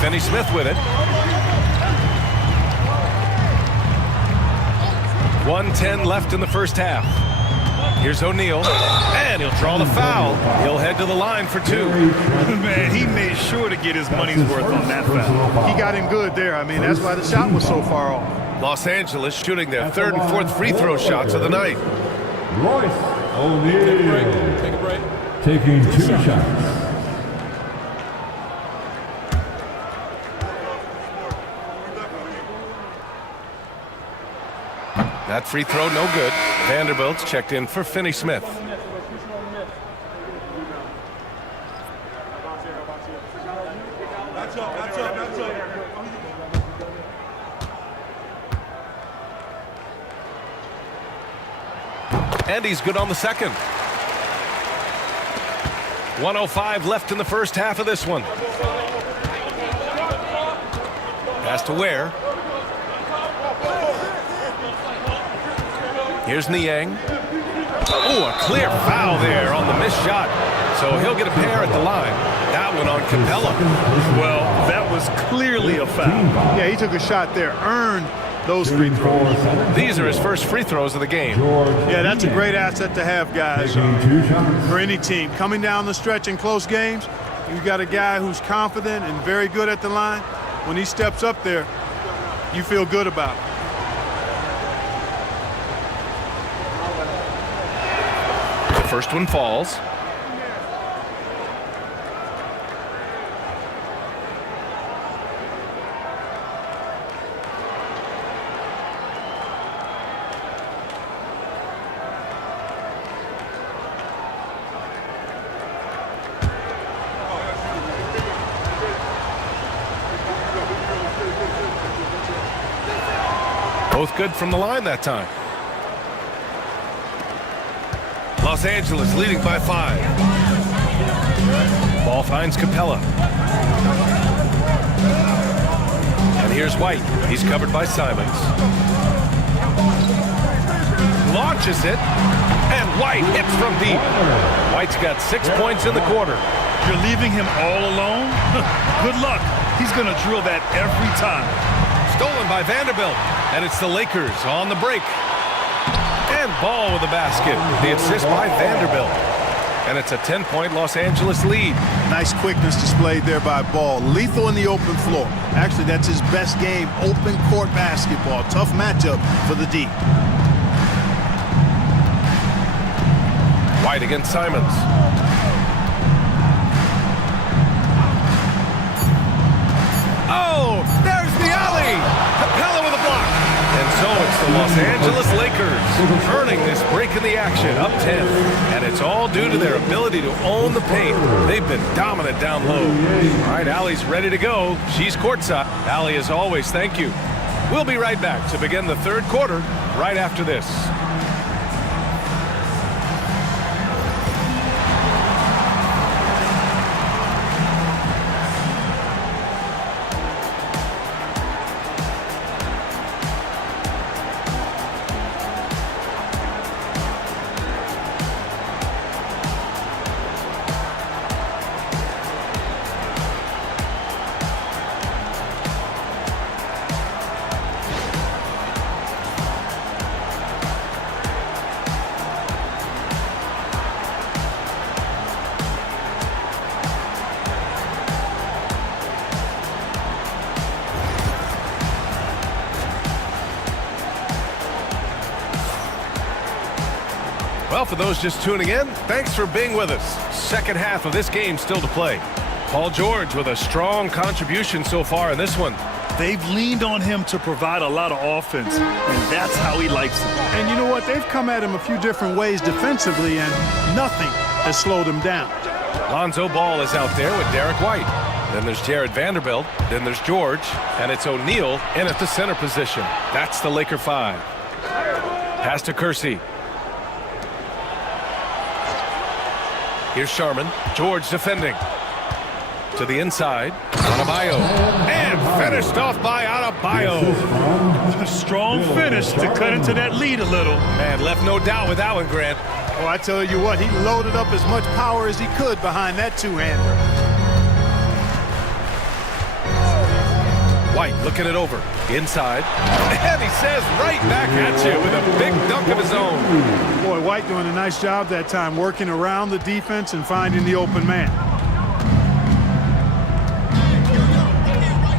Finney-Smith with it. 1:10 left in the first half. Here's O'Neal, and he'll draw the foul. He'll head to the line for 2. Man, he made sure to get his money's worth on that foul. He got him good there. I mean, that's why the shot was so far off. Los Angeles shooting their 3rd and 4th free throw shots of the night. Royce O'Neal. Take a break. Taking 2 shots. That free throw no good. Vanderbilt's checked in for Finney-Smith. And he's good on the second. 1:05 left in the first half of this one. Pass to Ware. Here's Niang. Oh, a clear foul there on the missed shot. So he'll get a pair at the line. That one on Capella. Well, that was clearly a foul. Yeah, he took a shot there, earned those free throws. These are his first free throws of the game. Yeah, that's a great asset to have, guys, Taking 2 shots. for any team. Coming down the stretch in close games, you got a guy who's confident and very good at the line. When he steps up there, you feel good about it. The first one falls. Both good from the line that time. Los Angeles leading by 5. Ball finds Capella. And here's White. He's covered by Simons. Launches it. And White hits from deep. White's got 6 points in the quarter. You're leaving him all alone? Good luck. He's going to drill that every time. Stolen by Vanderbilt. And it's the Lakers on the break. And Ball with the basket. The assist by Vanderbilt. And it's a 10-point Los Angeles lead. Nice quickness displayed there by Ball. Lethal in the open floor. Actually, that's his best game, open court basketball. Tough matchup for the D. White against Simons. Oh, there's the alley. Capella with a block. And so it's the Los Angeles Lakers earning this break in the action, up 10. And it's all due to their ability to own the paint. They've been dominant down low. All right, Allie's ready to go. She's courtside. Allie, as always, thank you. We'll be right back to begin the third quarter right after this. Well, for those just tuning in, thanks for being with us. Second half of this game still to play. Paul George with a strong contribution so far in this one. They've leaned on him to provide a lot of offense, and that's how he likes it. And you know what? They've come at him a few different ways defensively, and nothing has slowed him down. Lonzo Ball is out there with Derek White. Then there's Jared Vanderbilt. Then there's George. And it's O'Neal in at the center position. That's the Laker 5. Pass to Kersey. Here's Sharman. George defending. To the inside. Adebayo. And finished off by Adebayo. A strong finish to cut into that lead a little. And left no doubt with that one, Grant. Oh, I tell you what, he loaded up as much power as he could behind that two-hander. White looking it over. Inside. And he says right back at you with a big dunk of his own. Boy, White doing a nice job that time, working around the defense and finding the open man.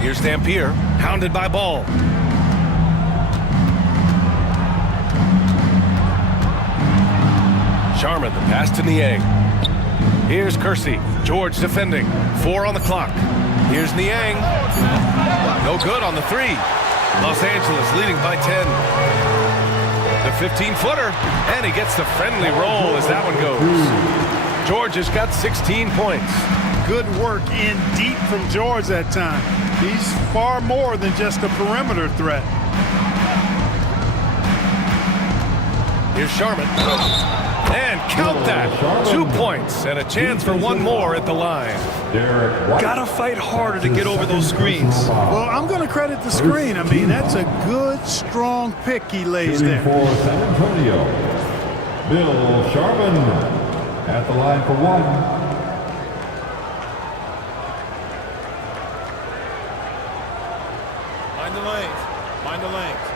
Here's Dampier, hounded by Ball. Sharman, the pass to Niang. Here's Kersey. George defending. 4 on the clock. Here's Niang. No good on the 3. Los Angeles leading by 10. The 15-footer. And he gets the friendly roll as that one goes. George has got 16 points. Good work in deep from George that time. He's far more than just a perimeter threat. Here's Sharman. And count that. 2 points and a chance for one more at the line. Gotta fight harder to get over those screens. Well, I'm going to credit the screen. I mean, that's a good, strong pick he lays there. For San Antonio, Bill Sharman at the line for 1. Mind the lanes. Mind the lanes.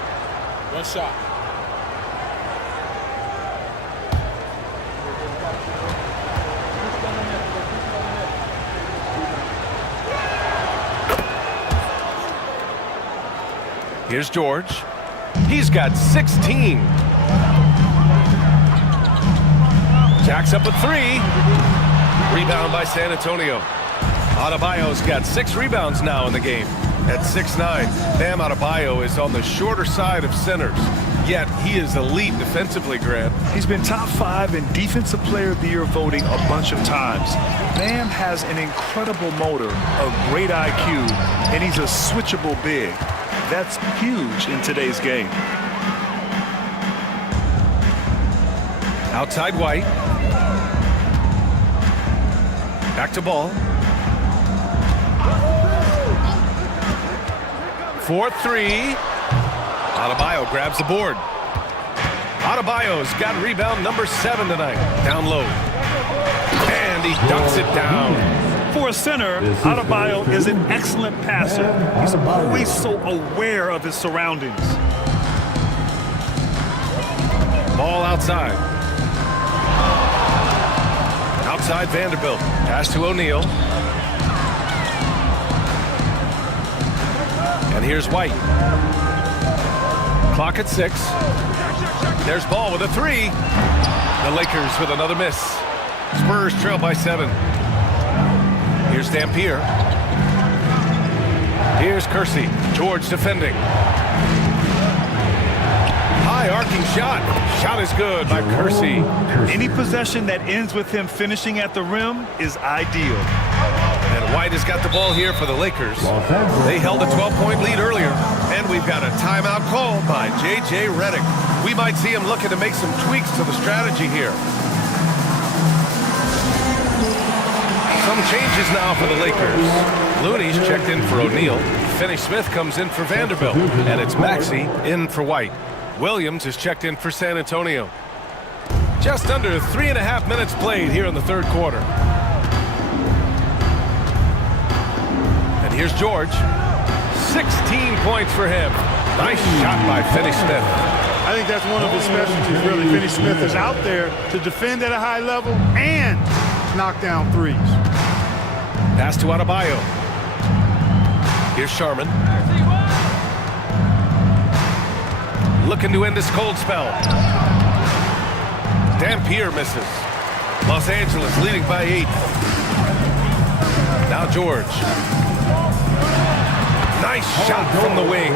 One shot. Here's George. He's got 16. Jacks up a 3. Rebound by San Antonio. Adebayo's got 6 rebounds now in the game. At 6'9", Bam Adebayo is on the shorter side of centers. Yet he is elite defensively, Grant. He's been top 5 in Defensive Player of the Year voting a bunch of times. Bam has an incredible motor, a great IQ, and he's a switchable big. That's huge in today's game. Outside White. Back to Ball. 4-3. Adebayo grabs the board. Adebayo's got rebound number 7 tonight. Down low. And he dunks it down. For a center, Adebayo is an excellent passer. He's always so aware of his surroundings. Ball outside. Outside Vanderbilt. Pass to O'Neal. And here's White. Clock at 6. There's Ball with a 3. The Lakers with another miss. Spurs trail by 7. Here's Dampier. Here's Kersey. George defending. High arcing shot. Shot is good by Kersey. Any possession that ends with him finishing at the rim is ideal. And White has got the ball here for the Lakers. They held a 12-point lead earlier. And we've got a timeout call by J.J. Redick. We might see him looking to make some tweaks to the strategy here. Some changes now for the Lakers. Looney's checked in for O'Neal. Finney-Smith comes in for Vanderbilt. And it's Maxey in for White. Williams is checked in for San Antonio. Just under 3.5 minutes played here in the third quarter. And here's George. 16 points for him. Nice shot by Finney-Smith. I think that's one of his specialties, really. Finney-Smith is out there to defend at a high level and knock down threes. Pass to Adebayo. Here's Sharman. Looking to end this cold spell. Dampier misses. Los Angeles leading by 8. Now George. Nice shot from the wing.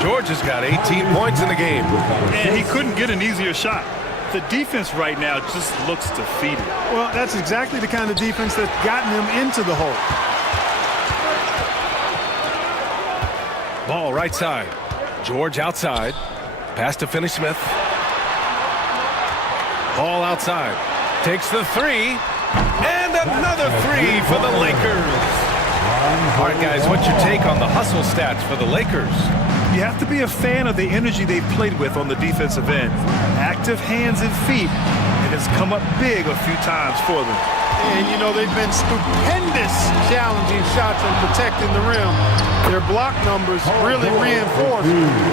George has got 18 points in the game. And he couldn't get an easier shot. The defense right now just looks defeated. Well, that's exactly the kind of defense that's gotten him into the hole. Ball right side. George outside. Pass to Finney-Smith. Ball outside. Takes the 3. And another 3 for the Lakers. All right, guys, what's your take on the hustle stats for the Lakers? You have to be a fan of the energy they've played with on the defensive end. Active hands and feet, and it's come up big a few times for them. And, you know, they've been stupendous challenging shots and protecting the rim. Their block numbers really reinforce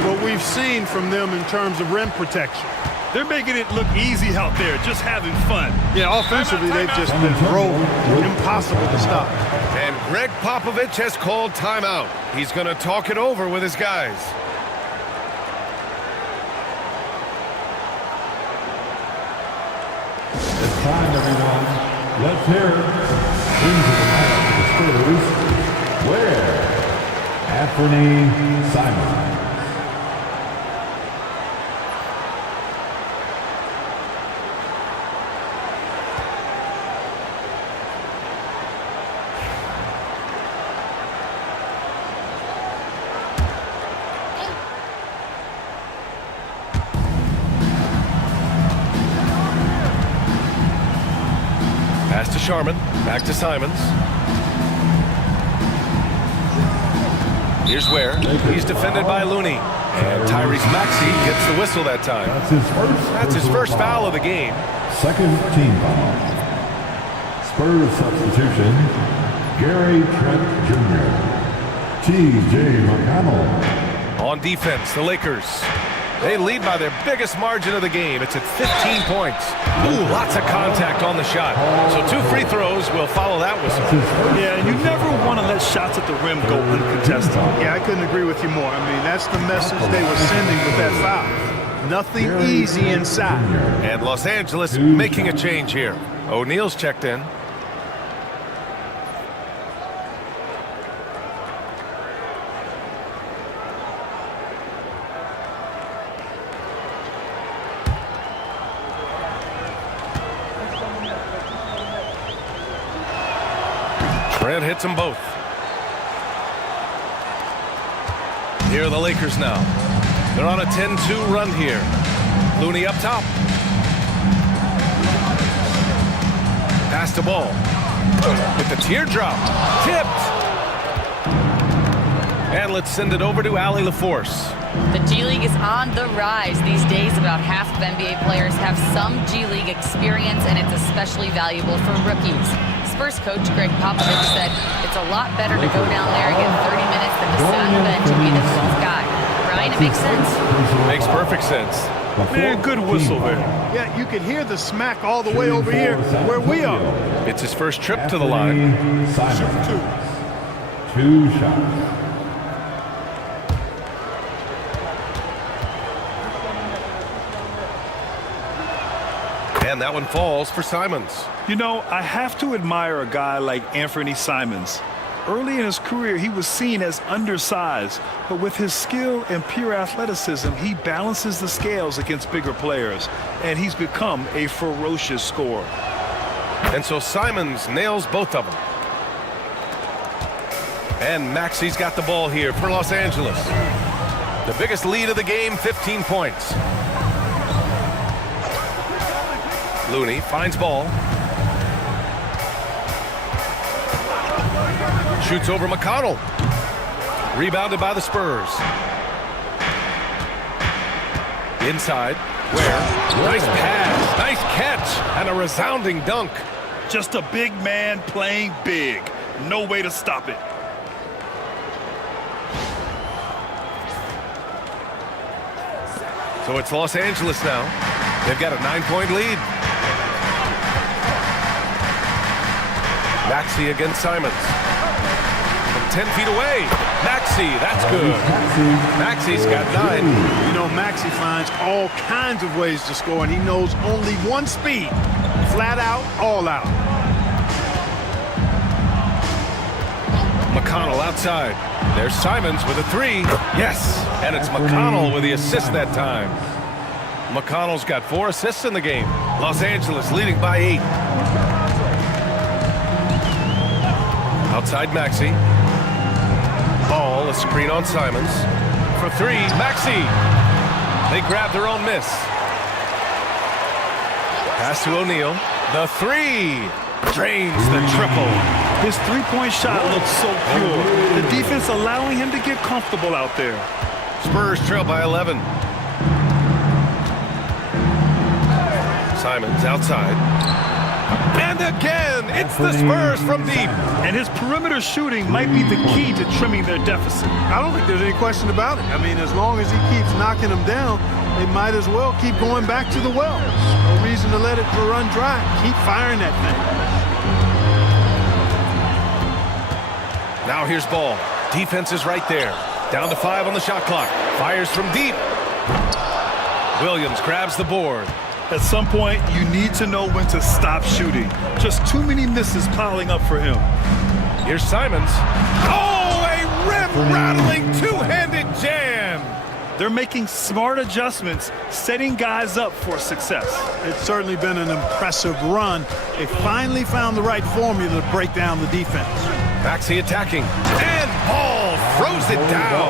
what we've seen from them in terms of rim protection. They're making it look easy out there, just having fun. Yeah, offensively, they've just been rolling. Impossible to stop. And Greg Popovich has called timeout. He's going to talk it over with his guys. It's time, everyone. Let's hear it. Into the lineup for the Spurs. Where? Anthony Simons. Pass to Sharman. Back to Simons. Here's where. He's defended by Looney. And Tyrese Maxey gets the whistle that time. That's his first foul of the game. Second team foul. Spurs substitution. Gary Trent Jr. T.J. McConnell. On defense, the Lakers. They lead by their biggest margin of the game. It's at 15 points. Ooh, lots of contact on the shot. So 2 free throws will follow that whistle. Yeah, and you never want to let shots at the rim go uncontested. Yeah, I couldn't agree with you more. I mean, that's the message they were sending with that foul. Nothing easy inside. And Los Angeles making a change here. O'Neal's checked in. Trent hits them both. Here are the Lakers now. They're on a 10-2 run here. Looney up top. Pass the ball. With the teardrop. Tipped. And let's send it over to Allie LaForce. The G League is on the rise these days. About half of NBA players have some G League experience, and it's especially valuable for rookies. Spurs coach Greg Popovich said it's a lot better to go down there and get 30 minutes than to sit on the bench and be the 12th guy. Brian, it makes sense. Makes perfect sense. Man, good whistle there. Yeah, you can hear the smack all the way over here where we are. It's his first trip to the line. Shoot 2 shots. And that one falls for Simons. You know, I have to admire a guy like Anthony Simons. Early in his career, he was seen as undersized, but with his skill and pure athleticism, he balances the scales against bigger players, and he's become a ferocious scorer. And so Simons nails both of them. And Maxey's got the ball here for Los Angeles. The biggest lead of the game, 15 points. Looney finds ball. Shoots over McConnell. Rebounded by the Spurs. Inside. Where? Nice pass. Nice catch. And a resounding dunk. Just a big man playing big. No way to stop it. So it's Los Angeles now. They've got a 9-point lead. Maxey against Simons. 10 feet away. Maxey, that's good. Maxey's got 9. You know, Maxey finds all kinds of ways to score, and he knows only one speed. Flat out, all out. McConnell outside. There's Simons with a 3. Yes, and it's McConnell with the assist that time. McConnell's got 4 assists in the game. Los Angeles leading by 8. Outside Maxey. Ball, a screen on Simons. For 3, Maxey. They grab their own miss. Pass to O'Neal. The 3. Drains the triple. His three-point shot looks so pure. The defense allowing him to get comfortable out there. Spurs trail by 11. Simons outside. And again, it's the Spurs from deep. And his perimeter shooting might be the key to trimming their deficit. I don't think there's any question about it. I mean, as long as he keeps knocking them down, they might as well keep going back to the well. No reason to let it run dry. Keep firing that thing. Now here's Ball. Defense is right there. Down to 5 on the shot clock. Fires from deep. Williams grabs the board. At some point, you need to know when to stop shooting. Just too many misses piling up for him. Here's Simons. Oh, a rim-rattling two-handed jam. They're making smart adjustments, setting guys up for success. It's certainly been an impressive run. They finally found the right formula to break down the defense. Maxey attacking. And Ball throws it down.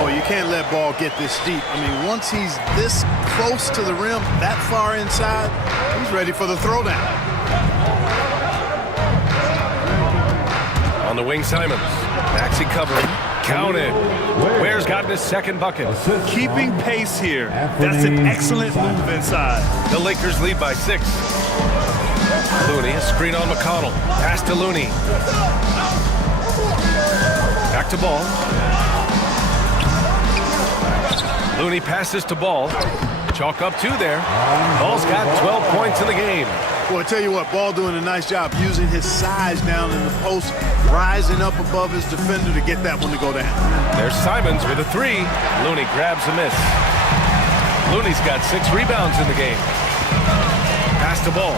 Oh, you can't let Ball get this deep. I mean, once he's this close to the rim, that far inside, he's ready for the throwdown. On the wing, Simons. Maxey covering. Counted. Ware's gotten his second bucket. Keeping pace here. That's an excellent move inside. The Lakers lead by 6. Looney, a screen on McConnell. Pass to Looney. Back to Ball. Looney passes to Ball. Chalk up 2 there. Ball's got 12 points in the game. Well, I tell you what, Ball doing a nice job using his size down in the post, rising up above his defender to get that one to go down. There's Simons with a 3. Looney grabs a miss. Looney's got 6 rebounds in the game. Pass to Ball.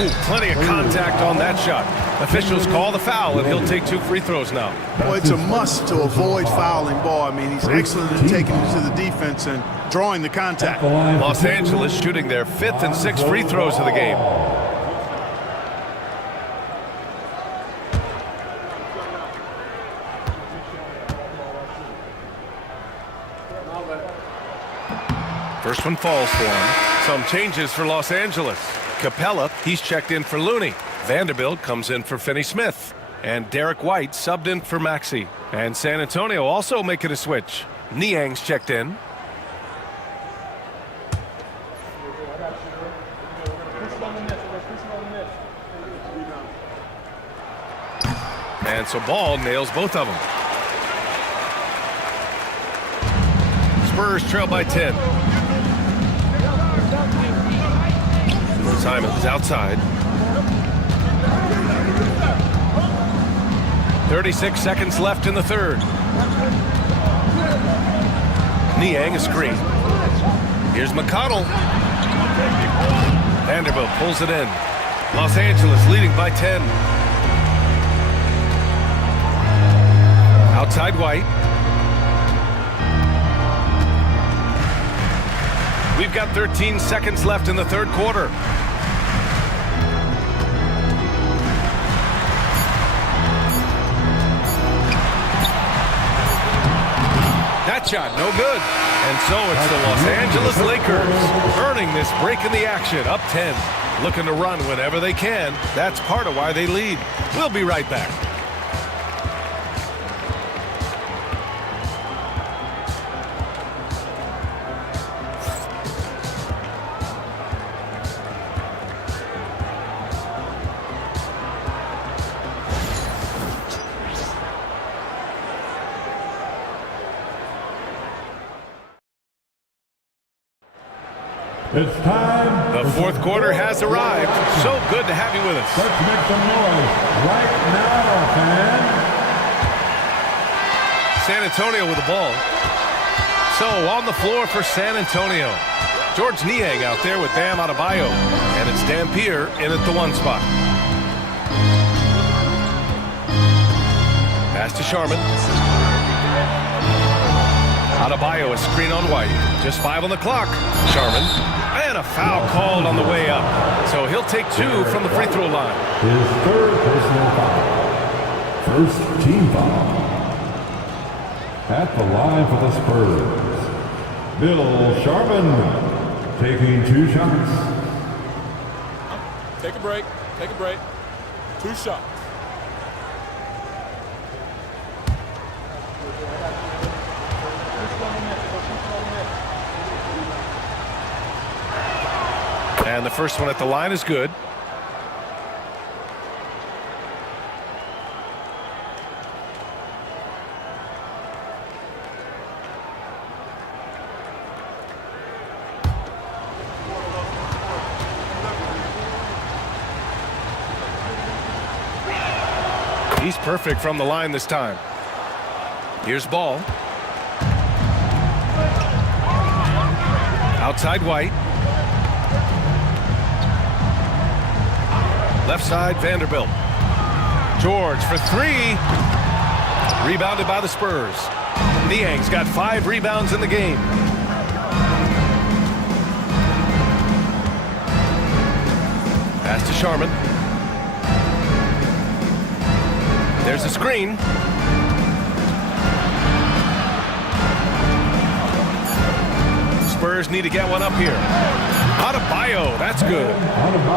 Ooh, plenty of contact on that shot. Officials call the foul, and he'll take 2 free throws now. Well, it's a must to avoid fouling Ball. I mean, he's excellent at taking it to the defense and drawing the contact. Los Angeles shooting their 5th and 6th free throws of the game. First one falls for him. Some changes for Los Angeles. Capella, he's checked in for Looney. Vanderbilt comes in for Finney-Smith. And Derek White subbed in for Maxey. And San Antonio also making a switch. Niang's checked in. And so Ball nails both of them. Spurs trail by 10. Simons outside. 36 seconds left in the third. Niang a screen. Here's McConnell. Vanderbilt pulls it in. Los Angeles leading by 10. Outside White. We've got 13 seconds left in the third quarter. That shot, no good. And so it's the Los Angeles Lakers earning this break in the action, up 10. Looking to run whenever they can. That's part of why they lead. We'll be right back. It's time. The fourth quarter has arrived. So good to have you with us. Let's make some noise right now, fans. San Antonio with the ball. So on the floor for San Antonio. Georges Niang out there with Bam Adebayo. And it's Dampier in at the 1 spot. Pass to Sharman. Adebayo, a screen on White. Just 5 on the clock. Sharman. And a foul called on the way up. So he'll take 2 from the free throw line. His third personal foul. First team foul. At the line for the Spurs, Bill Sharman taking 2 shots. Take a break. Take a break. 2 shots. And the first one at the line is good. He's perfect from the line this time. Here's Ball. Outside White. Left side, Vanderbilt. George for 3. Rebounded by the Spurs. Niang's got 5 rebounds in the game. Pass to Sharman. There's a screen. Spurs need to get one up here. Adebayo, that's good.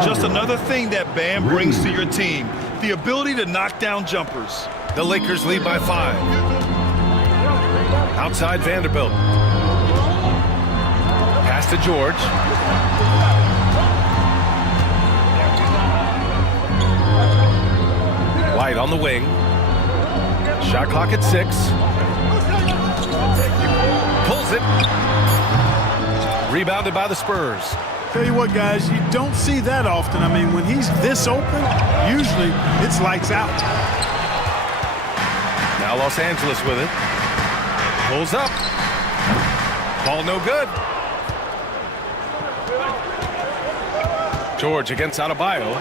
Just another thing that Bam brings to your team, the ability to knock down jumpers. The Lakers lead by 5. Outside Vanderbilt. Pass to George. White on the wing. Shot clock at 6. Pulls it. Rebounded by the Spurs. Tell you what, guys, you don't see that often. I mean, when he's this open, usually it's lights out. Now Los Angeles with it. Pulls up. Ball no good. George against Adebayo.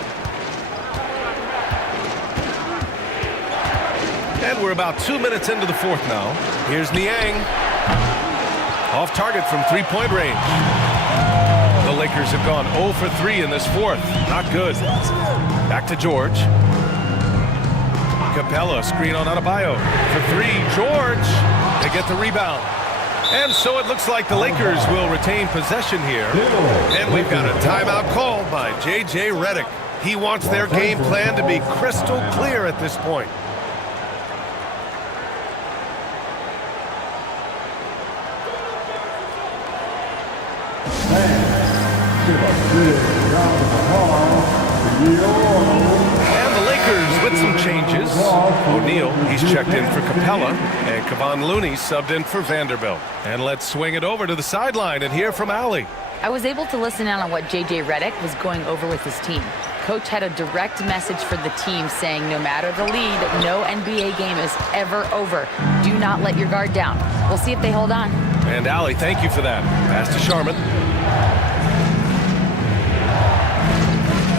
And we're about 2 minutes into the fourth now. Here's Niang. Off target from 3-point range. The Lakers have gone 0 for 3 in this fourth. Not good. Back to George. Capella, screen on Adebayo. For 3, George. They get the rebound. And so it looks like the Lakers will retain possession here. And we've got a timeout called by J.J. Redick. He wants their game plan to be crystal clear at this point. And the Lakers with some changes. O'Neal, he's checked in for Capella, and Kevon Looney subbed in for Vanderbilt. And let's swing it over to the sideline and hear from Allie. I was able to listen in on what J.J. Redick was going over with his team. Coach had a direct message for the team saying no matter the lead, no NBA game is ever over. Do not let your guard down. We'll see if they hold on. And Allie, thank you for that. Pass to Sharman.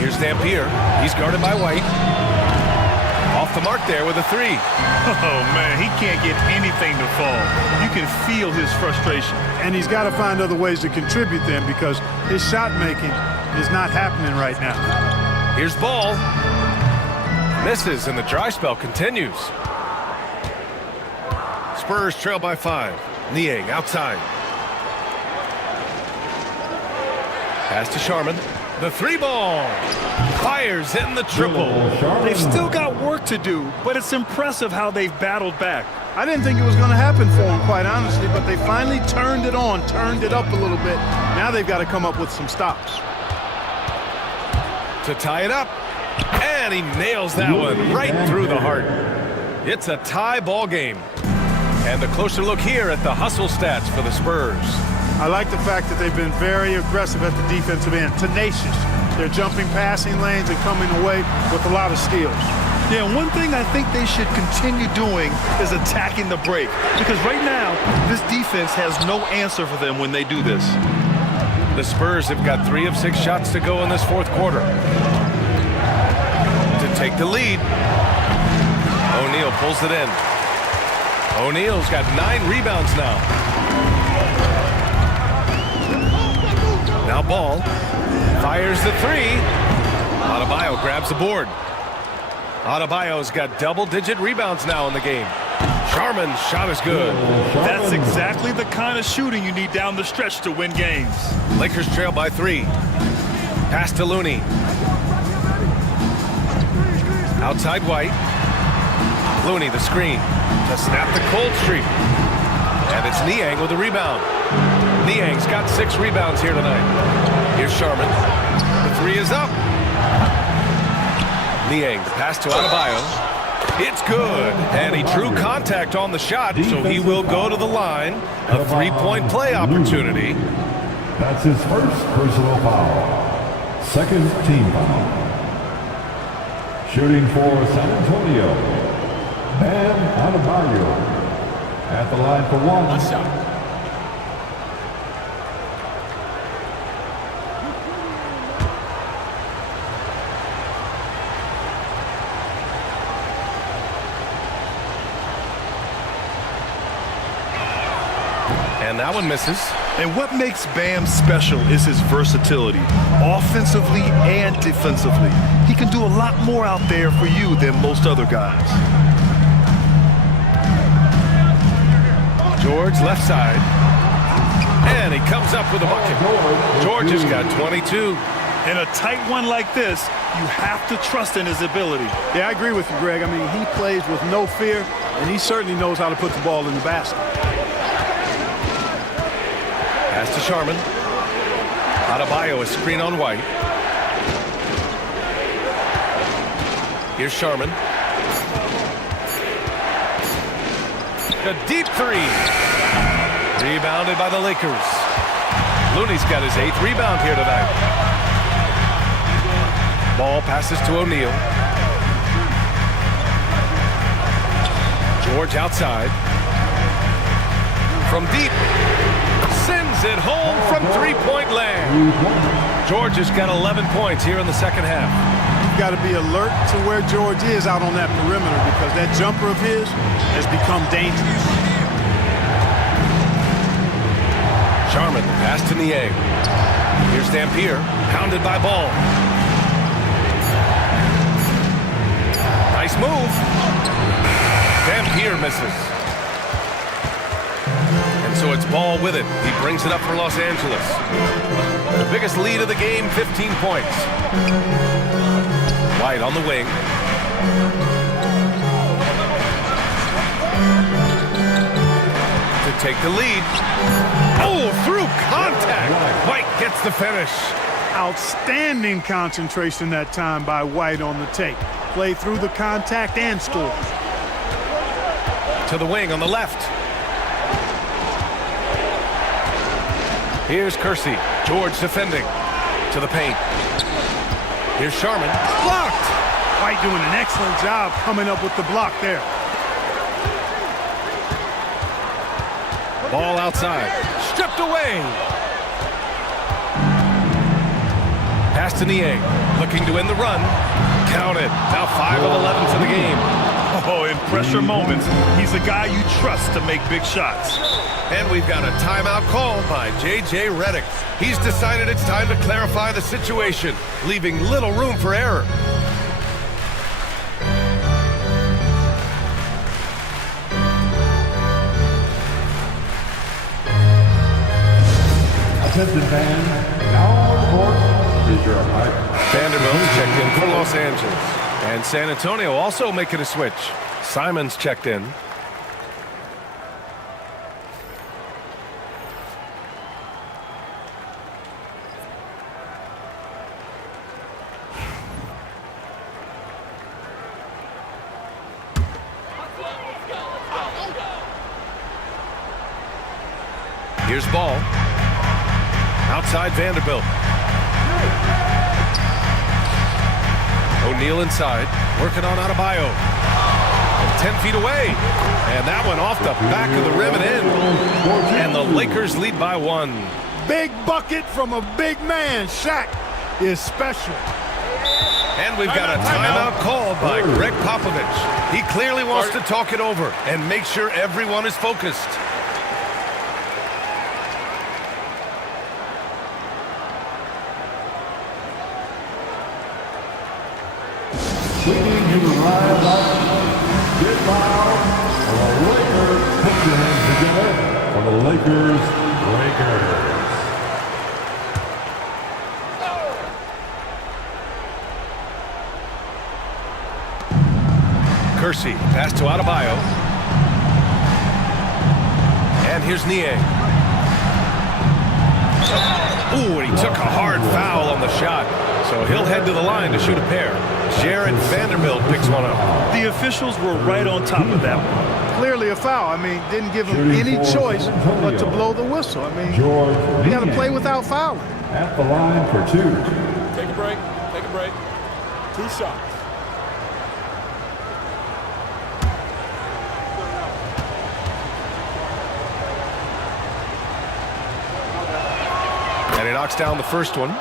Here's Dampier. He's guarded by White. Off the mark there with a 3. Oh, man, he can't get anything to fall. You can feel his frustration. And he's got to find other ways to contribute then because his shot making is not happening right now. Here's Ball. Misses, and the dry spell continues. Spurs trail by 5. Niang outside. Pass to Sharman. The 3-ball. Fires hitting the triple. They've still got work to do, but it's impressive how they've battled back. I didn't think it was going to happen for them, quite honestly, but they finally turned it on, turned it up a little bit. Now they've got to come up with some stops. To tie it up. And he nails that one right through the heart. It's a tie ball game. And a closer look here at the hustle stats for the Spurs. I I like the fact that they've been very aggressive at the defensive end, tenacious. They're jumping passing lanes and coming away with a lot of steals. Yeah, one thing I think they should continue doing is attacking the break. Because right now, this defense has no answer for them when they do this. The Spurs have got 3 of 6 shots to go in this fourth quarter. To take the lead, O'Neal pulls it in. O'Neal's got 9 rebounds now. Now Ball fires the 3. Adebayo grabs the board. Adebayo's got double-digit rebounds now in the game. Sharman's shot is good. That's exactly the kind of shooting you need down the stretch to win games. Lakers trail by 3. Pass to Looney. Outside White. Looney the screen to snap the cold streak. And it's Niang with the rebound. Niang's got 6 rebounds here tonight. Here's Sharman. The 3 is up. Niang, the pass to Adebayo. It's good, and he drew contact on the shot, so he will go to the line. A 3-point play opportunity. That's his first personal foul. Second team foul. Shooting for San Antonio, Bam Adebayo. At the line for 1 shot. And that one misses. And what makes Bam special is his versatility, offensively and defensively. He can do a lot more out there for you than most other guys. George left side. And he comes up with a bucket. George has got 22. In a tight one like this, you have to trust in his ability. Yeah, I agree with you, Greg. I mean, he plays with no fear, and he certainly knows how to put the ball in the basket. Pass to Sharman. Adebayo is screen on White. Here's Sharman. A deep 3. Rebounded by the Lakers. Looney's got his 8th rebound here tonight. Ball passes to O'Neal. George outside. From deep. Sends it home from 3-point land. George has got 11 points here in the second half. You've got to be alert to where George is out on that perimeter because that jumper of his has become dangerous. Sharman, pass to Niang. Here's Dampier, pounded by Ball. Nice move. Dampier misses. So it's Ball with it. He brings it up for Los Angeles. The biggest lead of the game, 15 points. White on the wing. To take the lead. Oh, through contact. White gets the finish. Outstanding concentration that time by White on the take. Played through the contact and scored. To the wing on the left. Here's Kersey. George defending. To the paint. Here's Sharman. Blocked! White doing an excellent job coming up with the block there. Ball outside. Stripped away. Pass to Niang. Looking to end the run. Counted. Now 5 of 11 for the game. Oh, in pressure moments, he's a guy you trust to make big shots. And we've got a timeout called by J.J. Redick. He's decided it's time to clarify the situation, leaving little room for error. Attention fans, now on the court is your umpire. Vanderbilt's checked in for Los Angeles. And San Antonio also making a switch. Simon's checked in. Here's Ball. Outside Vanderbilt. O'Neal inside, working on Adebayo. From 10 feet away. And that one off the back of the rim and in. And the Lakers lead by 1. Big bucket from a big man. Shaq is special. And we've got a timeout called by Greg Popovich. He clearly wants to talk it over and make sure everyone is focused. Waiting to arrive get loud for the Lakers. Put your hands together for the Lakers. Kersey, pass to Adebayo. And here's Niang. Ooh, and he took a hard foul on the shot. So he'll head to the line to shoot a pair. Jared Vanderbilt picks one up. The officials were right on top of that one. Clearly a foul. I mean, didn't give him any choice but to blow the whistle. I mean, you got to play without fouling. At the line for 2. Take a break. Take a break. 2 shots. And he knocks down the first one.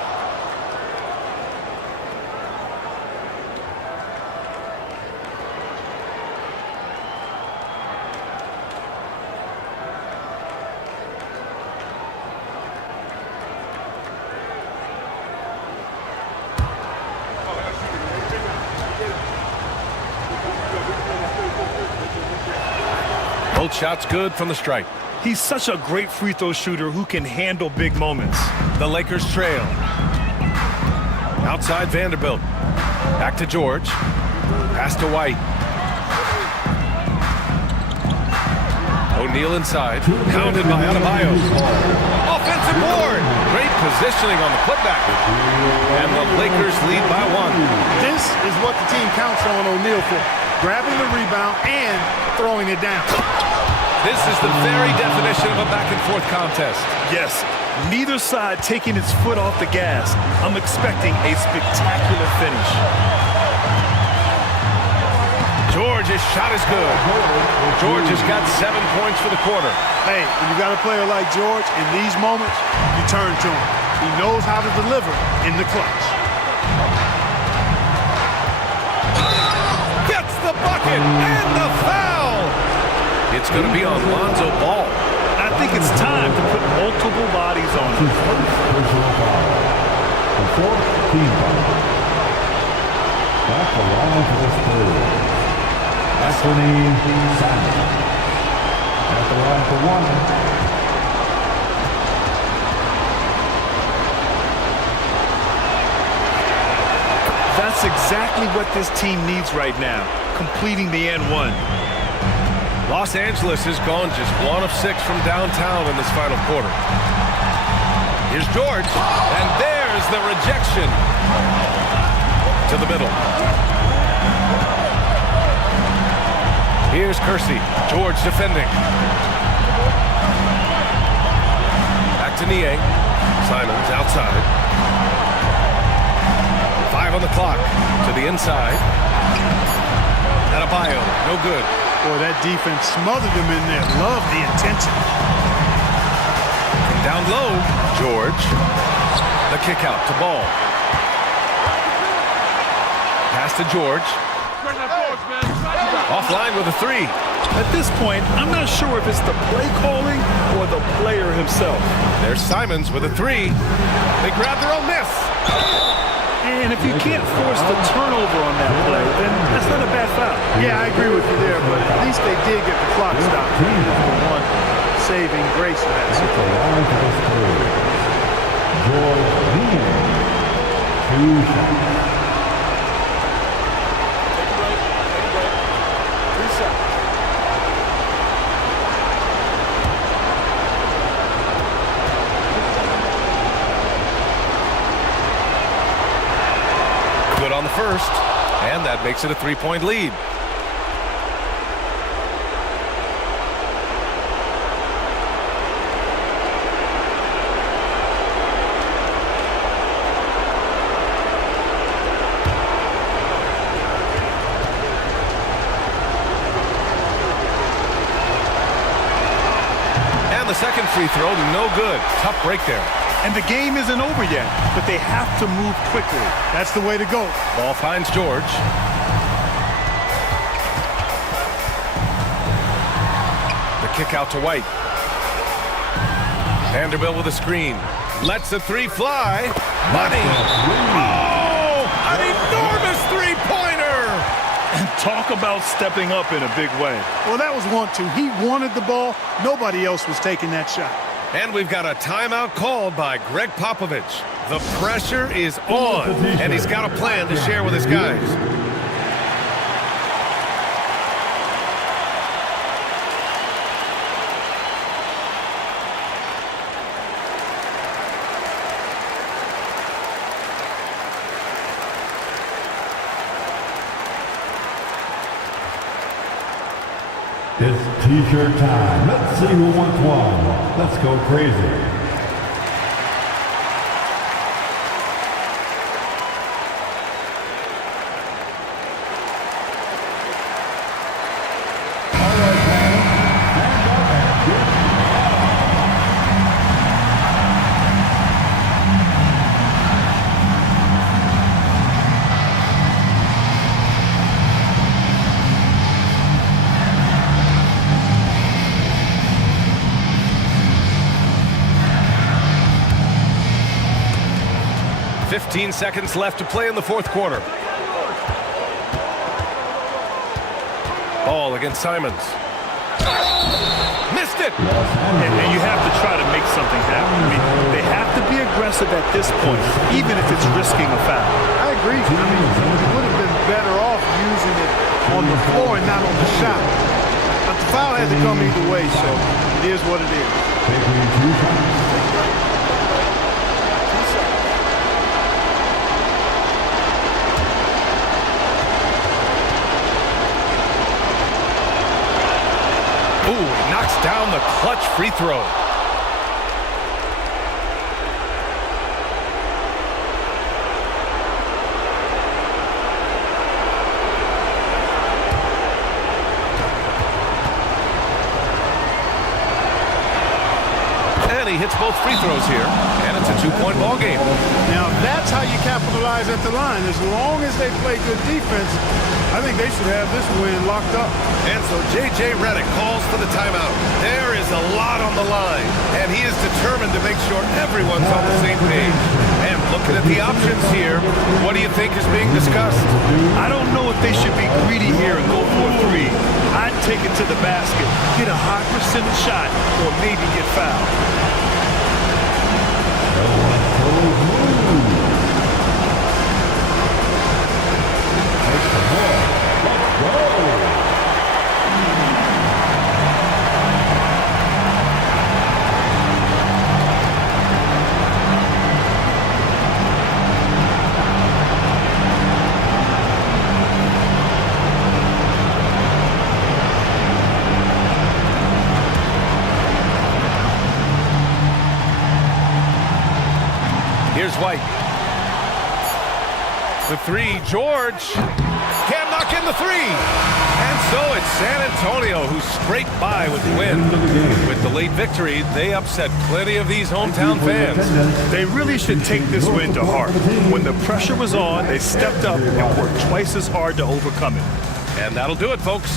Both shots good from the stripe. He's such a great free throw shooter who can handle big moments. The Lakers trail. Outside Vanderbilt. Back to George. Pass to White. O'Neal inside. Pounded by Adebayo. Offensive board. Great positioning on the putback. And the Lakers lead by 1. This is what the team counts on O'Neal for. Grabbing the rebound and throwing it down. This is the very definition of a back-and-forth contest. Yes, neither side taking its foot off the gas. I'm expecting a spectacular finish. George's shot is good. George has got 7 points for the quarter. Hey, when you got a player like George, in these moments, you turn to him. He knows how to deliver in the clutch. Gets the bucket and the foul. It's going to be on Lonzo Ball. I think it's time to put multiple bodies on him. Personal foul. The 4th team foul. At the line for the Spurs. Anthony Simons. At the line for 1. That's exactly what this team needs right now, completing the N1. Los Angeles has gone just 1 of 6 from downtown in this final quarter. Here's George, and there's the rejection. To the middle. Here's Kersey. George defending. Back to Niang. Simons outside. 5 on the clock. To the inside. Adebayo, no good. Boy, that defense smothered him in there. Love the intention. Down low, George. The kick out to Ball. Pass to George. Offline with a 3. At this point, I'm not sure if it's the play calling or the player himself. There's Simons with a 3. They grab their own miss. And if you can't force the turnover on that play, then that's not a bad foul. Yeah, I agree with you there, but at least they did get the clock stopped. One saving grace of that situation. George Niang. 2 shots. Take a break. Take a break. 2 shots. Good on the first, and that makes it a 3-point lead. second free throw, no good. Tough break there. And the game isn't over yet, but they have to move quickly. That's the way to go. Ball finds George. The kick out to White. Vanderbilt with a screen. Lets the three fly. Money. Oh, an enormous three-pointer. And talk about stepping up in a big way. Well, that was 1-2. He wanted the ball. Nobody else was taking that shot. And we've got a timeout called by Greg Popovich. The pressure is on, and he's got a plan to share with his guys. It's T-shirt time. Let's see who wants one. Let's go crazy. Fifteen seconds left to play in the fourth quarter. Ball against Simons. Missed it! And you have to try to make something happen. I mean, they have to be aggressive at this point, even if it's risking a foul. I agree. I mean, he would have been better off using it on the floor and not on the shot. But the foul had to come either way, so it is what it is. Ooh, knocks down the clutch free throw. And he hits both free throws here, and it's a two-point ball game. Now, that's how you capitalize at the line. As long as they play good defense, I think they should have this win locked up. And so J.J. Redick calls for the timeout. There is a lot on the line, and he is determined to make sure everyone's on the same page. And looking at the options here, what do you think is being discussed? I don't know if they should be greedy here and go for a three. I'd take it to the basket, get a high percentage shot, or maybe get fouled. Here's White. The three, George can't knock in the three. And so it's San Antonio who scraped by with the win. With the late victory, they upset plenty of these hometown fans. They really should take this win to heart. When the pressure was on, they stepped up and worked twice as hard to overcome it. And that'll do it, folks.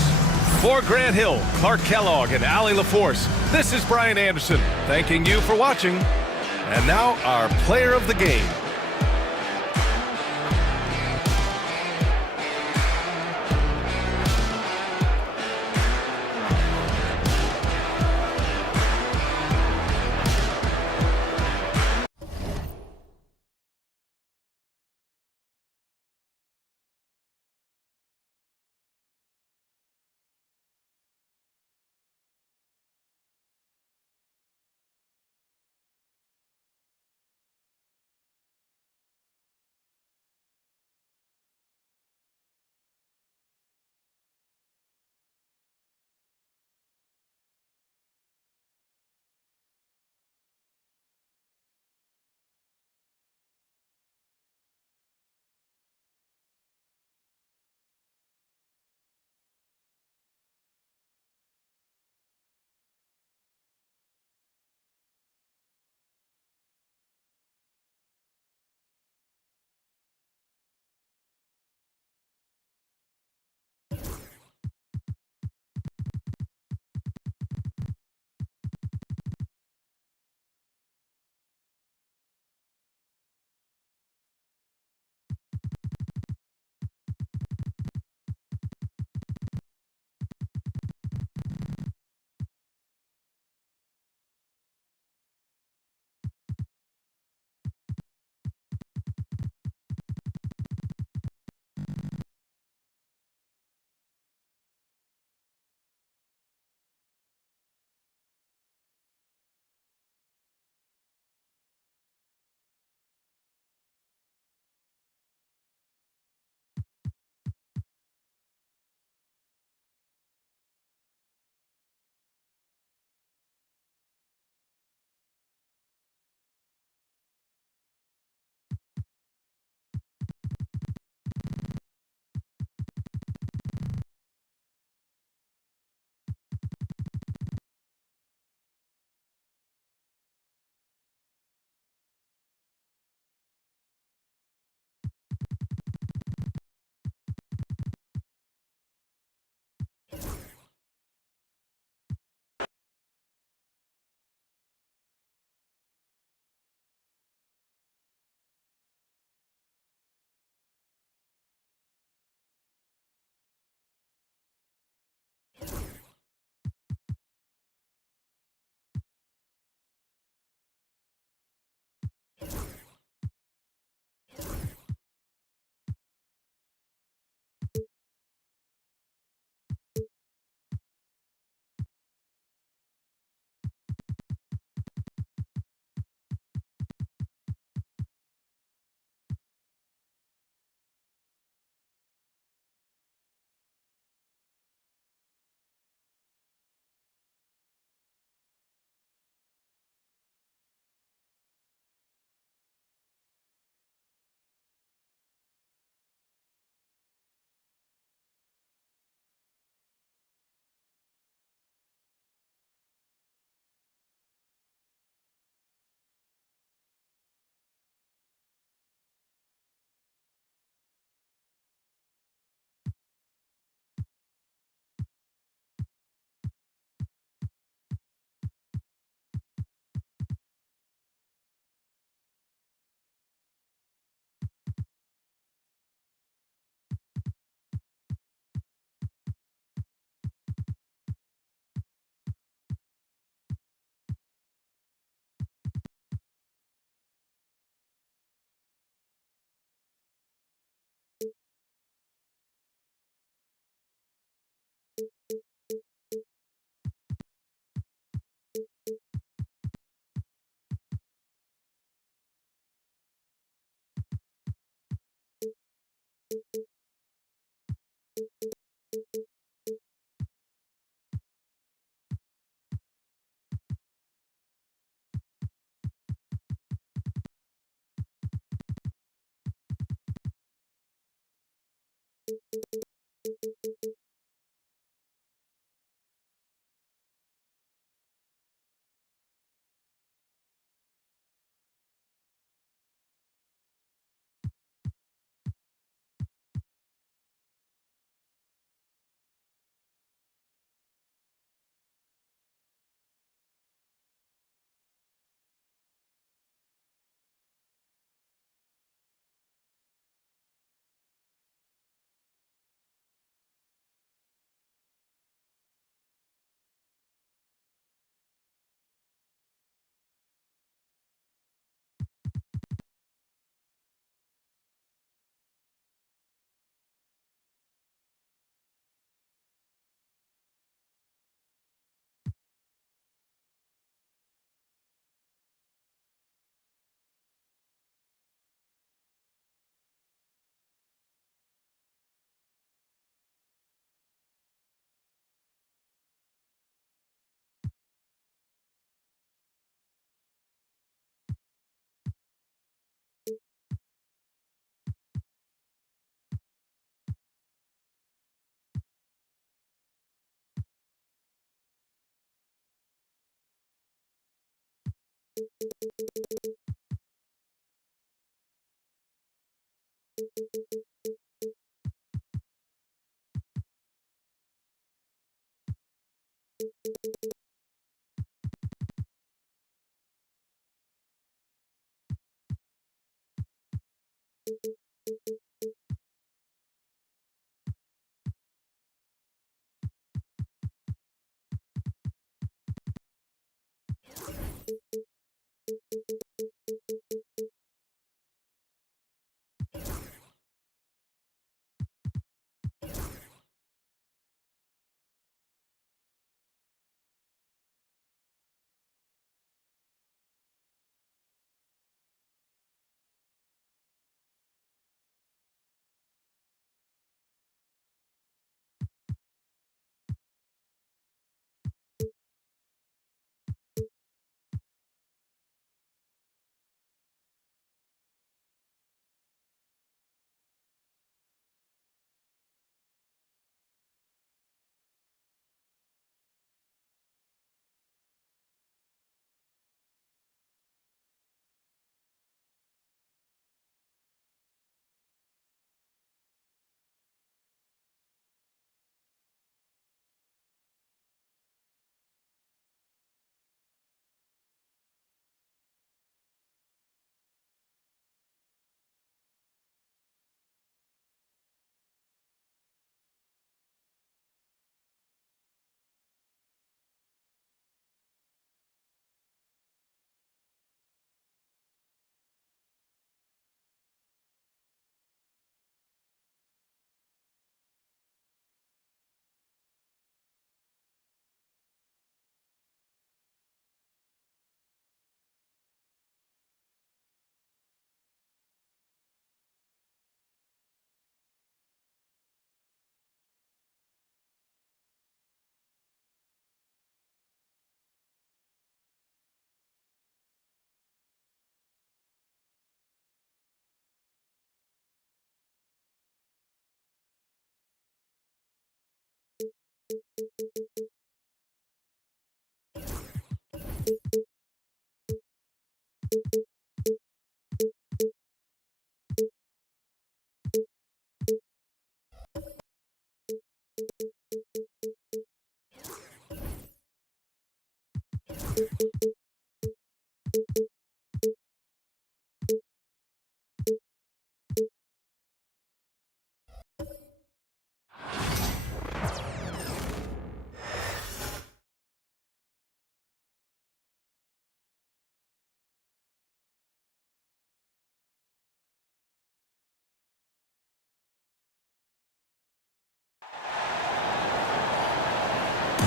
For Grant Hill, Clark Kellogg, and Allie LaForce, this is Brian Anderson, thanking you for watching. And now, our player of the game.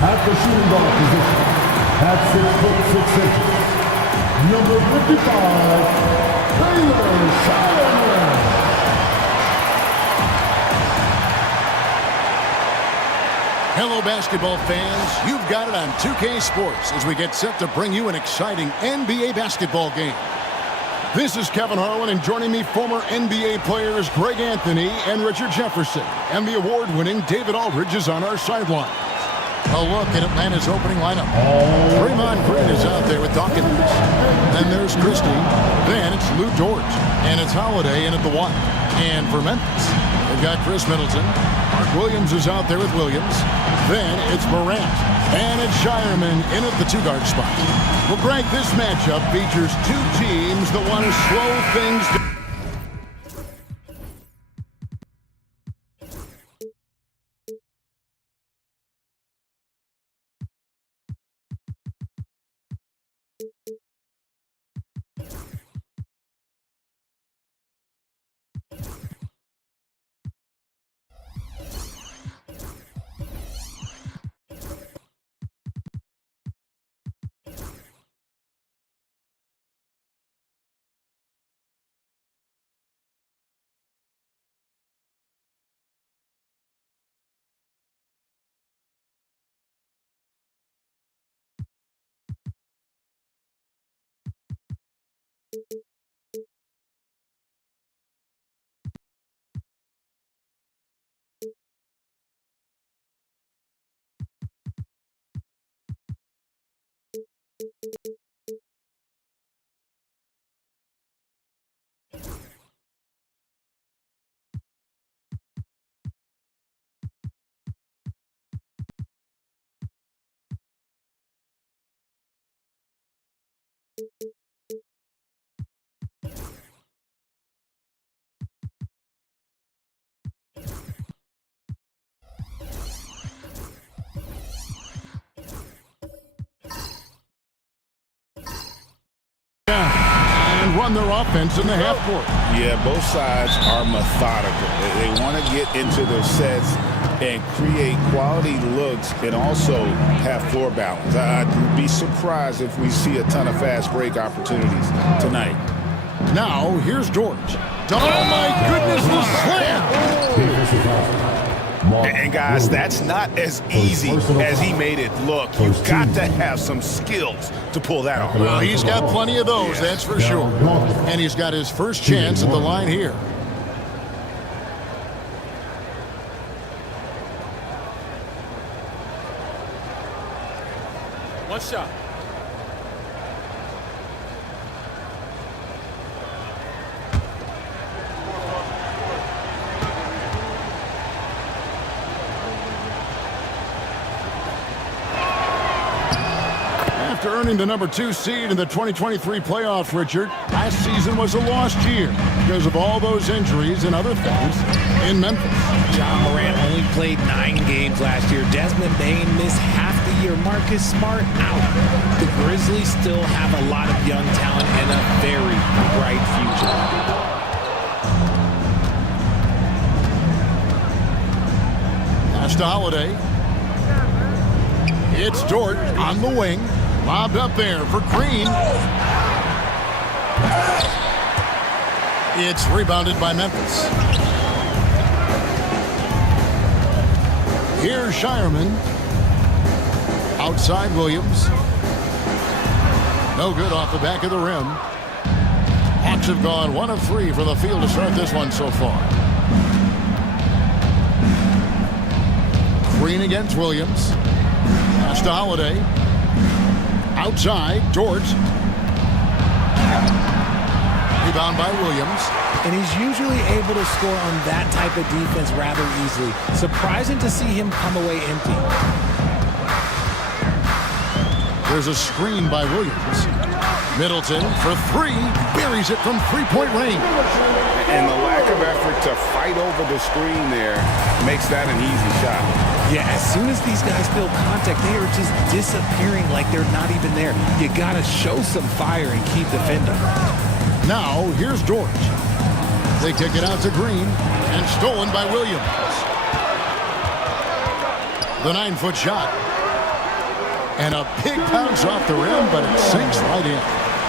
At the shooting guard position, at 6'6", number 55, Taylor Shireman. Hello, basketball fans. You've got it on 2K Sports as we get set to bring you an exciting NBA basketball game. This is Kevin Harlan, and joining me, former NBA players Greg Anthony and Richard Jefferson. And the award-winning David Aldridge is on our sideline. A look at Atlanta's opening lineup. Draymond Green is out there with Dawkins. Then there's Christie. Then it's Lou Dort. And it's Holiday in at the 1. And for Memphis, they've got Chris Middleton. Mark Williams is out there with Williams. Then it's Morant. And it's Shireman in at the 2-guard spot. Well, Greg, this matchup features two teams that want to slow things down. run their offense in the half court. Yeah, both sides are methodical. They want to get into their sets and create quality looks and also have floor balance. I'd be surprised if we see a ton of fast break opportunities tonight. Now, here's George. Oh, my goodness, the slam! And guys, that's not as easy as he made it look. You've got to have some skills to pull that off. Well, he's got plenty of those, that's for sure. And he's got his first chance at the line here. One shot. After earning the #2 seed in the 2023 playoffs, Richard, last season was a lost year because of all those injuries and other things in Memphis. John Morant only played 9 games last year. Desmond Bane missed half the year. Marcus Smart out. The Grizzlies still have a lot of young talent and a very bright future. Pass to Holiday. It's Dort on the wing. Lobbed up there for Green. It's rebounded by Memphis. Here's Shireman. Outside Williams. No good off the back of the rim. Hawks have gone 1 of 3 for the field to start this one so far. Green against Williams. Pass to Holiday. Outside, George. Rebound by Williams. And he's usually able to score on that type of defense rather easily. Surprising to see him come away empty. There's a screen by Williams. Middleton for 3. Buries it from 3-point range. And the lack of effort to fight over the screen there makes that an easy shot. Yeah, as soon as these guys feel contact, they are just disappearing like they're not even there. You got to show some fire and keep defending. Now, here's George. They kick it out to Green, and stolen by Williams. The 9-foot shot. And a big bounce off the rim, but it sinks right in.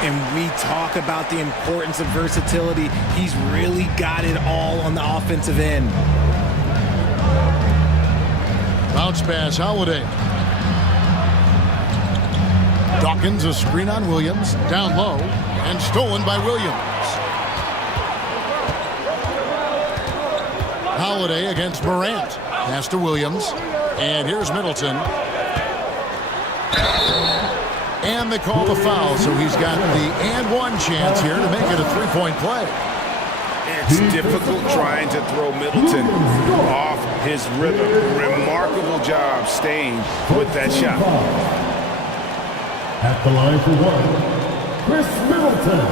And we talk about the importance of versatility. He's really got it all on the offensive end. Bounce pass, Holiday. Dawkins, a screen on Williams. Down low, and stolen by Williams. Holiday against Morant. Pass to Williams. And here's Middleton. And they call the foul, so he's got the and-one chance here to make it a 3-point play. It's difficult trying to throw Middleton off his rhythm. Remarkable job staying with that shot. At the line for 1, Chris Middleton.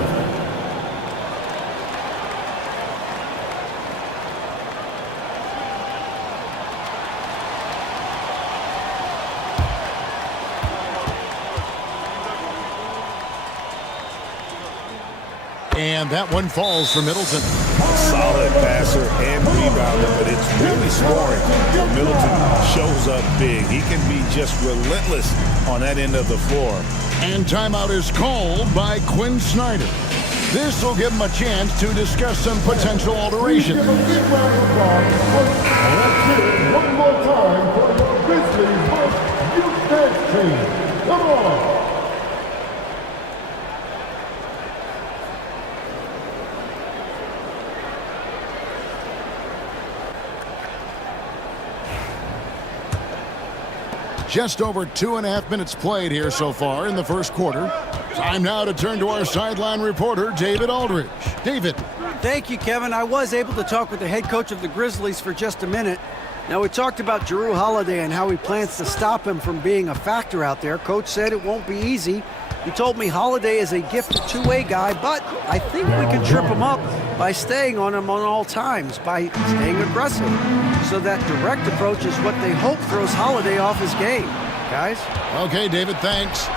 And that one falls for Middleton. Solid passer and rebounder, but it's really scoring when Middleton shows up big. He can be just relentless on that end of the floor. And timeout is called by Quinn Snyder. This will give him a chance to discuss some potential alterations. One more time for your Grizzlies youth dance team. Come on. Just over 2.5 minutes played here so far in the first quarter. Time now to turn to our sideline reporter, David Aldridge. David. Thank you, Kevin. I was able to talk with the head coach of the Grizzlies for just a minute. Now, we talked about Jrue Holiday and how he plans to stop him from being a factor out there. Coach said it won't be easy. He told me Holiday is a gifted two-way guy, but I think we can trip him up by staying on him on all times, by staying aggressive. So that direct approach is what they hope throws Holiday off his game. Guys? Okay, David, thanks.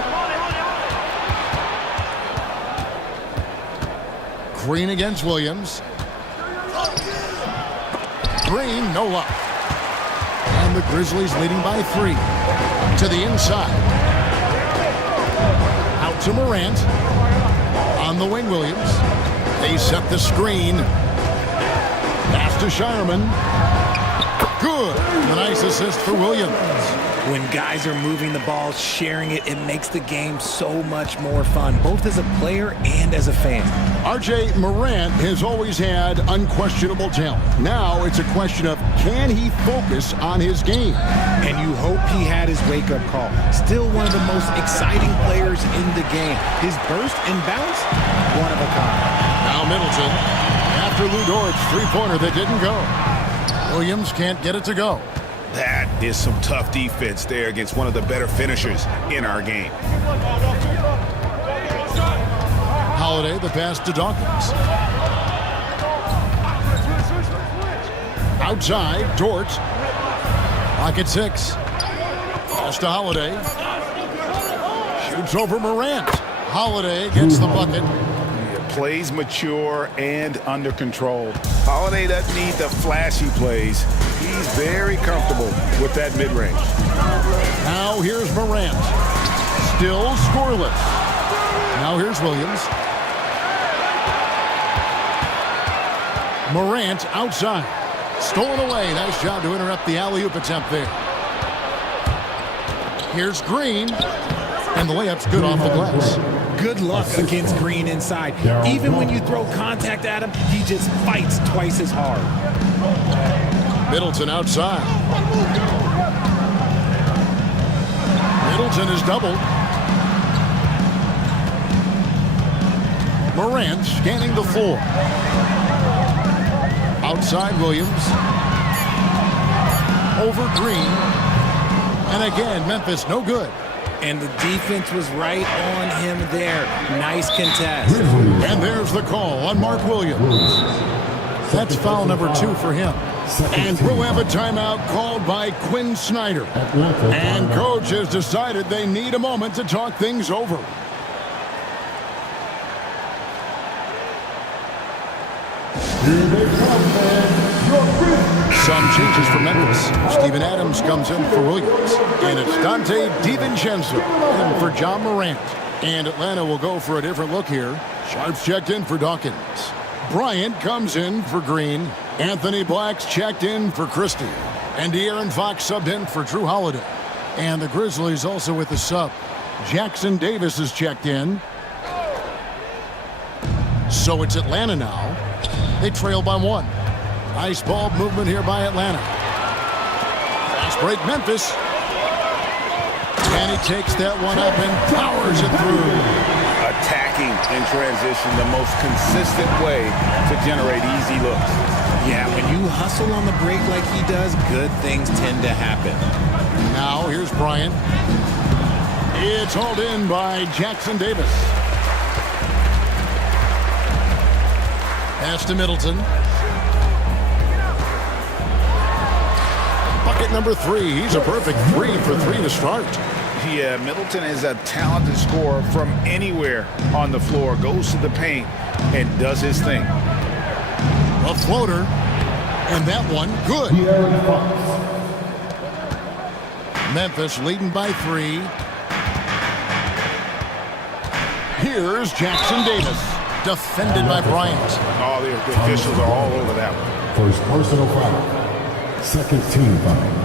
Green against Williams. Green, no luck. And the Grizzlies leading by 3. To the inside. Out to Morant. On the wing, Williams. They set the screen. Pass to Shireman. Good. A nice assist for Williams. When guys are moving the ball, sharing it, it makes the game so much more fun, both as a player and as a fan. R.J. Morant has always had unquestionable talent. Now it's a question of, can he focus on his game? And you hope he had his wake-up call. Still one of the most exciting players in the game. His burst and bounce, one of a kind. Now Middleton, after Lou Dort's three-pointer that didn't go. Williams can't get it to go. That is some tough defense there against one of the better finishers in our game. Holiday, the pass to Dawkins. Outside, Dort. Lock at 6. Pass to Holiday. Shoots over Morant. Holiday gets the bucket. Plays mature and under control. Holiday doesn't need the flashy plays. He's very comfortable with that mid-range. Now here's Morant. Still scoreless. Now here's Williams. Morant outside. Stolen away. Nice job to interrupt the alley-oop attempt there. Here's Green. And the layup's good off the glass. Good luck against Green inside. Even when you throw contact at him, he just fights twice as hard. Middleton outside. Middleton is doubled. Morant scanning the floor. Outside Williams. Over Green. And again, Memphis no good. And the defense was right on him there. Nice contest. And there's the call on Mark Williams. That's foul number 2 for him. And we'll have a timeout called by Quinn Snyder. And coach has decided they need a moment to talk things over. Some changes for Memphis. Steven Adams comes in for Williams. And it's Dante DiVincenzo in for John Morant. And Atlanta will go for a different look here. Sharps checked in for Dawkins. Bryant comes in for Green. Anthony Black's checked in for Christie. And De'Aaron Fox subbed in for Drew Holiday. And the Grizzlies also with the sub. Jackson Davis is checked in. So it's Atlanta now. They trail by 1. Nice ball movement here by Atlanta. Fast break Memphis. And he takes that one up and powers it through. Attacking in transition, the most consistent way to generate easy looks. Yeah, when you hustle on the break like he does, good things tend to happen. Now here's Bryant. It's hauled in by Jackson Davis. Pass to Middleton. Bucket number 3. He's a perfect 3 for 3 to start. Yeah, Middleton is a talented scorer from anywhere on the floor. Goes to the paint and does his thing. A floater. And that one, good. Memphis leading by 3. Here's Jackson Davis. Defended by Bryant. All the officials are all over that one. First personal foul. Second team foul.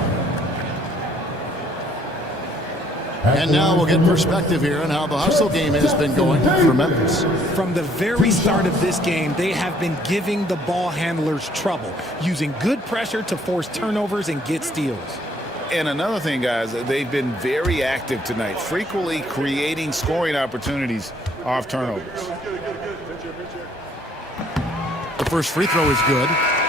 And now we'll get perspective here on how the hustle game has been going for Memphis. From the very start of this game, they have been giving the ball handlers trouble, using good pressure to force turnovers and get steals. And another thing, guys, they've been very active tonight, frequently creating scoring opportunities off turnovers. The first free throw is good.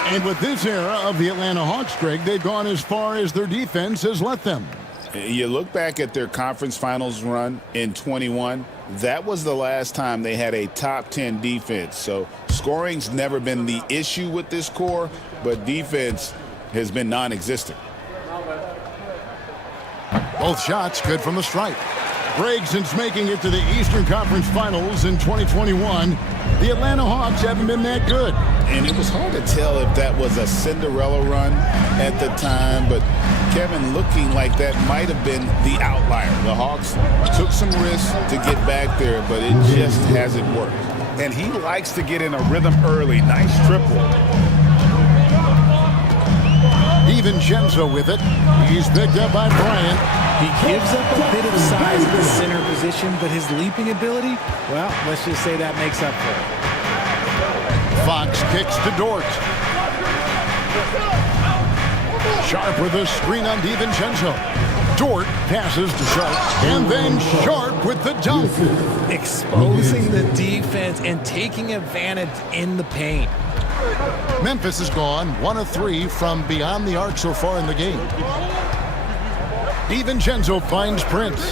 And with this era of the Atlanta Hawks, Greg, they've gone as far as their defense has let them. You look back at their conference finals run in 21, that was the last time they had a top 10 defense. So scoring's never been the issue with this core, but defense has been non-existent. Both shots good from the stripe. break since making it to the Eastern Conference Finals in 2021. The Atlanta Hawks haven't been that good. And it was hard to tell if that was a Cinderella run at the time, but Kevin, looking like that might have been the outlier. The Hawks took some risks to get back there, but it just hasn't worked. And he likes to get in a rhythm early. Nice triple. DiVincenzo with it. He's picked up by Bryant. He gives up a bit of size at the center position, but his leaping ability, well, let's just say that makes up for it. Fox kicks to Dort. Sharp with a screen on DiVincenzo. Dort passes to Sharp, and then Sharp with the dunk. Exposing the defense and taking advantage in the paint. Memphis has gone 1 of 3 from beyond the arc so far in the game. DiVincenzo finds Prince.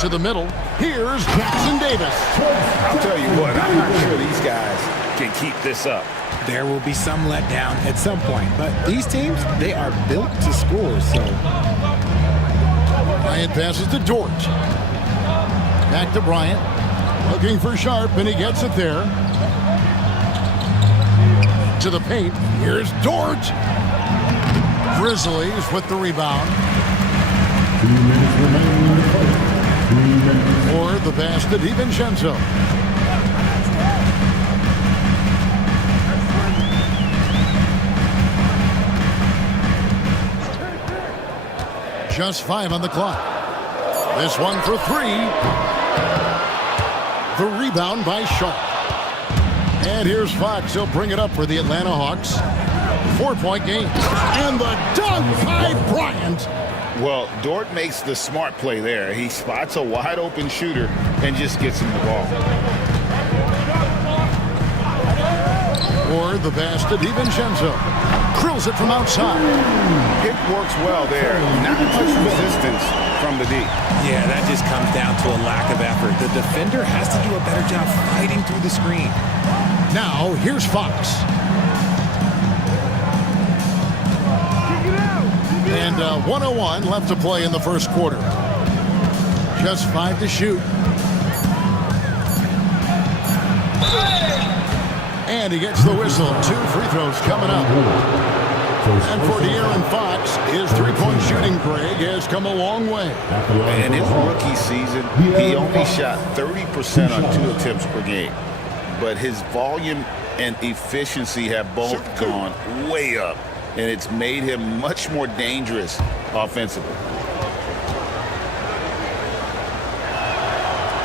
To the middle, here's Jackson Davis. I'll tell you what, I'm not sure these guys can keep this up. There will be some letdown at some point, but these teams, they are built to score, so. Bryant passes to Dort. Back to Bryant. Looking for Sharp, and he gets it there. To the paint. Here's Dort. Grizzlies with the rebound. 2 minutes remaining in the play. 3 minutes. Or the pass to DiVincenzo. Just 5 on the clock. This one for 3. The rebound by Sharp. And here's Fox. He'll bring it up for the Atlanta Hawks. 4-point game. And the dunk by Bryant. Well, Dort makes the smart play there. He spots a wide open shooter and just gets him the ball. Or the pass to DiVincenzo. Drills it from outside. It works well there. Not much resistance from the D. Yeah, that just comes down to a lack of effort. The defender has to do a better job fighting through the screen. Now, here's Fox. And 101 left to play in the first quarter. Just 5 to shoot. And he gets the whistle. 2 free throws coming up. And for De'Aaron Fox, his three-point shooting, Greg, has come a long way. In his rookie season, he only shot 30% on 2 attempts per game. But his volume and efficiency have both gone way up. And it's made him much more dangerous offensively.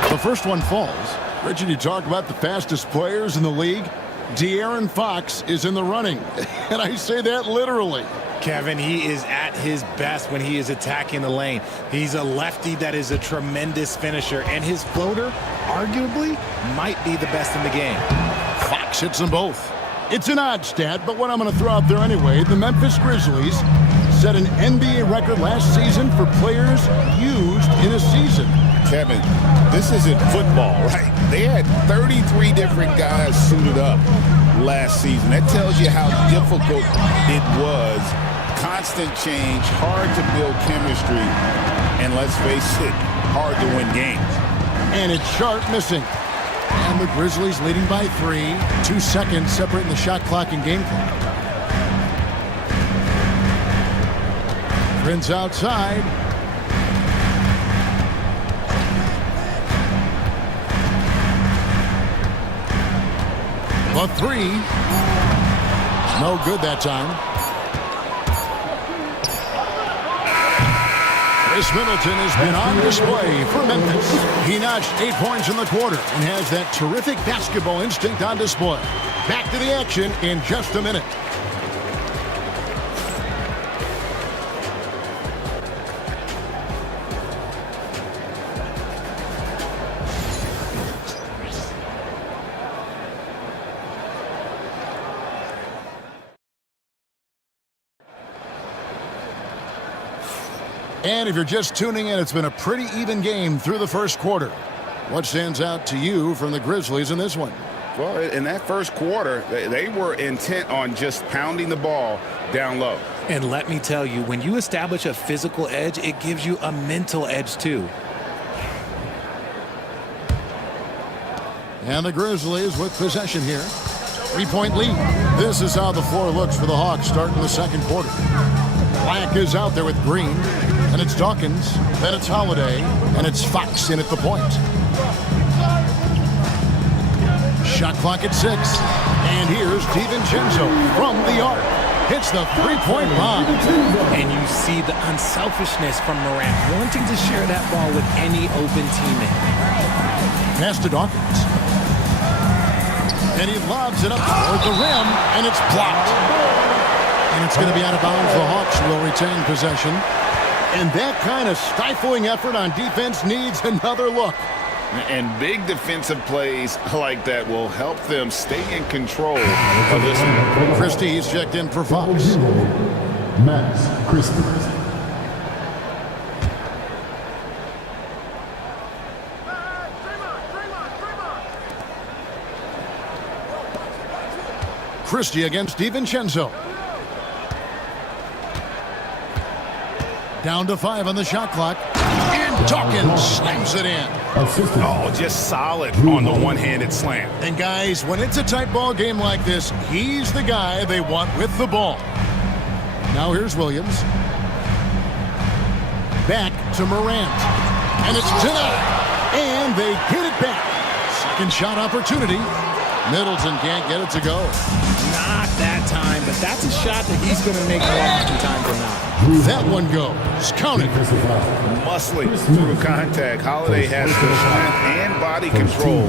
The first one falls. Richard, you talk about the fastest players in the league. De'Aaron Fox is in the running, and I say that literally. Kevin, he is at his best when he is attacking the lane. He's a lefty that is a tremendous finisher, and his floater, arguably, might be the best in the game. Fox hits them both. It's an odd stat, but what I'm going to throw out there anyway, the Memphis Grizzlies set an NBA record last season for players used in a season. Kevin, this isn't football, right? They had 33 different guys suited up last season. That tells you how difficult it was. Constant change, hard to build chemistry, and let's face it, hard to win games. And it's Sharp missing. And the Grizzlies leading by 3. 2 seconds separating the shot clock and game clock. Prince outside. The 3. No good that time. Chris Middleton has been on display for Memphis. He notched 8 points in the quarter and has that terrific basketball instinct on display. Back to the action in just a minute. And if you're just tuning in, it's been a pretty even game through the first quarter. What stands out to you from the Grizzlies in this one? Well, in that first quarter, they were intent on just pounding the ball down low. And let me tell you, when you establish a physical edge, it gives you a mental edge too. And the Grizzlies with possession here. 3-point lead. This is how the floor looks for the Hawks starting the second quarter. Black is out there with Green. And it's Dawkins. Then it's Holiday. And it's Fox in at the point. Shot clock at 6. And here's DiVincenzo from the arc. Hits the three-point bomb. And you see the unselfishness from Morant, wanting to share that ball with any open teammate. Pass to Dawkins. And he lobs it up toward the rim, and it's blocked. And it's going to be out of bounds. The Hawks will retain possession. And that kind of stifling effort on defense needs another look. And big defensive plays like that will help them stay in control of this one. Christie's checked in for Fox. Max Christie. Christie against DiVincenzo. Down to 5 on the shot clock. And Dawkins slams it in. Oh, just solid on the one-handed slam. And guys, when it's a tight ball game like this, he's the guy they want with the ball. Now here's Williams. Back to Morant. And it's denied. And they get it back. Second shot opportunity. Middleton can't get it to go. Not that time, but that's a shot that he's going to make more oftentimes than not. That one goes. Count it. Muscling through contact. Holiday has the strength and body control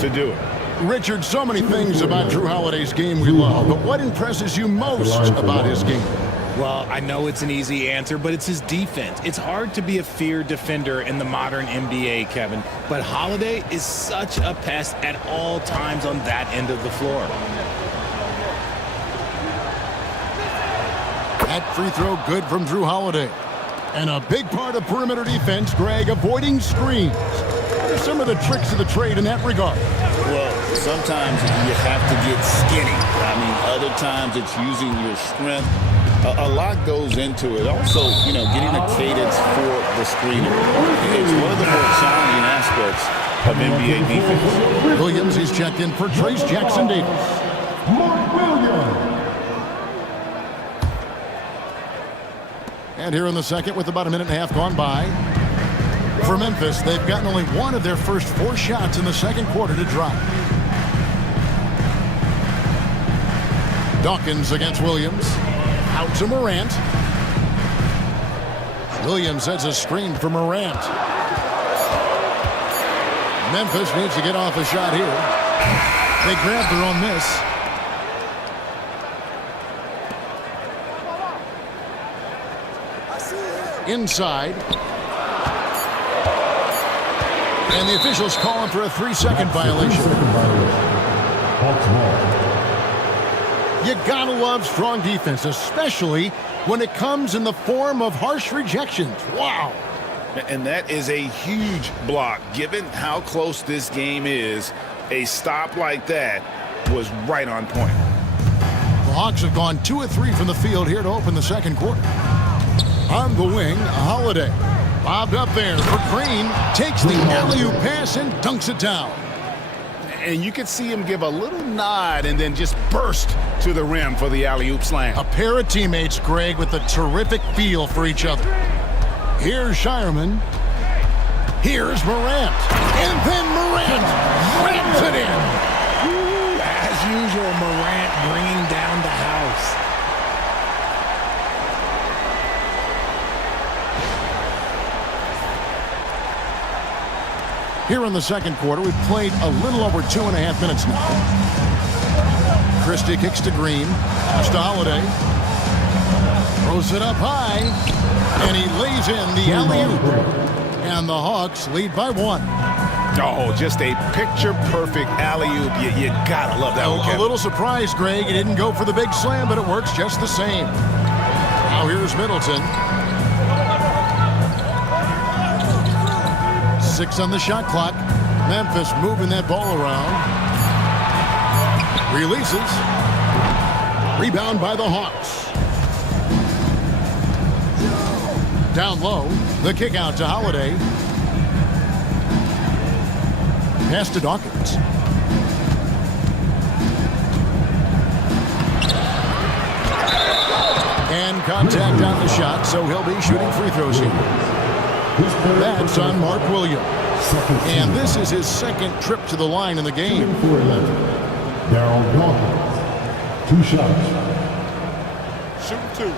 to do it. Richard, so many things about Jrue Holiday's game we love, but what impresses you most about his game? Well, I know it's an easy answer, but it's his defense. It's hard to be a feared defender in the modern NBA, Kevin. But Holiday is such a pest at all times on that end of the floor. That free throw good from Jrue Holiday. And a big part of perimeter defense, Greg, avoiding screens. What are some of the tricks of the trade in that regard? Well, sometimes you have to get skinny. I mean, other times it's using your strength. A lot goes into it. Also, you know, getting a cadence for the screener. It's one of the more challenging aspects of NBA defense. Williams, he's checked in for Trace Jackson-Davis. Mark Williams. And here in the second with about a minute and a half gone by. For Memphis, they've gotten only one of their first 4 shots in the second quarter to drop. Dawkins against Williams. Out to Morant. Williams sets a screen for Morant. Memphis needs to get off a shot here. They grab their own miss. Inside. And the officials calling for a 3-second violation. You gotta love strong defense, especially when it comes in the form of harsh rejections. Wow. And that is a huge block. Given how close this game is, a stop like that was right on point. The Hawks have gone 2 of 3 from the field here to open the second quarter. On the wing, Holiday. Bobbed up there for Green. Takes the alley-oop pass and dunks it down. And you could see him give a little nod and then just burst to the rim for the alley-oop slam. A pair of teammates, Greg, with a terrific feel for each other. Here's Shireman. Here's Morant. And then Morant rams it in. As usual, Morant bringing down the house. Here in the second quarter, we've played a little over 2.5 minutes now. Christie kicks to Green. Pass to Holiday. Throws it up high. And he lays in the alley-oop. And the Hawks lead by 1. Oh, just a picture-perfect alley-oop. You gotta love that one, Kevin. A little surprised, Greg. He didn't go for the big slam, but it works just the same. Now here's Middleton. 6 on the shot clock. Memphis moving that ball around. Releases. Rebound by the Hawks. Down low. The kick out to Holiday. Pass to Dawkins. contact on the shot, so he'll be shooting free throws here. That's on Mark Williams. And this is his second trip to the line in the game. Darryl Dawkins, 2 shots. Shoot 2.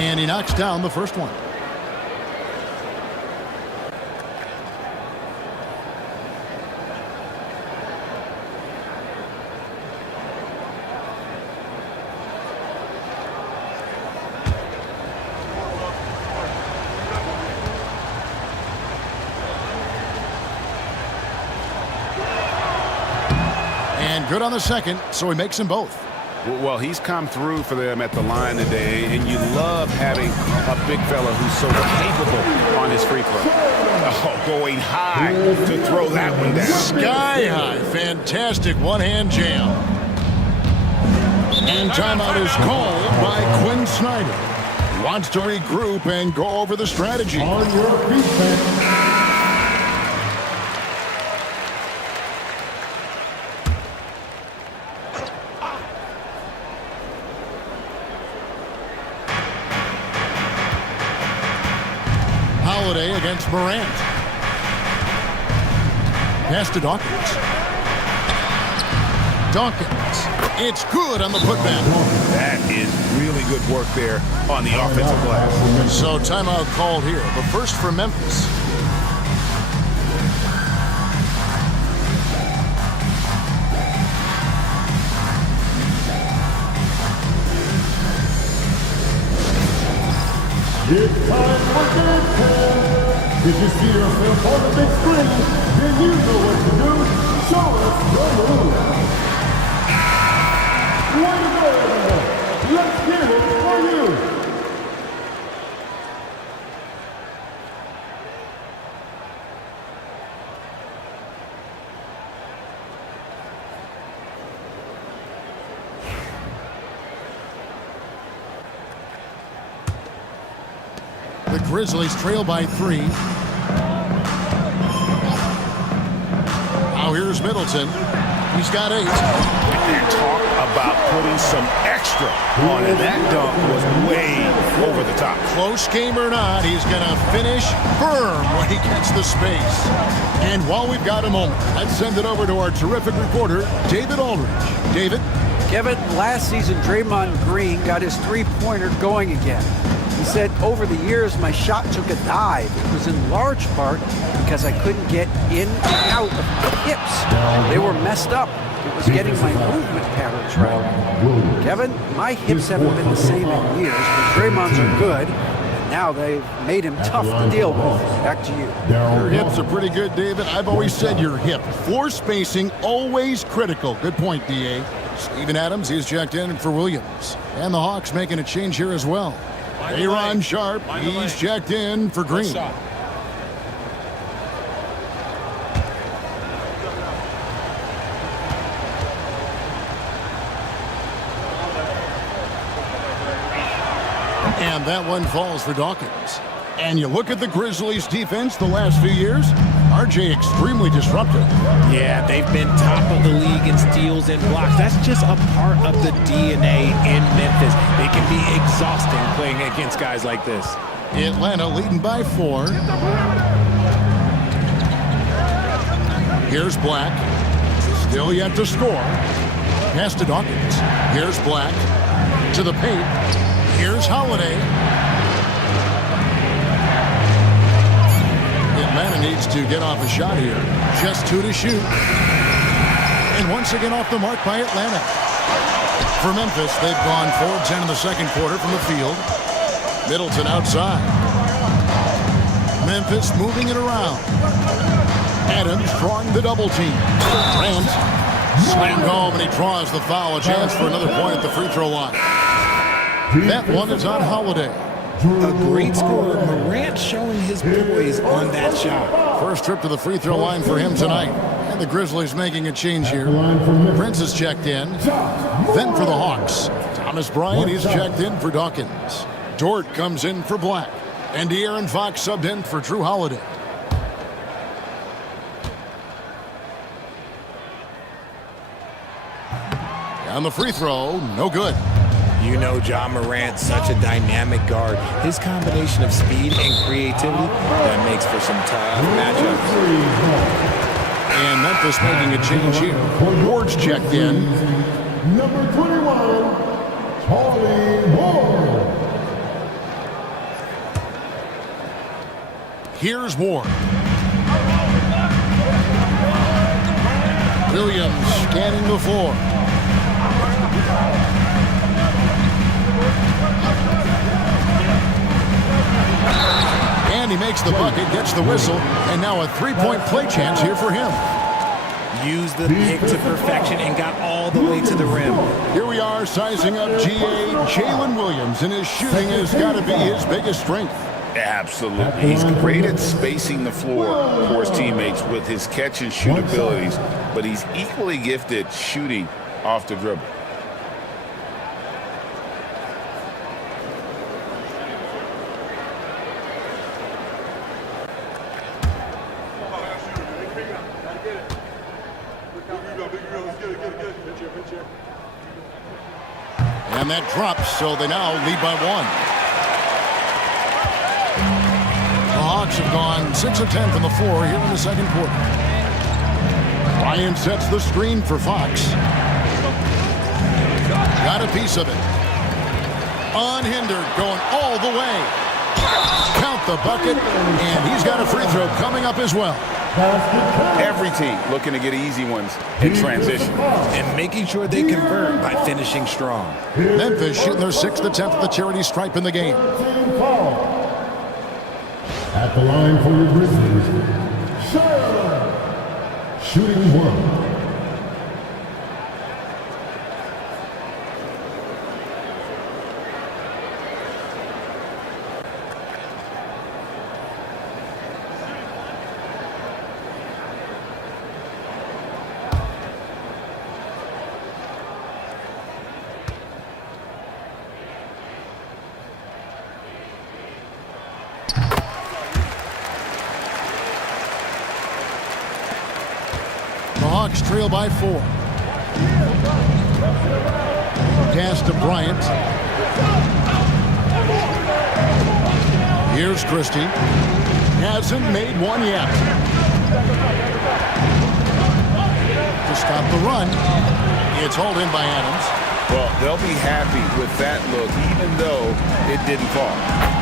And he knocks down the first one. And good on the second, so he makes them both. Well, he's come through for them at the line today, and you love having a big fella who's so capable on his free throw. Oh, going high to throw that one down. Sky high. Fantastic one-hand jam. And timeout is called by Quinn Snyder. He wants to regroup and go over the strategy. On your feet, man. Holiday against Morant. Pass to Dawkins. Dawkins. It's good on the putback. That is really good work there on the offensive glass. So timeout called here, but first for Memphis. It's time for game time. Did you see yourself on the big screen? Then you know what to do. Show us your move. Way to go, everyone. Let's give it for you. The Grizzlies trail by 3. Now here's Middleton. He's got 8. And talk about putting some extra on it. That dunk was way over the top. Close game or not, he's going to finish firm when he gets the space. And while we've got a moment, let's send it over to our terrific reporter, David Aldridge. David? Kevin, last season, Draymond Green got his three-pointer going again. He said, over the years, my shot took a dive. It was in large part because I couldn't get in and out of the hips. They were messed up. It was getting my movement patterns right. Kevin, my hips haven't been the same in years, but Draymond's are good, and now they've made him tough to deal with. Back to you. Your hips are pretty good, David. I've always said your hip. Floor spacing, always critical. Good point, D.A. Steven Adams, he's checked in for Williams. And the Hawks making a change here as well. Aaron Sharp, he's checked in for Green. And that one falls for Dawkins. And you look at the Grizzlies' defense the last few years, RJ extremely disruptive. Yeah, they've been top of the league in steals and blocks. That's just a part of the DNA in Memphis. They can be exhausting playing against guys like this. Atlanta leading by 4. Here's Black. Still yet to score. Pass to Dawkins. Here's Black. To the paint. Here's Holiday. Atlanta needs to get off a shot here. Just 2 to shoot. And once again off the mark by Atlanta. For Memphis, they've gone 4-10 in the second quarter from the field. Middleton outside. Memphis moving it around. Adams drawing the double team. Grant slammed home, and he draws the foul. A chance for another point at the free throw line. That one is on Holiday. A great scorer. Morant showing his poise on that shot. First trip to the free throw line for him tonight. And the Grizzlies making a change here. Prince is checked in. Then for the Hawks, Thomas Bryant is checked in for Dawkins. Dort comes in for Black. And De'Aaron Fox subbed in for Drew Holiday. On the free throw, no good. You know Ja Morant, such a dynamic guard. His combination of speed and creativity, that makes for some tough matchups. And Memphis making a change here. Ward's checked in. Number 21, Charlie Ward. Here's Ward. Williams scanning the floor. And he makes the bucket, gets the whistle, and now a three-point play chance here for him. Used the pick to perfection and got all the way to the rim. Here we are sizing up GA Jalen Williams, and his shooting has got to be his biggest strength. Absolutely. He's great at spacing the floor for his teammates with his catch and shoot abilities, but he's equally gifted shooting off the dribble. And that drops, so they now lead by one. The Hawks have gone 6 of 10 from the floor here in the second quarter. Ryan sets the screen for Fox. Got a piece of it. Unhindered, going all the way. Count the bucket, and he's got a free throw coming up as well. Every team looking to get easy ones in transition. And making sure they convert by finishing strong. Memphis shooting their 6th attempt at the charity stripe in the game. At the line for your Grizzlies, Shaq. Shooting one. Trail by 4. Pass to Bryant. Here's Christie. Hasn't made one yet. To stop the run. It's hauled in by Adams. Well, they'll be happy with that look, even though it didn't fall.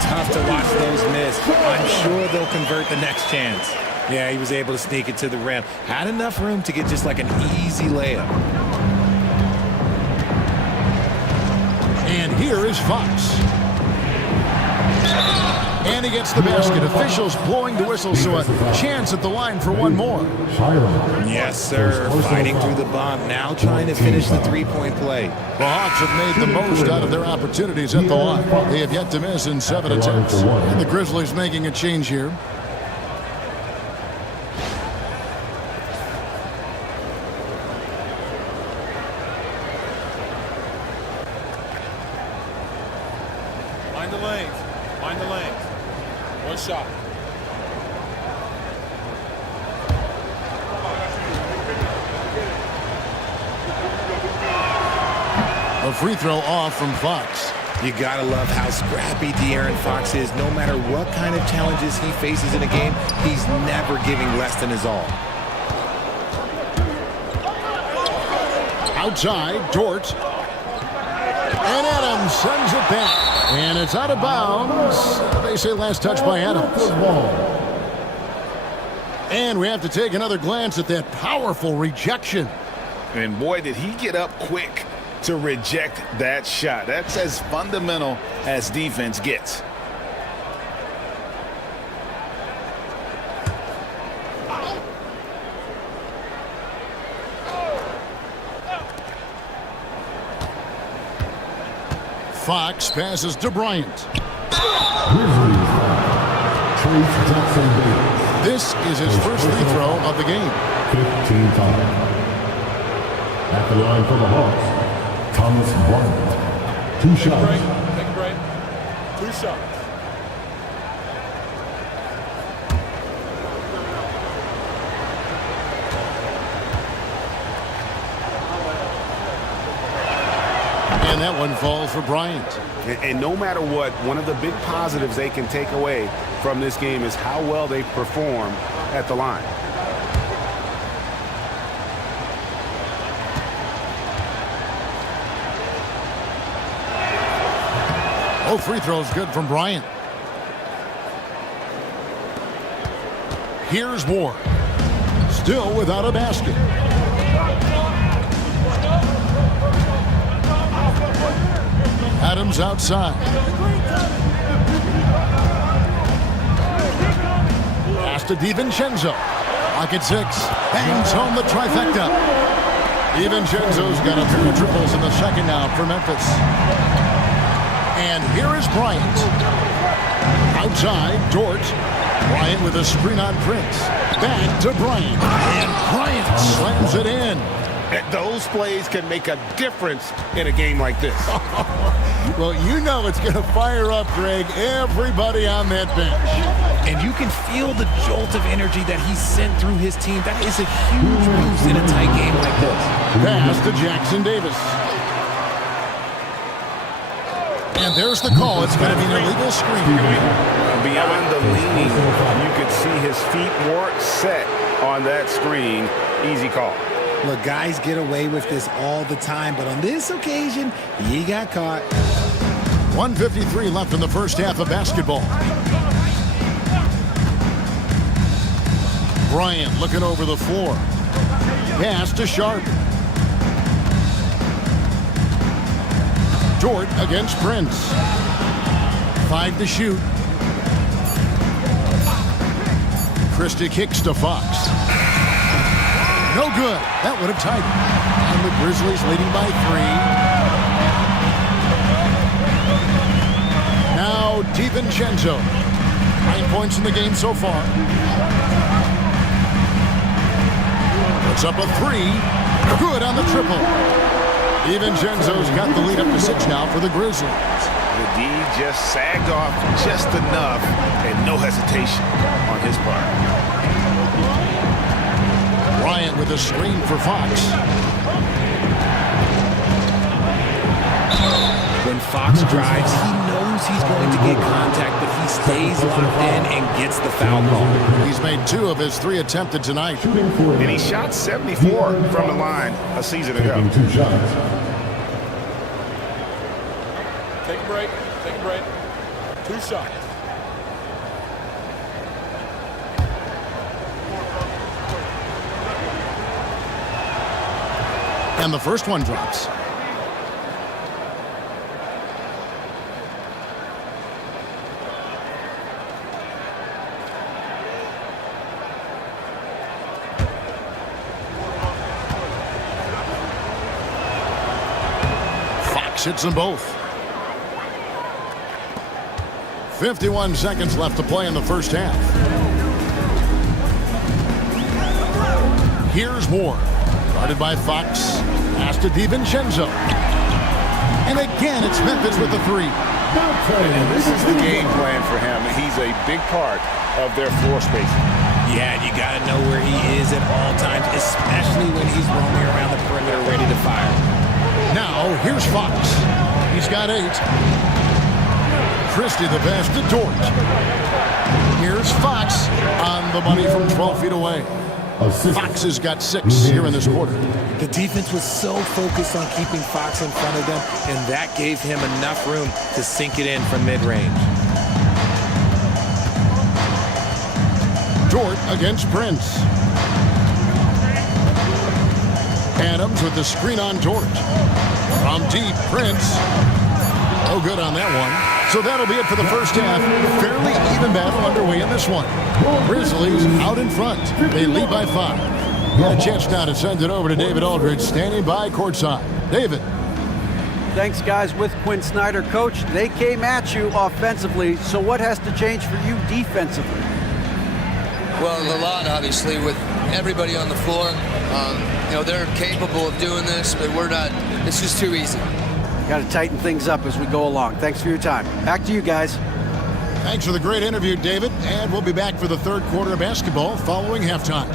Tough to watch those miss. I'm sure they'll convert the next chance. Yeah, he was able to sneak it to the rim. Had enough room to get just like an easy layup. And here is Fox. And he gets the basket. Officials blowing the whistle, so a chance at the line for one more. Yes, sir. Fighting through the bomb. Now trying to finish the three-point play. The Hawks have made the most out of their opportunities at the line. They have yet to miss in 7 attempts. And the Grizzlies making a change here. Mind the lanes. Mind the lanes. One shot. A free throw off from Fox. You gotta love how scrappy De'Aaron Fox is. No matter what kind of challenges he faces in a game, he's never giving less than his all. Outside, Dort. And Adams sends it back. And it's out of bounds. They say last touch by Adams. And we have to take another glance at that powerful rejection. And boy, did he get up quick to reject that shot. That's as fundamental as defense gets. Fox passes to Bryant. This is his first free throw of the game. 15 times. At the line for the Hawks, Thomas Bryant. 2 shots. Take a break. 2 shots. And that one falls for Bryant. And no matter what, one of the big positives they can take away from this game is how well they perform at the line. Oh, free throws good from Bryant. Here's Ward. Still without a basket. Adams outside. Pass to DiVincenzo. Pocket 6. Bangs home the trifecta. DiVincenzo's got a pair of triples in the second now for Memphis. And here is Bryant. Outside, Dort. Bryant with a screen on Prince. Back to Bryant. And Bryant slams it in. Those plays can make a difference in a game like this. Well, you know it's going to fire up, Greg, everybody on that bench. And you can feel the jolt of energy that he sent through his team. That is a huge boost in a tight game like this. Pass to Jackson Davis. And there's the call. It's going to be an illegal screen. Beyond the leaning, you could see his feet more set on that screen. Easy call. Look, guys get away with this all the time, but on this occasion, he got caught. 1:53 left in the first half of basketball. Bryant looking over the floor. Pass to Sharp. Dort against Prince. 5 to shoot. Christie kicks to Fox. No good. That would have tied it. And the Grizzlies leading by 3. Now DiVincenzo. 9 points in the game so far. Puts up a 3. Good on the triple. DiVincenzo's got the lead up to 6 now for the Grizzlies. The D just sagged off just enough and no hesitation on his part. Bryant with a screen for Fox. When Fox drives, he knows he's going to get contact, but he stays locked in and gets the foul call. He's made 2 of his 3 attempted tonight. And he shot 74 from the line a season ago. Take a break. Take a break. 2 shots. And the first one drops. Fox hits them both. 51 seconds left to play in the first half. Here's Ward. Guarded by Fox. Pass to DiVincenzo. And again, it's Memphis with the 3. And this is the game plan for him. He's a big part of their floor spacing. Yeah, you got to know where he is at all times, especially when he's roaming around the perimeter ready to fire. Now, here's Fox. He's got 8. Christie the pass to Dort. Here's Fox on the money from 12 feet away. Fox has got 6 here in this quarter. The defense was so focused on keeping Fox in front of them, and that gave him enough room to sink it in from mid-range. Dort against Prince. Adams with the screen on Dort. From deep, Prince. No good on that one. So that'll be it for the first half. Fairly even battle underway in this one. Grizzlies out in front. They lead by 5. Got a chance now to send it over to David Aldridge, standing by courtside. David. Thanks, guys. With Quinn Snyder, Coach, they came at you offensively. So what has to change for you defensively? Well, a lot, obviously, with everybody on the floor. They're capable of doing this, but we're not. It's just too easy. Got to tighten things up as we go along. Thanks for your time. Back to you guys. Thanks for the great interview, David. And we'll be back for the third quarter of basketball following halftime.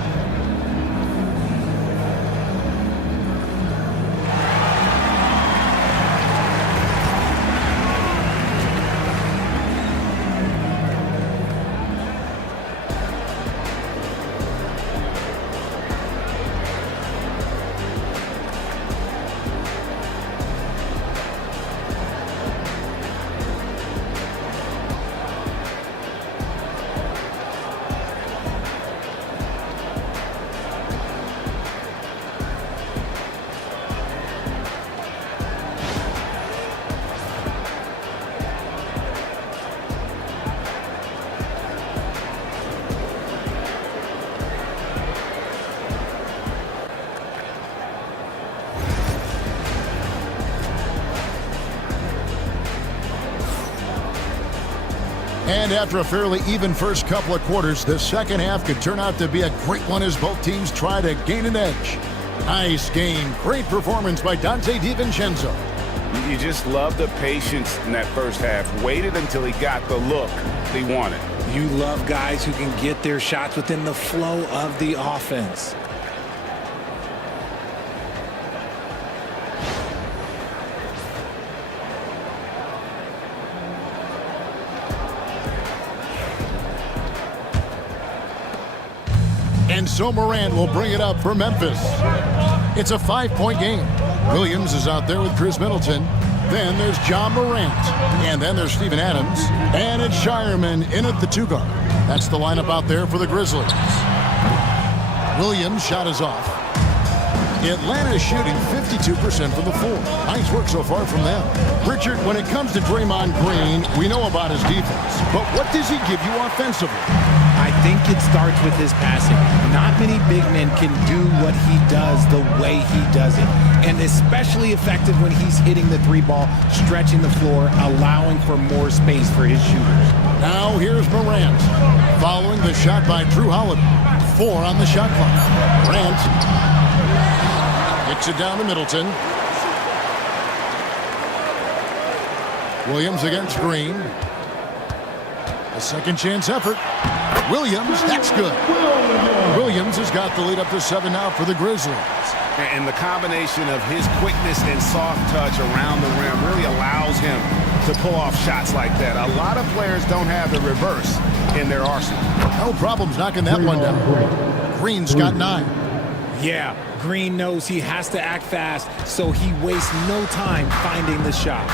And after a fairly even first couple of quarters, the second half could turn out to be a great one as both teams try to gain an edge. Nice game. Great performance by Dante DiVincenzo. You just love the patience in that first half. Waited until he got the look he wanted. You love guys who can get their shots within the flow of the offense. And so Morant will bring it up for Memphis. It's a 5-point game. Williams is out there with Chris Middleton. Then there's John Morant. And then there's Steven Adams. And it's Shireman in at the 2-guard. That's the lineup out there for the Grizzlies. Williams' shot is off. Atlanta is shooting 52% from the floor. Nice work so far from them. Richard, when it comes to Draymond Green, we know about his defense. But what does he give you offensively? I think it starts with his passing. Not many big men can do what he does the way he does it. And especially effective when he's hitting the 3-ball, stretching the floor, allowing for more space for his shooters. Now here's Morant. Following the shot by Drew Holiday. 4 on the shot clock. Morant gets it down to Middleton. Williams against Green. A second chance effort. Williams, that's good. Williams has got the lead up to 7 now for the Grizzlies. And the combination of his quickness and soft touch around the rim really allows him to pull off shots like that. A lot of players don't have the reverse in their arsenal. No problems knocking that one down. Green's got 9. Yeah, Green knows he has to act fast, so he wastes no time finding the shot.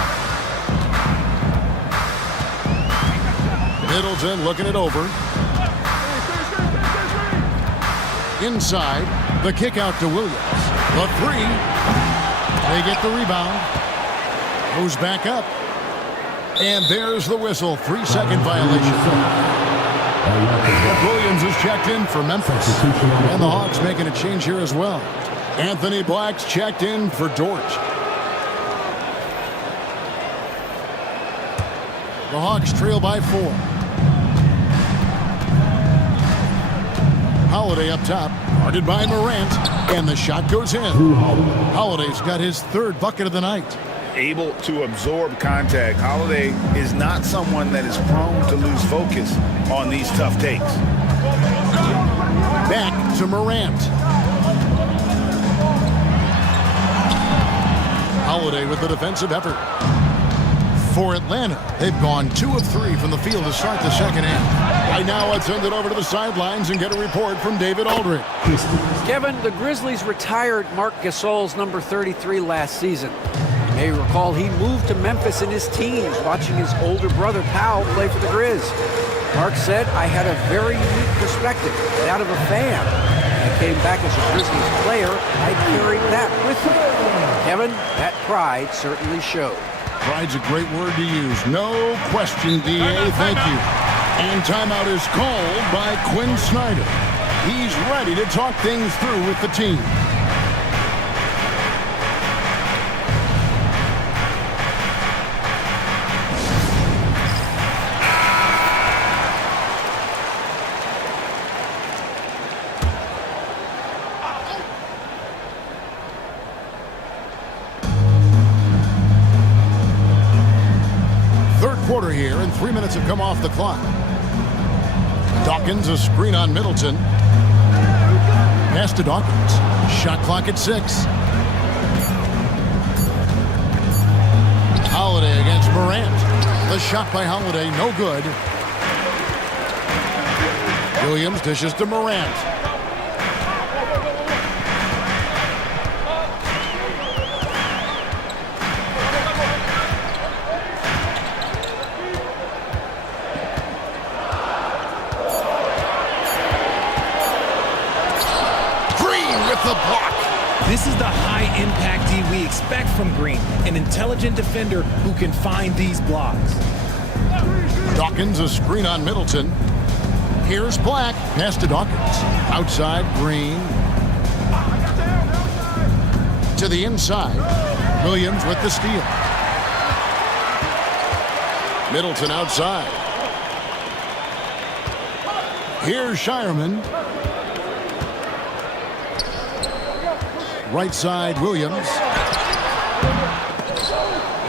Middleton looking it over. Inside, the kick out to Williams. The 3. They get the rebound. Goes back up. And there's the whistle. 3-second violation. Williams is checked in for Memphis. And the Hawks making a change here as well. Anthony Black's checked in for Dort. The Hawks trail by 4. Holiday up top, guarded by Morant, and the shot goes in. Holiday's got his 3rd bucket of the night. Able to absorb contact. Holiday is not someone that is prone to lose focus on these tough takes. Back to Morant. Holiday with the defensive effort. For Atlanta, they've gone 2 of 3 from the field to start the second half. Right now, let's send it over to the sidelines and get a report from David Aldridge. Kevin, the Grizzlies retired Marc Gasol's number 33 last season. You may recall he moved to Memphis in his teens, watching his older brother Pau play for the Grizz. Marc said, I had a very unique perspective, that of a fan. When I came back as a Grizzlies player, I carried that with me. Kevin, that pride certainly showed. Pride's a great word to use. No question, D.A. Thank you. And timeout is called by Quinn Snyder. He's ready to talk things through with the team. Third quarter here, and 3 minutes have come off the clock. Dawkins, a screen on Middleton. Pass to Dawkins. Shot clock at 6. Holiday against Morant. The shot by Holiday, no good. Williams dishes to Morant. The block. This is the high-impact D we expect from Green, an intelligent defender who can find these blocks. Dawkins, a screen on Middleton. Here's Black. Pass to Dawkins. Outside, Green. To the inside. Williams with the steal. Middleton outside. Here's Shireman. Right side, Williams.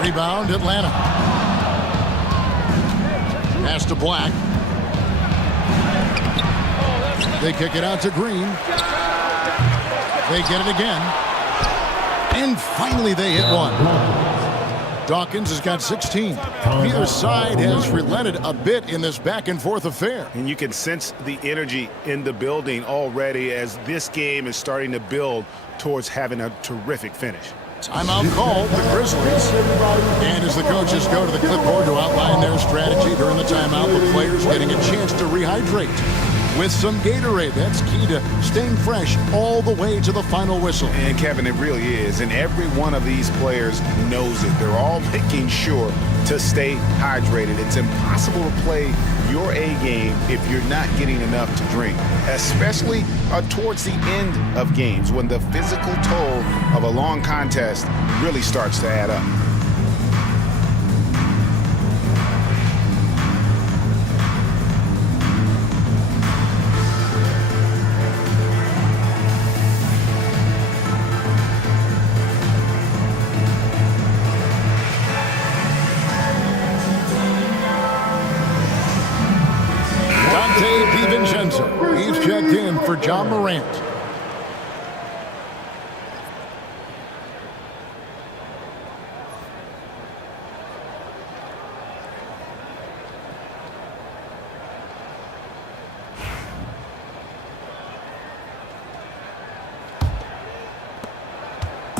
Rebound, Atlanta. Pass to Black. They kick it out to Green. They get it again. And finally they hit one. Dawkins has got 16. Neither side has relented a bit in this back-and-forth affair. And you can sense the energy in the building already as this game is starting to build towards having a terrific finish. Timeout called, the Grizzlies. And as the coaches go to the clipboard to outline their strategy during the timeout, the players getting a chance to rehydrate with some Gatorade. That's key to staying fresh all the way to the final whistle. And Kevin, it really is. And every one of these players knows it. They're all making sure to stay hydrated. It's impossible to play your A game if you're not getting enough to drink, especially towards the end of games when the physical toll of a long contest really starts to add up. He's checked in for John Morant.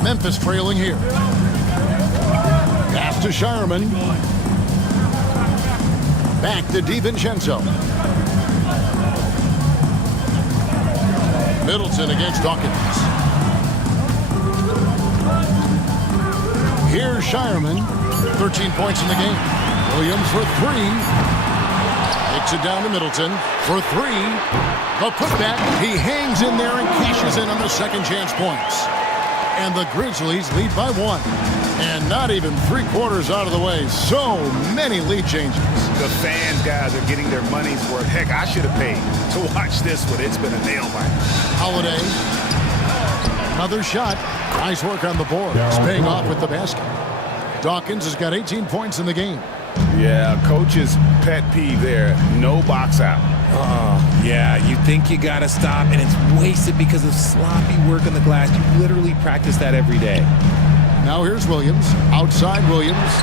Memphis trailing here. Pass to Shireman. Back to DiVincenzo. Middleton against Dawkins. Here's Shireman. 13 points in the game. Williams for three. Takes it down to Middleton for three. The putback. He hangs in there and cashes in on the second chance points. And the Grizzlies lead by one. And not even 3/4 out of the way. So many lead changes. The fans, guys, are getting their money's worth. Heck, I should have paid to watch this one. It's been a nail biter. Holiday. Another shot. Nice work on the board. It's paying off with the basket. Dawkins has got 18 points in the game. Yeah, coach's pet peeve there. No box out. Yeah, you think you got to stop, and it's wasted because of sloppy work on the glass. You literally practice that every day. Now here's Williams. Outside Williams.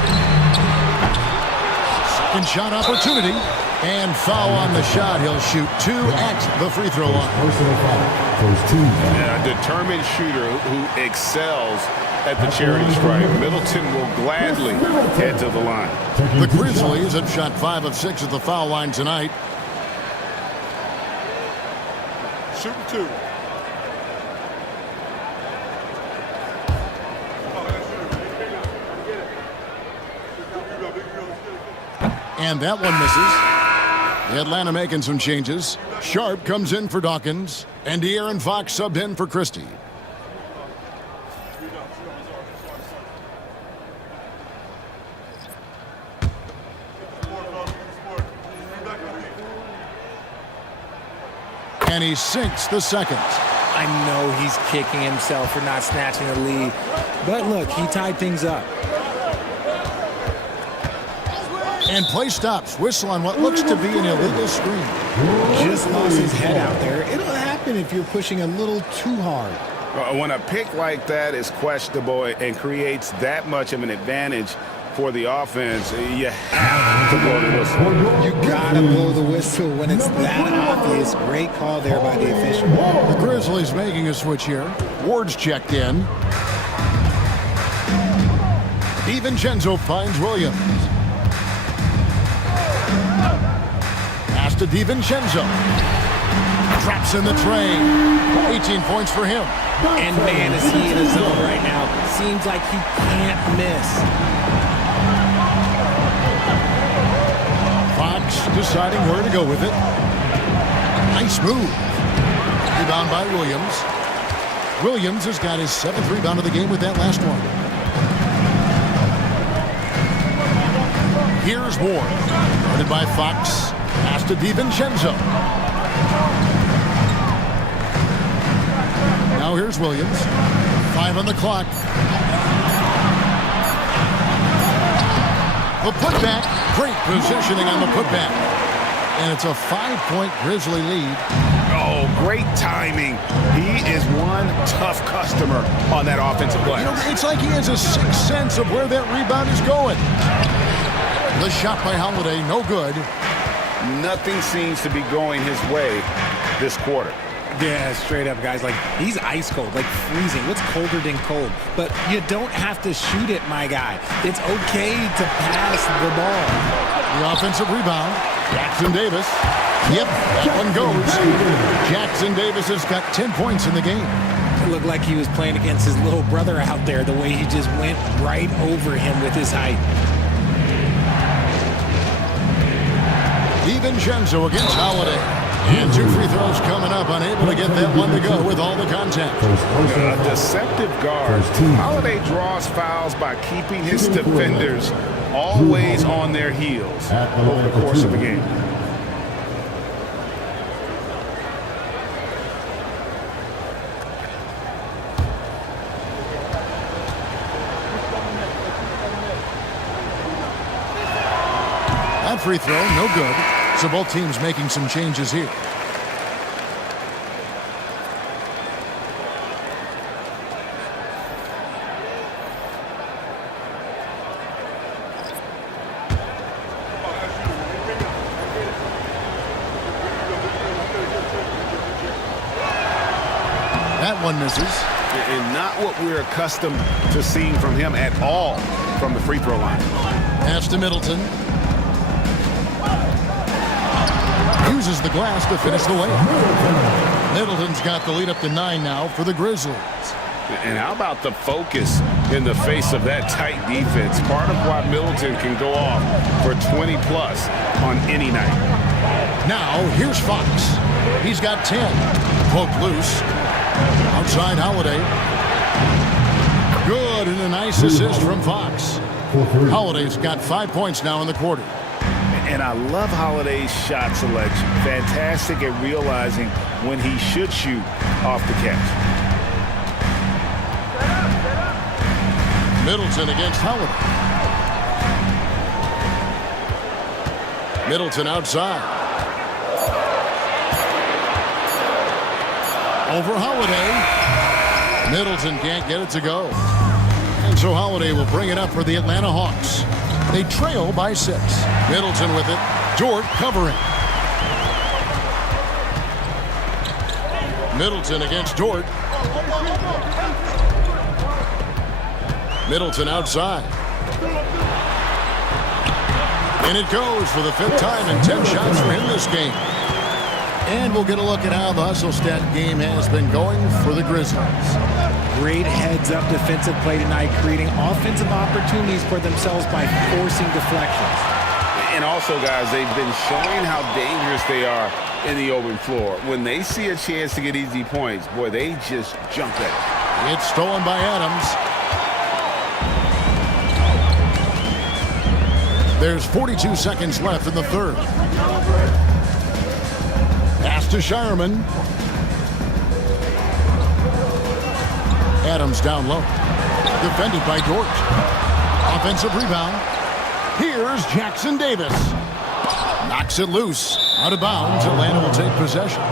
Second shot opportunity. And foul on the shot. He'll shoot two at the free throw line. Yeah, a determined shooter who excels at the charity stripe. Middleton will gladly head to the line. The Grizzlies have shot 5 of 6 at the foul line tonight. Shooting two. And that one misses. Atlanta making some changes. Sharp comes in for Dawkins. And De'Aaron Fox subbed in for Christie. And he sinks the second. I know he's kicking himself for not snatching the lead. But look, he tied things up. And play stops. Whistle on what looks to be an illegal screen. Just lost his head out there. It'll happen if you're pushing a little too hard. When a pick like that is questionable and creates that much of an advantage for the offense, you have to blow the whistle. You gotta blow the whistle when it's that obvious. Great call there by the official. The Grizzlies making a switch here. Ward's checked in. DiVincenzo finds Williams. Pass to DiVincenzo. Traps in the tray. 18 points for him. And man, is he in a zone right now. Seems like he can't miss. Fox deciding where to go with it. Nice move. Rebound by Williams. Williams has got his 7th rebound of the game with that last one. Here's Ward. Guarded by Fox. Pass to DiVincenzo. Now here's Williams. 5 on the clock. The putback. Great positioning on the putback. And it's a 5-point Grizzly lead. Oh, great timing. He is one tough customer on that offensive glass. You know, it's like he has a sixth sense of where that rebound is going. The shot by Holiday, no good. Nothing seems to be going his way this quarter. Yeah, straight up, guys. Like, he's ice cold, like freezing. What's colder than cold? But you don't have to shoot it, my guy. It's okay to pass the ball. The offensive rebound. Jackson Davis. Yep, that one goes. Jackson Davis has got 10 points in the game. It looked like he was playing against his little brother out there, the way he just went right over him with his height. DiVincenzo against Holiday. And 2 free throws coming up, unable to get that one to go with all the contact. A deceptive guard. Holiday draws fouls by keeping his defenders always on their heels over the course of the game. That free throw, no good. So both teams making some changes here. That one misses. And not what we're accustomed to seeing from him at all from the free throw line. Pass to Middleton. Uses the glass to finish the layup. Middleton's got the lead up to 9 now for the Grizzlies. And how about the focus in the face of that tight defense? Part of why Middleton can go off for 20-plus on any night. Now, here's Fox. He's got 10. Poked loose. Outside Holiday. Good, and a nice assist from Fox. Holiday's got 5 points now in the quarter. And I love Holiday's shot selection. Fantastic at realizing when he should shoot off the catch. Middleton against Holiday. Middleton outside. Over Holiday. Middleton can't get it to go. And so Holiday will bring it up for the Atlanta Hawks. They trail by 6. Middleton with it. Dort covering. Middleton against Dort. Middleton outside. And it goes for the 5th time in 10 shots for him this game. And we'll get a look at how the hustle stat game has been going for the Grizzlies. Great heads-up defensive play tonight, creating offensive opportunities for themselves by forcing deflections. And also, guys, they've been showing how dangerous they are in the open floor. When they see a chance to get easy points, boy, they just jump at it. It's stolen by Adams. There's 42 seconds left in the 3rd. Pass to Shireman. Adams down low. Defended by Dort. Offensive rebound. Here's Jackson Davis. Knocks it loose. Out of bounds. Atlanta will take possession.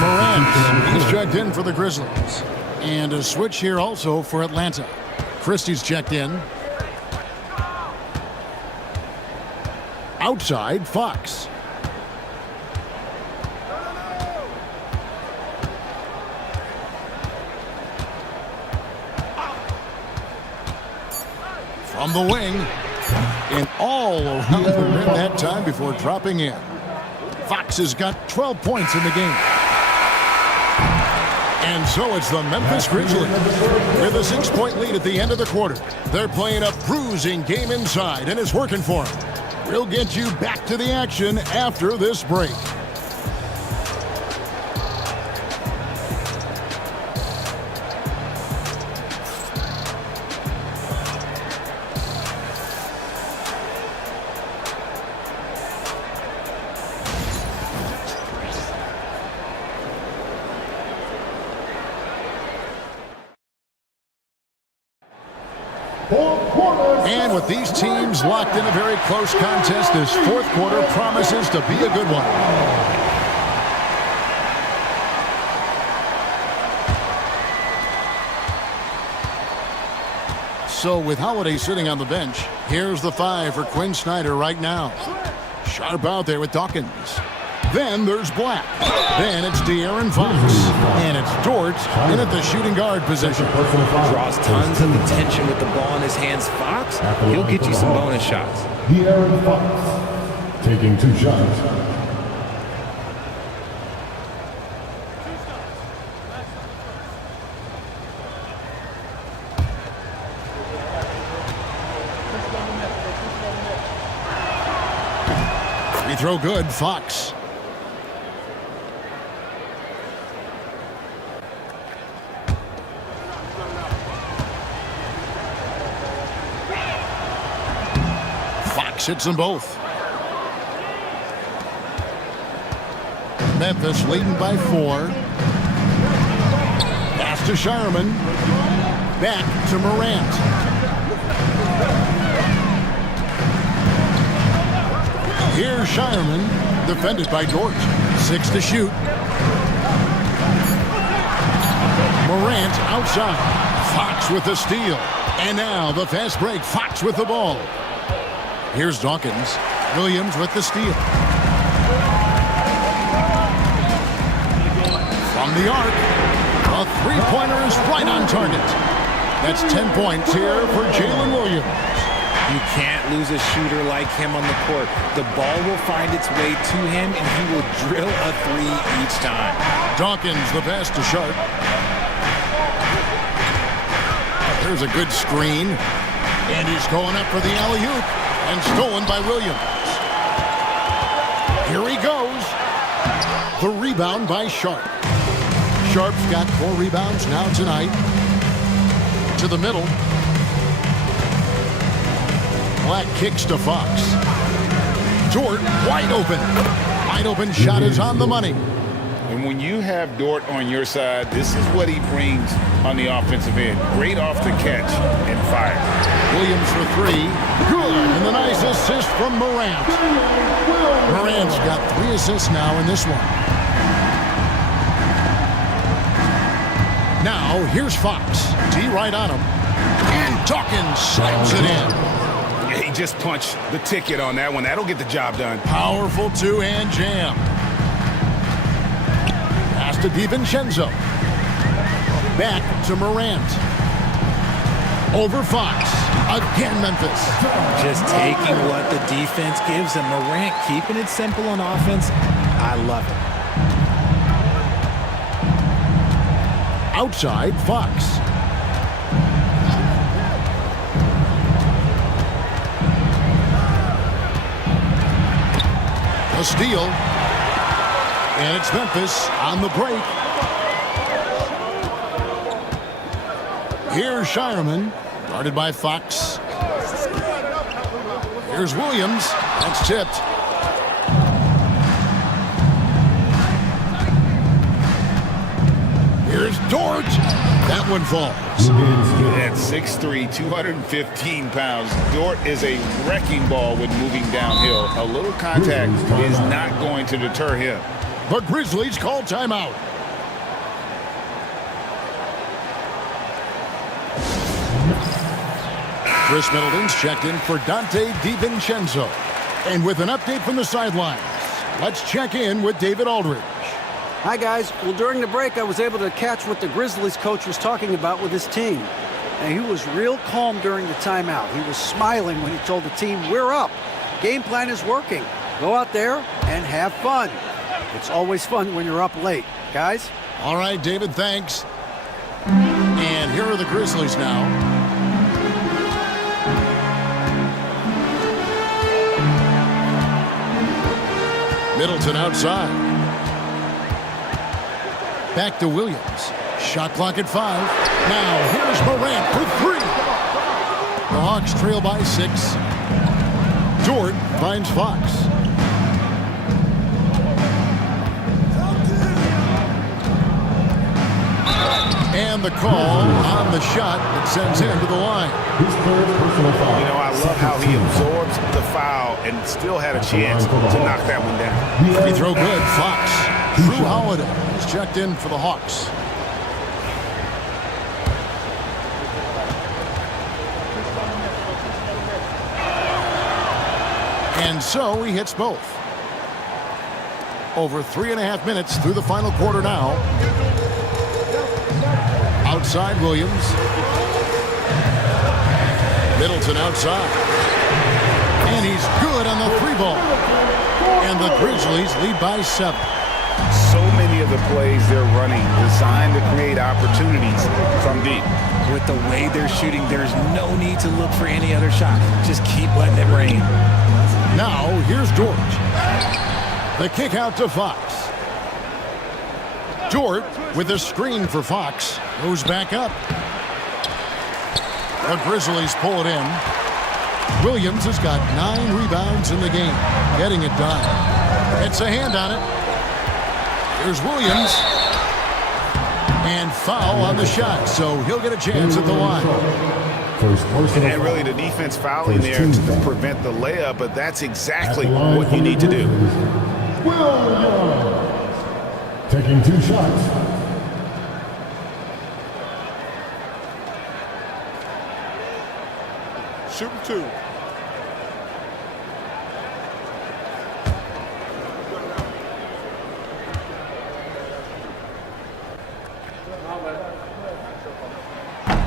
Morant. He's checked in for the Grizzlies. And a switch here also for Atlanta. Christie's checked in. Outside, Fox. From the wing. And all around the rim that time before dropping in. Fox has got 12 points in the game. And so it's the Memphis Grizzlies with a 6-point lead at the end of the quarter. They're playing a bruising game inside, and it's working for them. We'll get you back to the action after this break. And with these teams locked in a very close contest, this fourth quarter promises to be a good one. So with Holiday sitting on the bench, here's the 5 for Quinn Snyder right now. Sharp out there with Dawkins. Then there's Black. Then it's De'Aaron Fox. And it's Dort in at the shooting guard position. Draws tons of attention with the ball in his hands. Fox, he'll get you some bonus shots. De'Aaron Fox taking 2 shots. Free throw good, Fox. Fox hits them both. Memphis leading by 4. Pass to Sharman. Back to Morant. Here's Sharman, defended by Dort. 6 to shoot. Morant outside. Fox with the steal. And now the fast break. Fox with the ball. Here's Dawkins. Williams with the steal. From the arc. A three-pointer is right on target. That's 10 points here for Jalen Williams. You can't lose a shooter like him on the court. The ball will find its way to him, and he will drill a 3 each time. Dawkins, the pass to Sharp. There's a good screen. And he's going up for the alley-oop. And stolen by Williams. Here he goes. The rebound by Sharp. Sharp's got 4 rebounds now tonight. To the middle. Black kicks to Fox. Dort wide open. Wide open shot is on the money. And when you have Dort on your side, this is what he brings on the offensive end. Great off the catch and fire. Williams for 3. Good. And the nice assist from Morant. Morant's got 3 assists now in this one. Now here's Fox. D right on him. And Dawkins slams it in. He just punched the ticket on that one. That'll get the job done. Powerful 2-hand jam. Pass to DiVincenzo. Back to Morant. Over Fox. Again, Memphis. Just taking what the defense gives him. Morant keeping it simple on offense. I love it. Outside, Fox. A steal. And it's Memphis on the break. Here's Shireman, guarded by Fox. Here's Williams. That's tipped. Here's Dort. That one falls. At 6'3", 215 pounds, Dort is a wrecking ball when moving downhill. A little contact is not going to deter him. The Grizzlies call timeout. Chris Middleton's checked in for Dante DiVincenzo. And with an update from the sidelines, let's check in with David Aldridge. Hi, guys. Well, during the break, I was able to catch what the Grizzlies coach was talking about with his team. And he was real calm during the timeout. He was smiling when he told the team, we're up. Game plan is working. Go out there and have fun. It's always fun when you're up late. Guys? All right, David, thanks. And here are the Grizzlies now. Middleton outside. Back to Williams. Shot clock at 5. Now here's Morant for 3. The Hawks trail by 6. Dort finds Fox. And And the call on the shot that sends him to the line. You know, I love how he absorbs the foul and still had a chance to knock that one down. Free throw good. Fox. Drew Holiday is checked in for the Hawks. And so he hits both. Over 3.5 minutes through the final quarter now. Outside Williams. Middleton outside. And he's good on the 3-ball. And the Grizzlies lead by 7. So many of the plays they're running designed to create opportunities from deep. With the way they're shooting, there's no need to look for any other shot. Just keep letting it rain. Now, here's George. The kick out to Fox. Dort with a screen for Fox. Goes back up. The Grizzlies pull it in. Williams has got 9 rebounds in the game. Getting it done. It's a hand on it. Here's Williams. And foul on the shot, so he'll get a chance at the line. And really the defense fouling there to prevent the layup, but that's exactly what you need to do. Williams taking 2 shots. Shooting 2.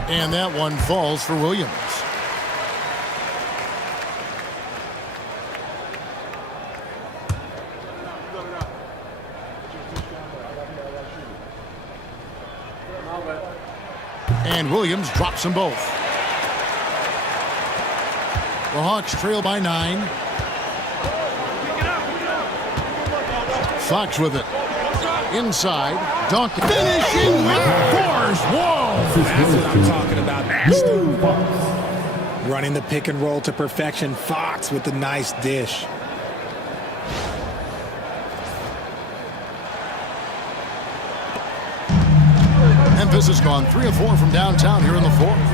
And that one falls for Williams. And Williams drops them both. The Hawks trail by 9. Fox with it. Inside. Dunk. Finishing with force. Whoa! That's what I'm talking about. Running the pick and roll to perfection. Fox with the nice dish. Memphis has gone 3 of 4 from downtown here in the 4th.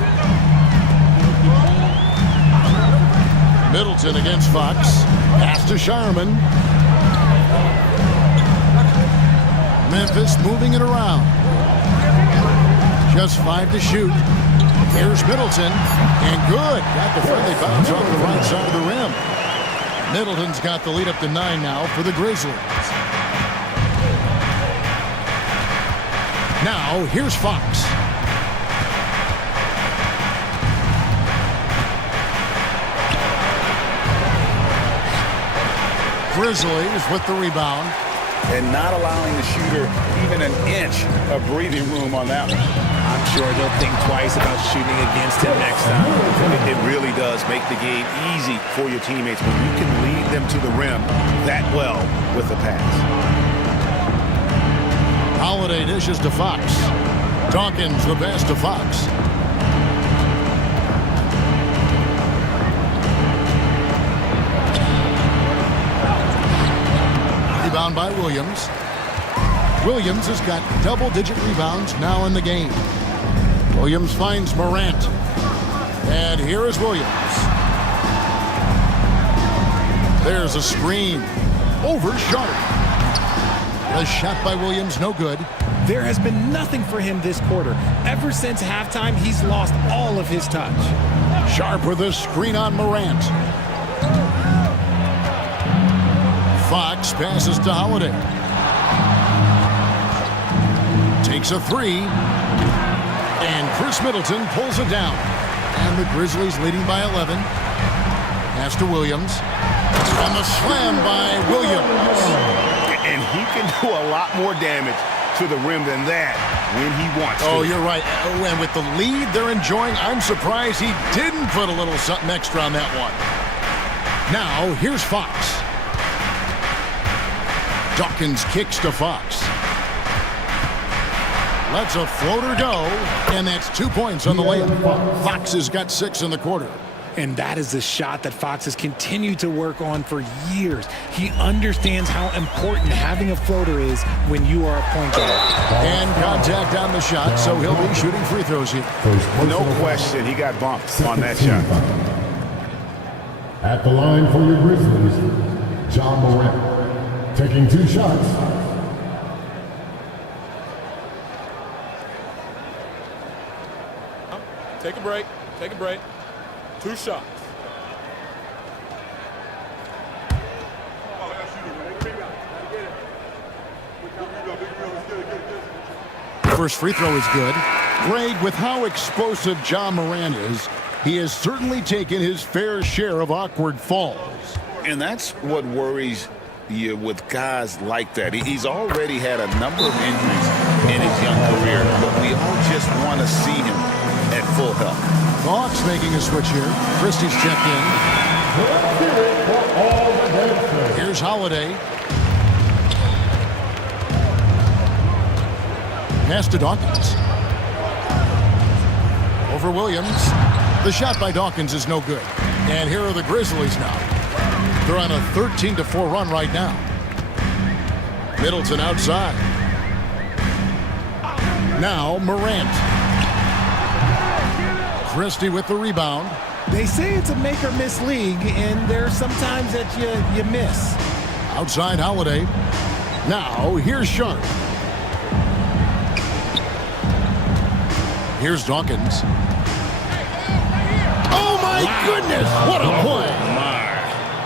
Middleton against Fox. Pass to Sharman. Memphis moving it around. Just 5 to shoot. Here's Middleton. And good. Got the friendly bounce off the right side of the rim. Middleton's got the lead up to 9 now for the Grizzlies. Now, here's Fox. Grizzlies with the rebound. And not allowing the shooter even an inch of breathing room on that one. I'm sure they'll think twice about shooting against him next time. It really does make the game easy for your teammates when you can lead them to the rim that well with the pass. Holiday dishes to Fox. Dawkins the best to Fox. Rebound by Williams. Williams has got double-digit rebounds now in the game. Williams finds Morant. And here is Williams. There's a screen. Over Sharp. A shot by Williams, no good. There has been nothing for him this quarter. Ever since halftime, he's lost all of his touch. Sharp with a screen on Morant. Fox passes to Holiday. Takes a 3. And Chris Middleton pulls it down. And the Grizzlies leading by 11. Pass to Williams. And the slam by Williams. And he can do a lot more damage to the rim than that when he wants to. Oh, you're right. And with the lead they're enjoying, I'm surprised he didn't put a little something extra on that one. Now, here's Fox. Dawkins kicks to Fox. Lets a floater go, and that's 2 points on the layup. Fox has got 6 in the quarter. And that is a shot that Fox has continued to work on for years. He understands how important having a floater is when you are a point guard. And contact on the shot, so he'll be shooting free throws here. No question, he got bumped on that shot. At the line for your Grizzlies, John Morant, taking 2 shots. Take a break. Take a break. 2 shots. First free throw is good. Greg, with how explosive John Morant is, he has certainly taken his fair share of awkward falls. And that's what worries you with guys like that. He's already had a number of injuries in his young career, but we all just want to see him at full health. The Hawks making a switch here. Christie's checked in. Here's Holiday. Pass to Dawkins. Over Williams. The shot by Dawkins is no good. And here are the Grizzlies now. They're on a 13-4 run right now. Middleton outside. Now Morant. Christie with the rebound. They say it's a make-or-miss league, and there's sometimes that you miss. Outside Holiday. Now here's Sharp. Here's Dawkins. Oh my goodness! What a play!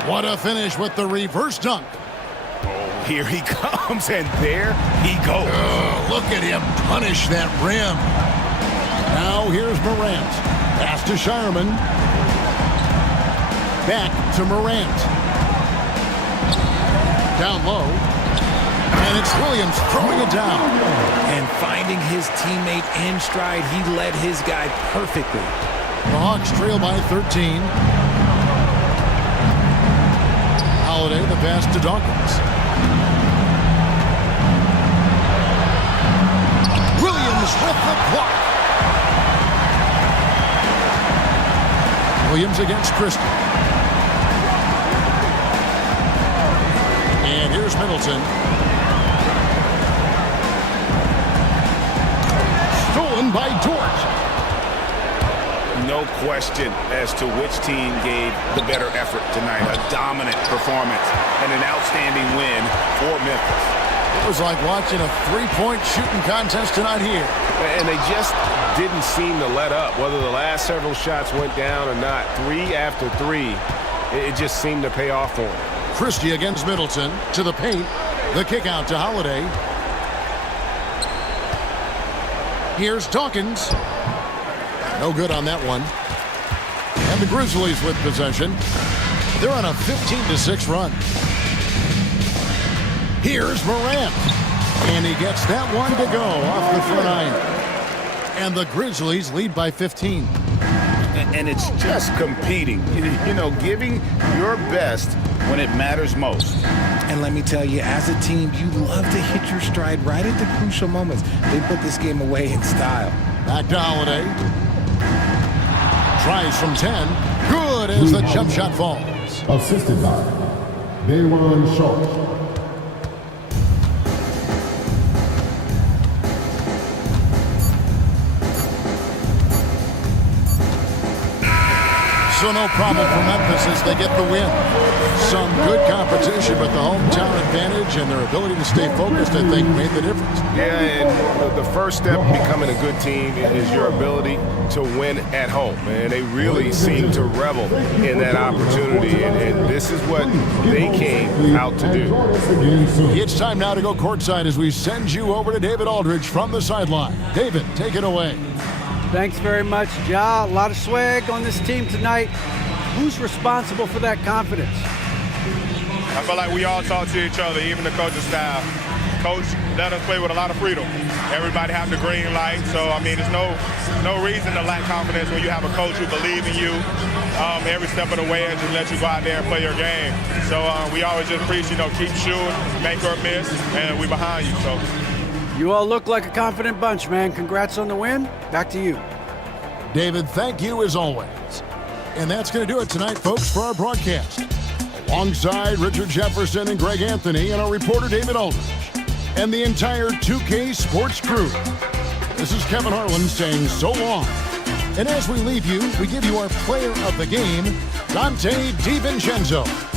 What a finish with the reverse dunk. Here he comes, and there he goes. Look at him punish that rim. Now here's Morant. Pass to Sharman. Back to Morant. Down low. And it's Williams throwing it down. And finding his teammate in stride, he led his guy perfectly. The Hawks trail by 13. Holiday, the pass to Dawkins. Williams with the block. Williams against Christie. And here's Middleton. Stolen by Dort. No question as to which team gave the better effort tonight. A dominant performance and an outstanding win for Memphis. It was like watching a three-point shooting contest tonight here. And they just didn't seem to let up. Whether the last several shots went down or not, 3 after 3, it just seemed to pay off for them. Christie against Middleton to the paint. The kick out to Holiday. Here's Dawkins. No good on that one. And the Grizzlies with possession. They're on a 15-6 run. Here's Morant. And he gets that one to go off the front iron. And the Grizzlies lead by 15. And it's just competing. You know, giving your best when it matters most. And let me tell you, as a team, you love to hit your stride right at the crucial moments. They put this game away in style. Back to Holiday. Tries from 10. Good as the jump shot falls. Assisted by Daewon Schultz. So no problem for Memphis as they get the win. Some good competition, but the hometown advantage and their ability to stay focused, I think, made the difference. Yeah, and the first step in becoming a good team is your ability to win at home. And they really seem to revel in that opportunity, and this is what they came out to do. It's time now to go courtside as we send you over to David Aldridge from the sideline. David, take it away. Thanks very much, Ja. A lot of swag on this team tonight. Who's responsible for that confidence? I feel like we all talk to each other, even the coaching staff. Coach let us play with a lot of freedom. Everybody have the green light, so I mean, there's no reason to lack confidence when you have a coach who believes in you every step of the way and just let you go out there and play your game. So we always just preach, keep shooting, make or miss, and we behind you. So. You all look like a confident bunch, man. Congrats on the win. Back to you. David, thank you as always. And that's going to do it tonight, folks, for our broadcast. Alongside Richard Jefferson and Greg Anthony and our reporter David Aldridge and the entire 2K Sports crew. This is Kevin Harlan saying so long. And as we leave you, we give you our player of the game, Donte DiVincenzo.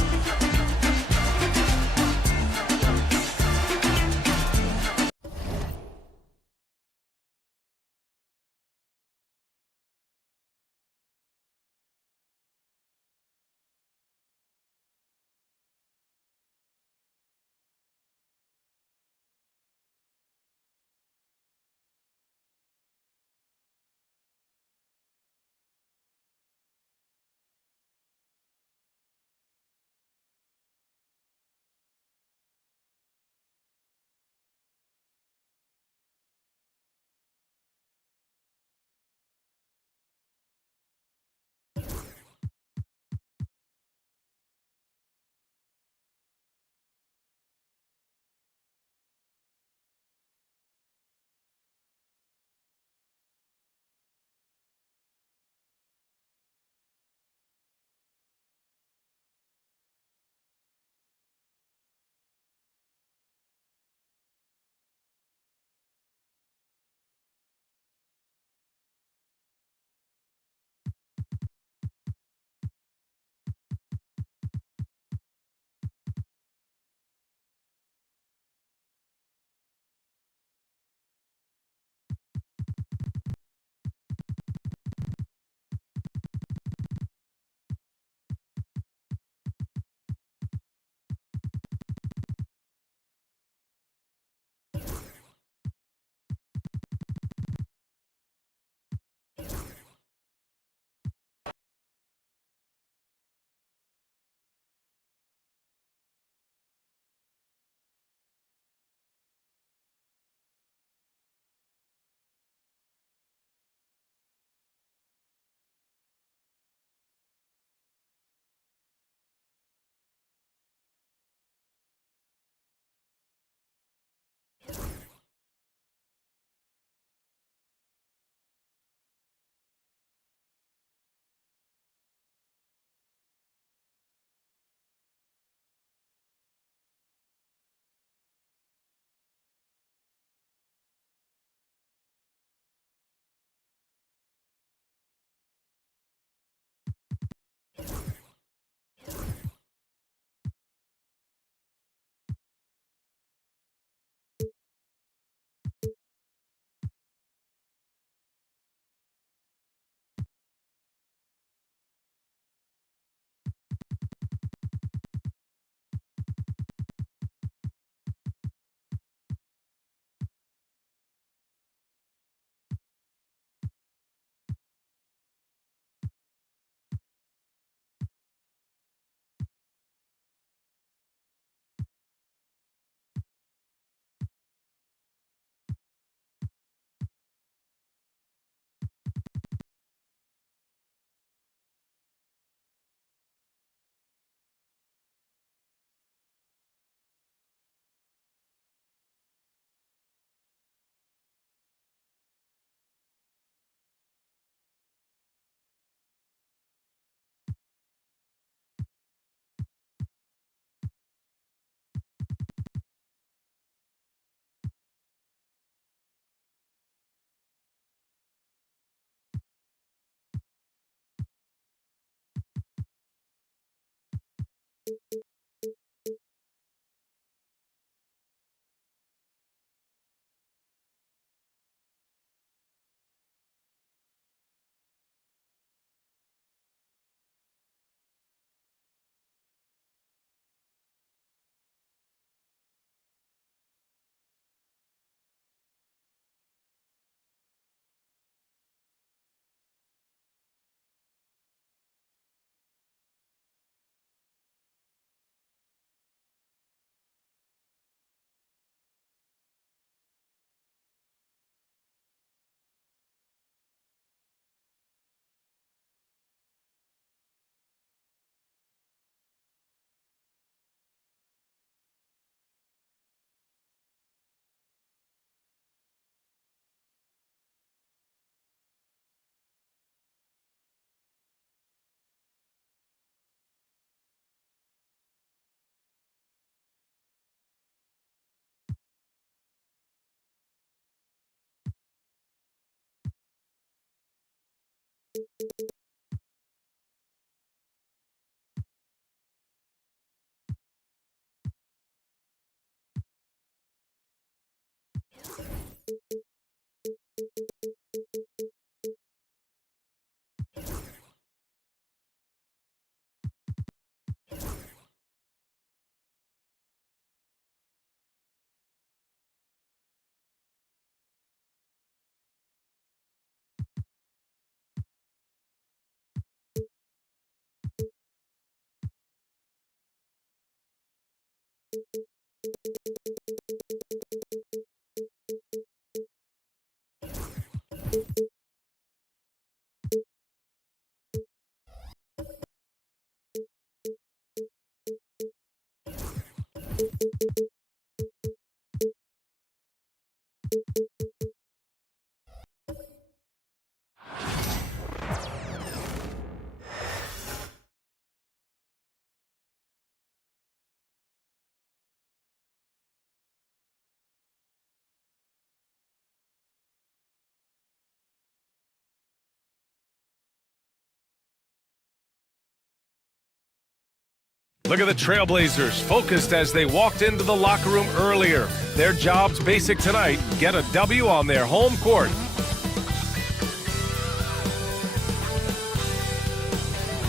Look at the Trailblazers, focused as they walked into the locker room earlier. Their job's basic tonight: get a W on their home court.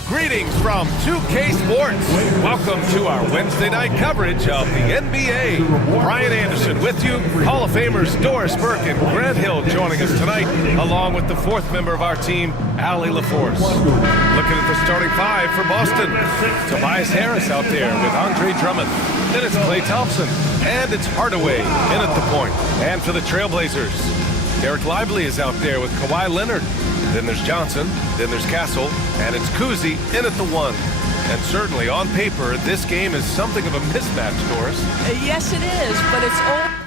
Greetings from 2K Sports. Welcome to our Wednesday night coverage of the NBA. Brian Anderson with you. Hall of Famers Doris Burke and Grant Hill joining us tonight, along with the fourth member of our team, Allie LaForce. Looking at the starting five for Boston. Tobias Harris out there with Andre Drummond. Then it's Klay Thompson. And it's Hardaway in at the point. And for the Trailblazers, Derek Lively is out there with Kawhi Leonard. Then there's Johnson, then there's Castle, and it's Kuzi in at the one. And certainly on paper, this game is something of a mismatch, Doris. Yes, it is, but it's all...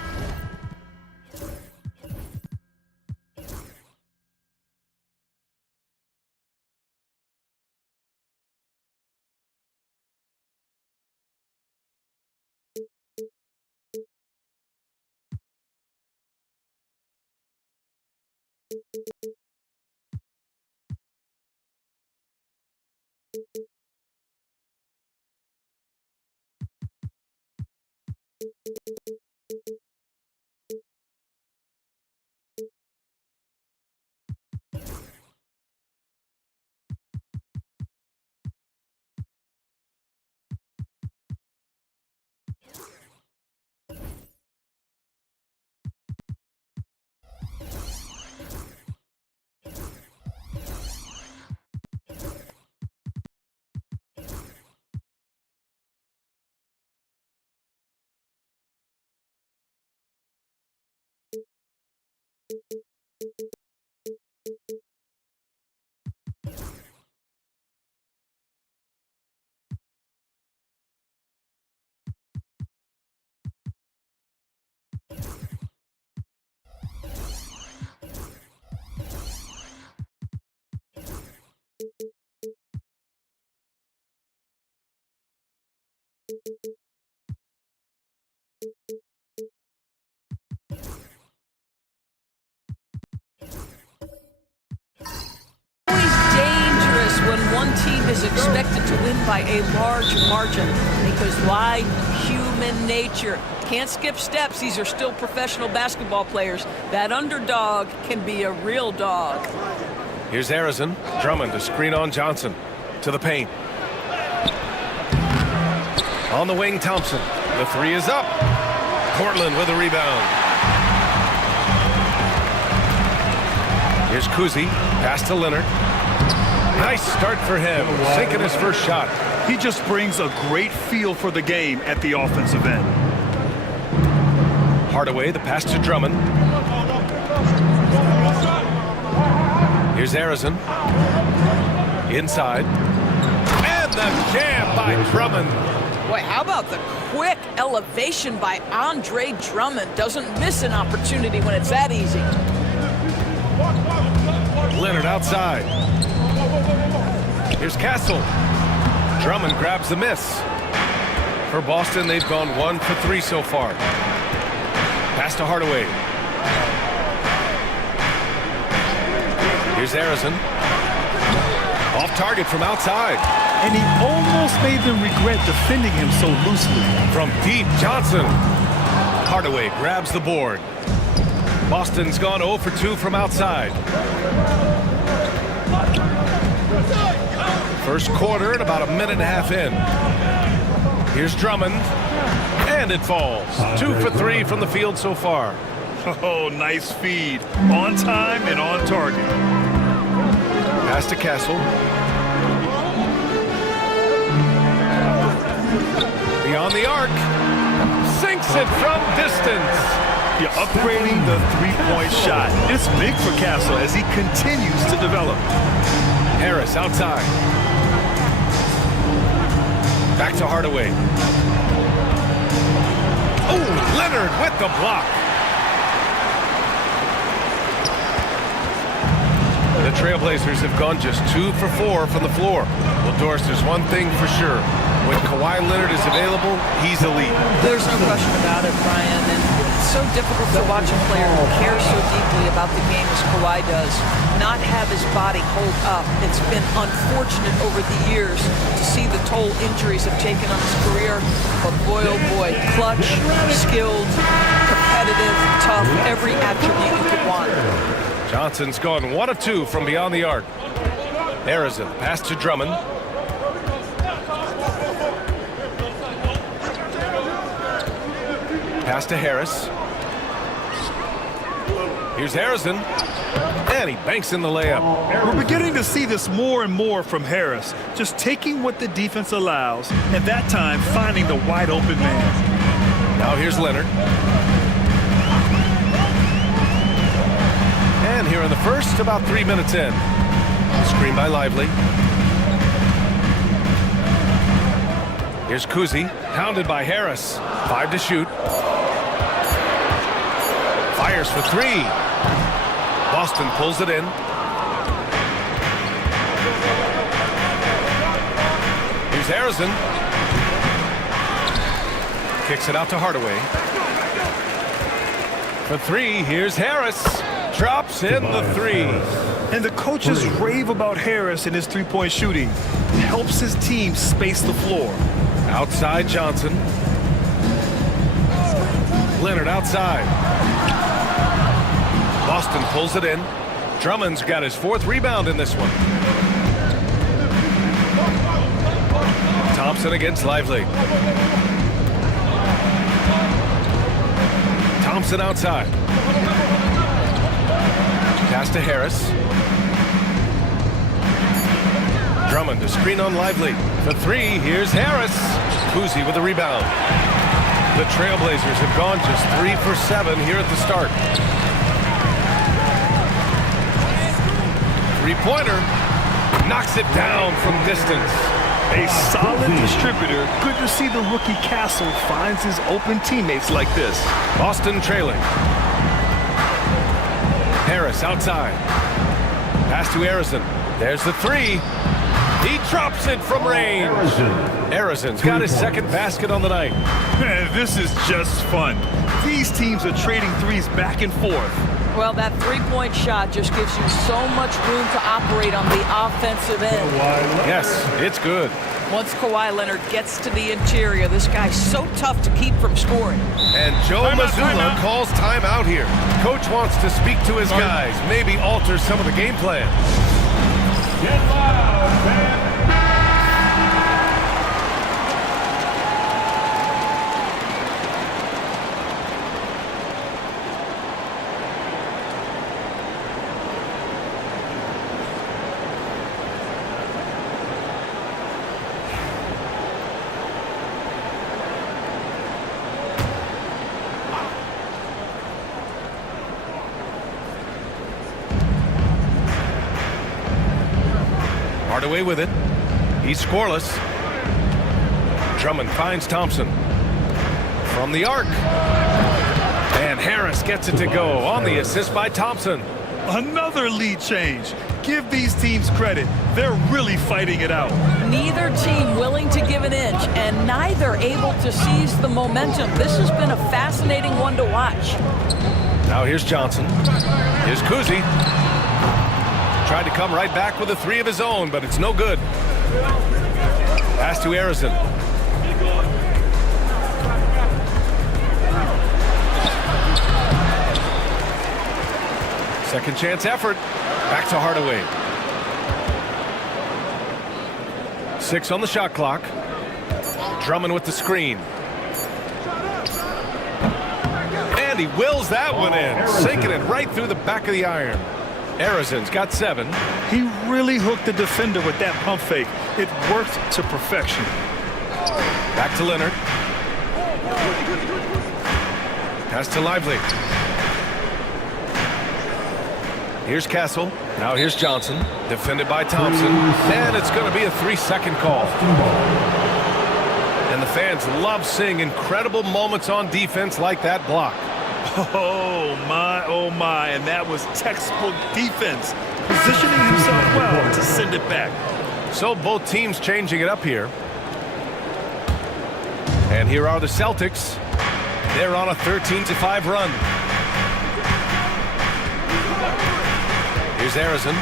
when one team is expected to win by a large margin. Because why? Human nature. Can't skip steps. These are still professional basketball players. That underdog can be a real dog. Here's Harrison. Drummond to screen on Johnson. To the paint. On the wing, Thompson. The three is up. Portland with a rebound. Here's Kuzi. Pass to Leonard. Nice start for him, sinking his first shot. He just brings a great feel for the game at the offensive end. Hardaway, the pass to Drummond. Here's Harrison. Inside. And the jam by Drummond. Boy, how about the quick elevation by Andre Drummond? Doesn't miss an opportunity when it's that easy. Leonard outside. Here's Castle. Drummond grabs the miss. For Boston, they've gone 1 for 3 so far. Pass to Hardaway. Here's Harrison. Off target from outside. And he almost made them regret defending him so loosely. From deep, Johnson. Hardaway grabs the board. Boston's gone 0 for 2 from outside. First quarter and about a minute and a half in. Here's Drummond. And it falls. 2 for 3 from the field so far. Oh, nice feed. On time and on target. Pass to Castle. Beyond the arc. Sinks it from distance. You're upgrading the three-point shot. It's big for Castle as he continues to develop. Harris outside. Back to Hardaway. Oh, Leonard with the block. The Trailblazers have gone just 2 for 4 from the floor. Well, Doris, there's one thing for sure. When Kawhi Leonard is available, he's elite. There's no question about it, Brian. And it's so difficult to watch a player who cares so deeply about the game as Kawhi does not have his body hold up. It's been unfortunate over the years to see the toll injuries have taken on his career. But boy, oh boy, clutch, skilled, competitive, tough, every attribute you could want. Johnson's gone 1 of 2 from beyond the arc. Harrison, pass to Drummond. Pass to Harris. Here's Harrison. And he banks in the layup. We're beginning to see this more and more from Harris. Just taking what the defense allows, and that time finding the wide open man. Now here's Leonard. And here in the first, about 3 minutes in. Screen by Lively. Here's Kuzi, hounded by Harris. 5 to shoot. Fires for 3. Boston pulls it in. Here's Harrison. Kicks it out to Hardaway. For 3, here's Harris. Drops in the 3. And the coaches rave about Harris and his three-point shooting. Helps his team space the floor. Outside Johnson. Leonard outside. Boston pulls it in. Drummond's got his 4th rebound in this one. Thompson against Lively. Thompson outside. Pass to Harris. Drummond to screen on Lively. For 3, here's Harris. Kuzi with the rebound. The Trailblazers have gone just 3 for 7 here at the start. Three-pointer. Knocks it down from distance. A solid distributor. Good to see the rookie Castle finds his open teammates like this. Boston trailing. Harris outside. Pass to Harrison. There's the 3. He drops it from range. Harrison's got his 2nd basket on the night. Man, this is just fun. These teams are trading threes back and forth. Well, that three-point shot just gives you so much room to operate on the offensive end. Yes, it's good. Once Kawhi Leonard gets to the interior, this guy's so tough to keep from scoring. And Joe Mazzulla calls timeout here. Coach wants to speak to his guys, maybe alter some of the game plan. Get loud, man. Hardaway with it. He's scoreless. Drummond finds Thompson. From the arc. And Harris gets it to go on the assist by Thompson. Another lead change. Give these teams credit. They're really fighting it out. Neither team willing to give an inch, and neither able to seize the momentum. This has been a fascinating one to watch. Now here's Johnson. Here's Kuzi. Tried to come right back with a three of his own, but it's no good. Pass to Arison. Second chance effort. Back to Hardaway. 6 on the shot clock. Drummond with the screen. And he wills that one in, sinking it right through the back of the iron. Arizon's got 7. He really hooked the defender with that pump fake. It worked to perfection. Back to Leonard. Pass to Lively. Here's Castle. Now here's Johnson. Defended by Thompson. And it's going to be a 3-second call. And the fans love seeing incredible moments on defense like that block. Oh my, and that was textbook defense. Positioning himself well to send it back. So both teams changing it up here. And here are the Celtics. They're on a 13-5 run. Here's Arison.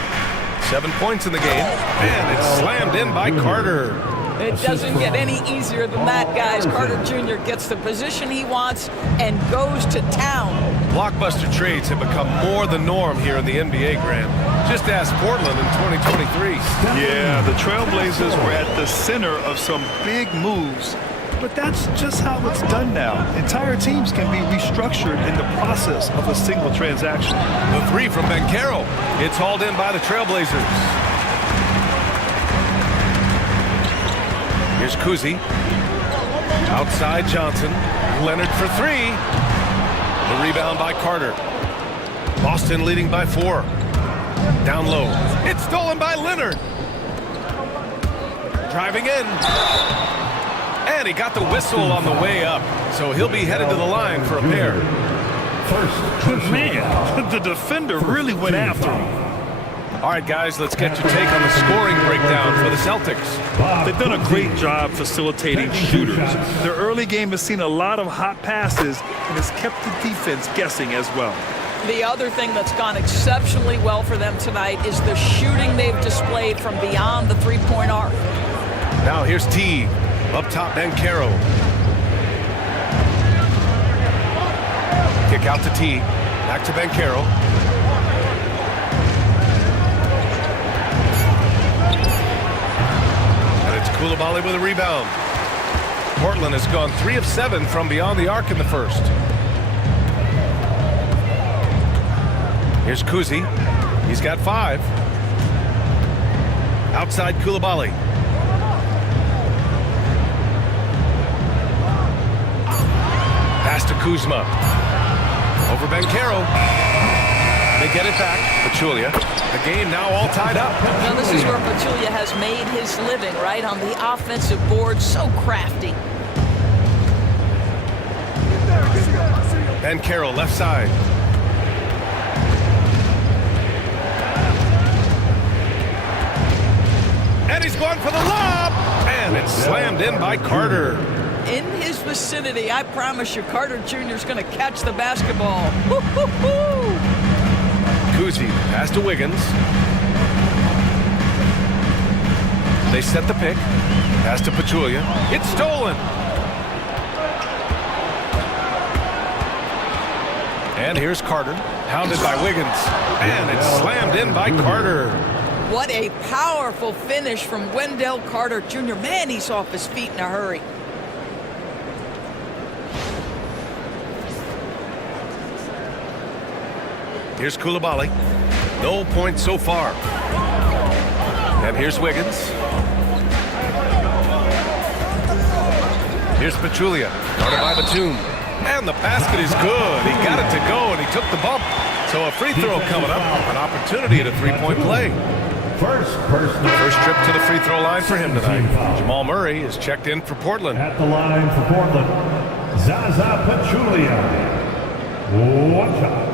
7 points in the game. And it's slammed in by Carter. It doesn't get any easier than that, guys. Carter Jr. gets the position he wants and goes to town. Blockbuster trades have become more the norm here in the NBA, Grant. Just ask Portland in 2023. Yeah, the Trailblazers were at the center of some big moves. But that's just how it's done now. Entire teams can be restructured in the process of a single transaction. The 3 from Banchero. It's hauled in by the Trailblazers. Here's Kuzi. Outside Johnson. Leonard for 3. The rebound by Carter. Boston leading by 4. Down low. It's stolen by Leonard. Driving in. And he got the whistle on the way up. So he'll be headed to the line for a pair. Man, the defender really went after him. All right, guys, let's get your take on the scoring breakdown for the Celtics. They've done a great job facilitating shooters. Their early game has seen a lot of hot passes and has kept the defense guessing as well. The other thing that's gone exceptionally well for them tonight is the shooting they've displayed from beyond the three-point arc. Now here's T. Up top, Banchero. Kick out to T. Back to Banchero. And it's Coulibaly with a rebound. Portland has gone 3 of 7 from beyond the arc in the first. Here's Kuzi. He's got 5. Outside Coulibaly. Pass to Kuzma. Over Banchero. They get it back. Pachulia. The game now all tied up. Now this is where Pachulia has made his living, right? On the offensive board. So crafty. Banchero left side. And he's going for the lob. And it's slammed in by Carter. In his vicinity, I promise you, Carter Jr. is going to catch the basketball. Woo-hoo-hoo! Kuzi, pass to Wiggins. They set the pick. Pass to Pachulia. It's stolen. And here's Carter, hounded by Wiggins. And it's slammed in by Carter. What a powerful finish from Wendell Carter Jr. Man, he's off his feet in a hurry. Here's Coulibaly. No points so far. And here's Wiggins. Here's Pachulia. Guarded by Batum. And the basket is good. He got it to go, and he took the bump. So a free throw coming up. An opportunity at a three-point play. First trip to the free throw line for him tonight. Jamal Murray is checked in for Portland. At the line for Portland, Zaza Pachulia. Watch out.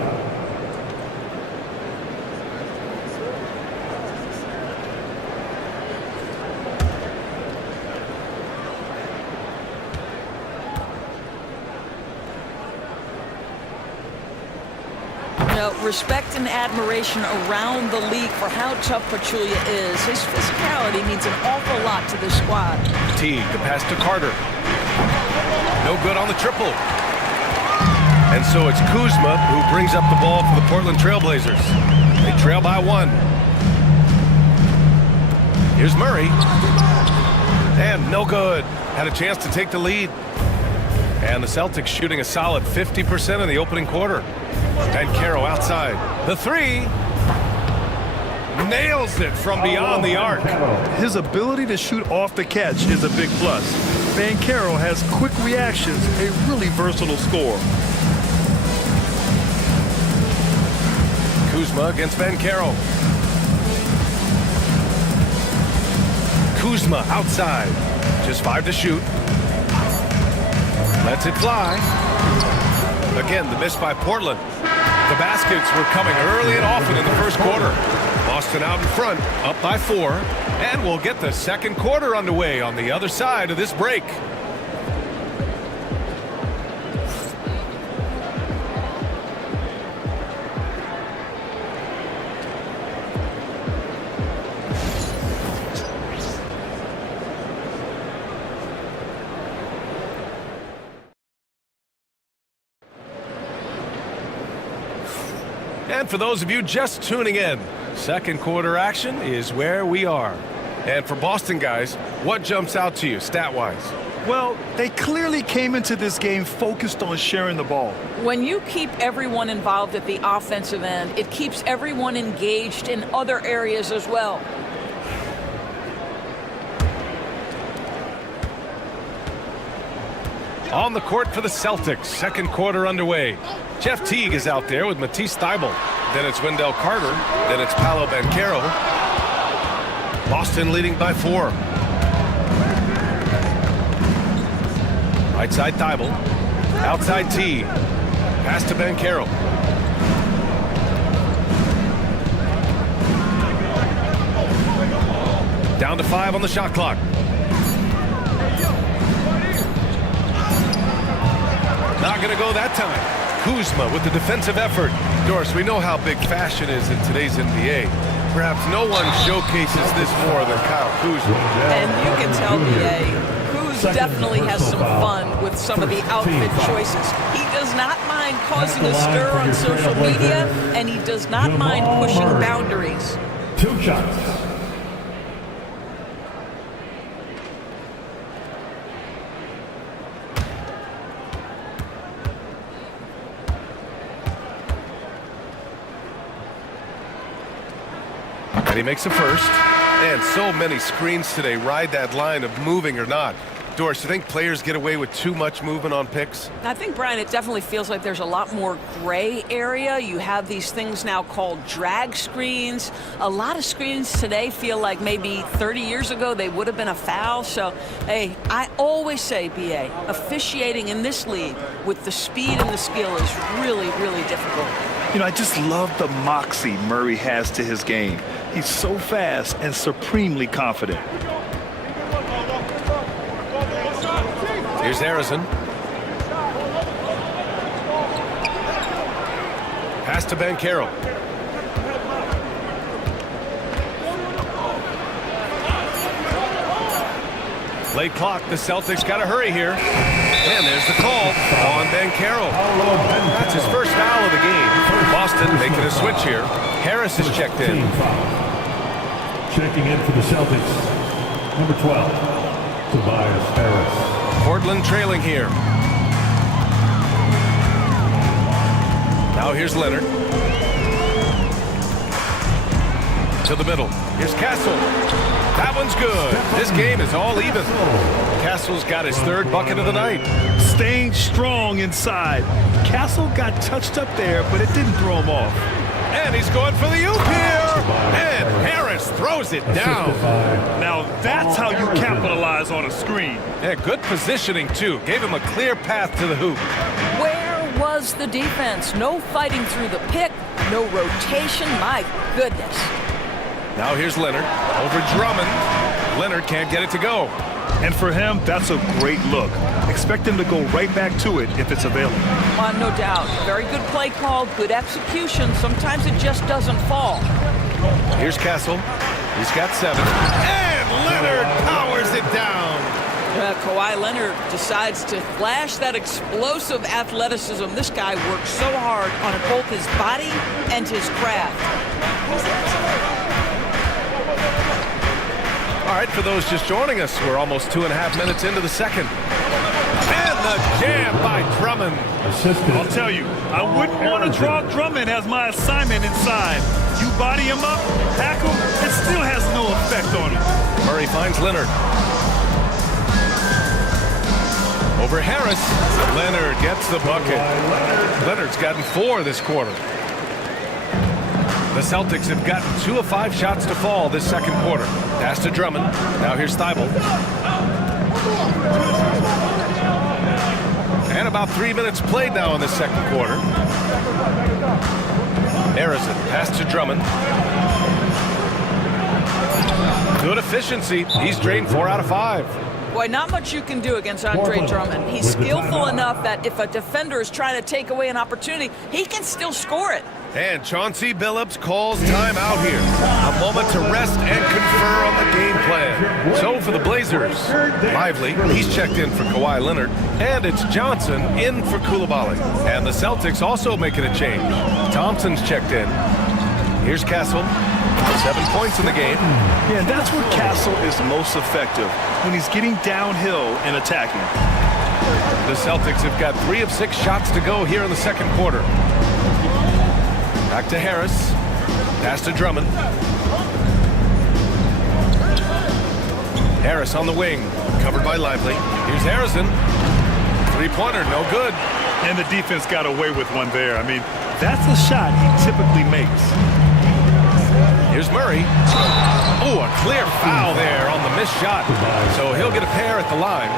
know, respect and admiration around the league for how tough Pachulia is. His physicality means an awful lot to this squad. Teague, the pass to Carter. No good on the triple. And so it's Kuzma who brings up the ball for the Portland Trailblazers. They trail by 1. Here's Murray. And no good. Had a chance to take the lead. And the Celtics shooting a solid 50% in the opening quarter. Banchero outside. The 3. Nails it from beyond the arc. His ability to shoot off the catch is a big plus. Banchero has quick reactions, a really versatile scorer. Kuzma against Banchero. Kuzma outside. Just 5 to shoot. Lets it fly. Again, the miss by Portland. The baskets were coming early and often in the first quarter. Boston out in front, up by 4. And we'll get the second quarter underway on the other side of this break. And for those of you just tuning in, second quarter action is where we are. And for Boston guys, what jumps out to you stat-wise? Well, they clearly came into this game focused on sharing the ball. When you keep everyone involved at the offensive end, it keeps everyone engaged in other areas as well. On the court for the Celtics, second quarter underway. Jeff Teague is out there with Matisse Thybulle. Then it's Wendell Carter. Then it's Paolo Banchero. Boston leading by 4. Right side Thybulle. Outside Teague. Pass to Banchero. Down to 5 on the shot clock. Not going to go that time. Kuzma with the defensive effort. Doris, we know how big fashion is in today's NBA. Perhaps no one showcases this more than Kyle Kuzma. And you can tell, B.A., Kuz definitely has some fun with some of the outfit choices. He does not mind causing a stir on social media, and he does not mind pushing boundaries. 2 shots. And he makes a first. And so many screens today ride that line of moving or not. Doris, you think players get away with too much movement on picks? I think, Brian, it definitely feels like there's a lot more gray area. You have these things now called drag screens. A lot of screens today feel like maybe 30 years ago they would have been a foul. So, hey, I always say, B.A., officiating in this league with the speed and the skill is really, really difficult. You know, I just love the moxie Murray has to his game. He's so fast and supremely confident. Here's Harrison. Pass to Banchero. Late clock. The Celtics got to hurry here. And there's the call on Banchero. That's his first foul of the game. Boston making a switch here. Harris is checked in. Checking in for the Celtics, number 12, Tobias Harris. Portland trailing here. Now here's Leonard. To the middle. Here's Castle. That one's good. This game is all even. Castle's got his 3rd bucket of the night. Staying strong inside. Castle got touched up there, but it didn't throw him off. And he's going for the oop here. And Harris throws it down. Now that's how you capitalize on a screen. Yeah, good positioning, too. Gave him a clear path to the hoop. Where was the defense? No fighting through the pick, no rotation. My goodness. Now here's Leonard over Drummond. Leonard can't get it to go. And for him, that's a great look. Expect him to go right back to it if it's available. No doubt. Very good play call, good execution. Sometimes it just doesn't fall. Here's Castle. He's got 7. And Leonard powers it down. Kawhi Leonard decides to flash that explosive athleticism. This guy works so hard on both his body and his craft. All right, for those just joining us, we're almost 2.5 minutes into the second. And the jam by Drummond. I'll tell you, I wouldn't want to draw Drummond as my assignment inside. You body him up, tackle, it still has no effect on him. Murray finds Leonard. Over Harris. Leonard gets the bucket. Leonard's gotten 4 this quarter. The Celtics have gotten 2 of 5 shots to fall this second quarter. Pass to Drummond. Now here's Thibault. And about 3 minutes played now in the second quarter. Harrison, pass to Drummond. Good efficiency. He's drained 4 out of 5. Boy, not much you can do against Andre Drummond. He's skillful enough that if a defender is trying to take away an opportunity, he can still score it. And Chauncey Billups calls timeout here. A moment to rest and confer on the game plan. So for the Blazers, Lively, he's checked in for Kawhi Leonard, and it's Johnson in for Coulibaly. And the Celtics also making a change. Thompson's checked in. Here's Castle. 7 points in the game. Yeah, and that's where Castle is most effective, when he's getting downhill and attacking. The Celtics have got 3 of 6 shots to go here in the second quarter. Back to Harris. Pass to Drummond. Harris on the wing. Covered by Lively. Here's Harrison. 3-pointer, no good. And the defense got away with one there. I mean, that's a shot he typically makes. Here's Murray. Oh, a clear foul there on the missed shot. So he'll get a pair at the line.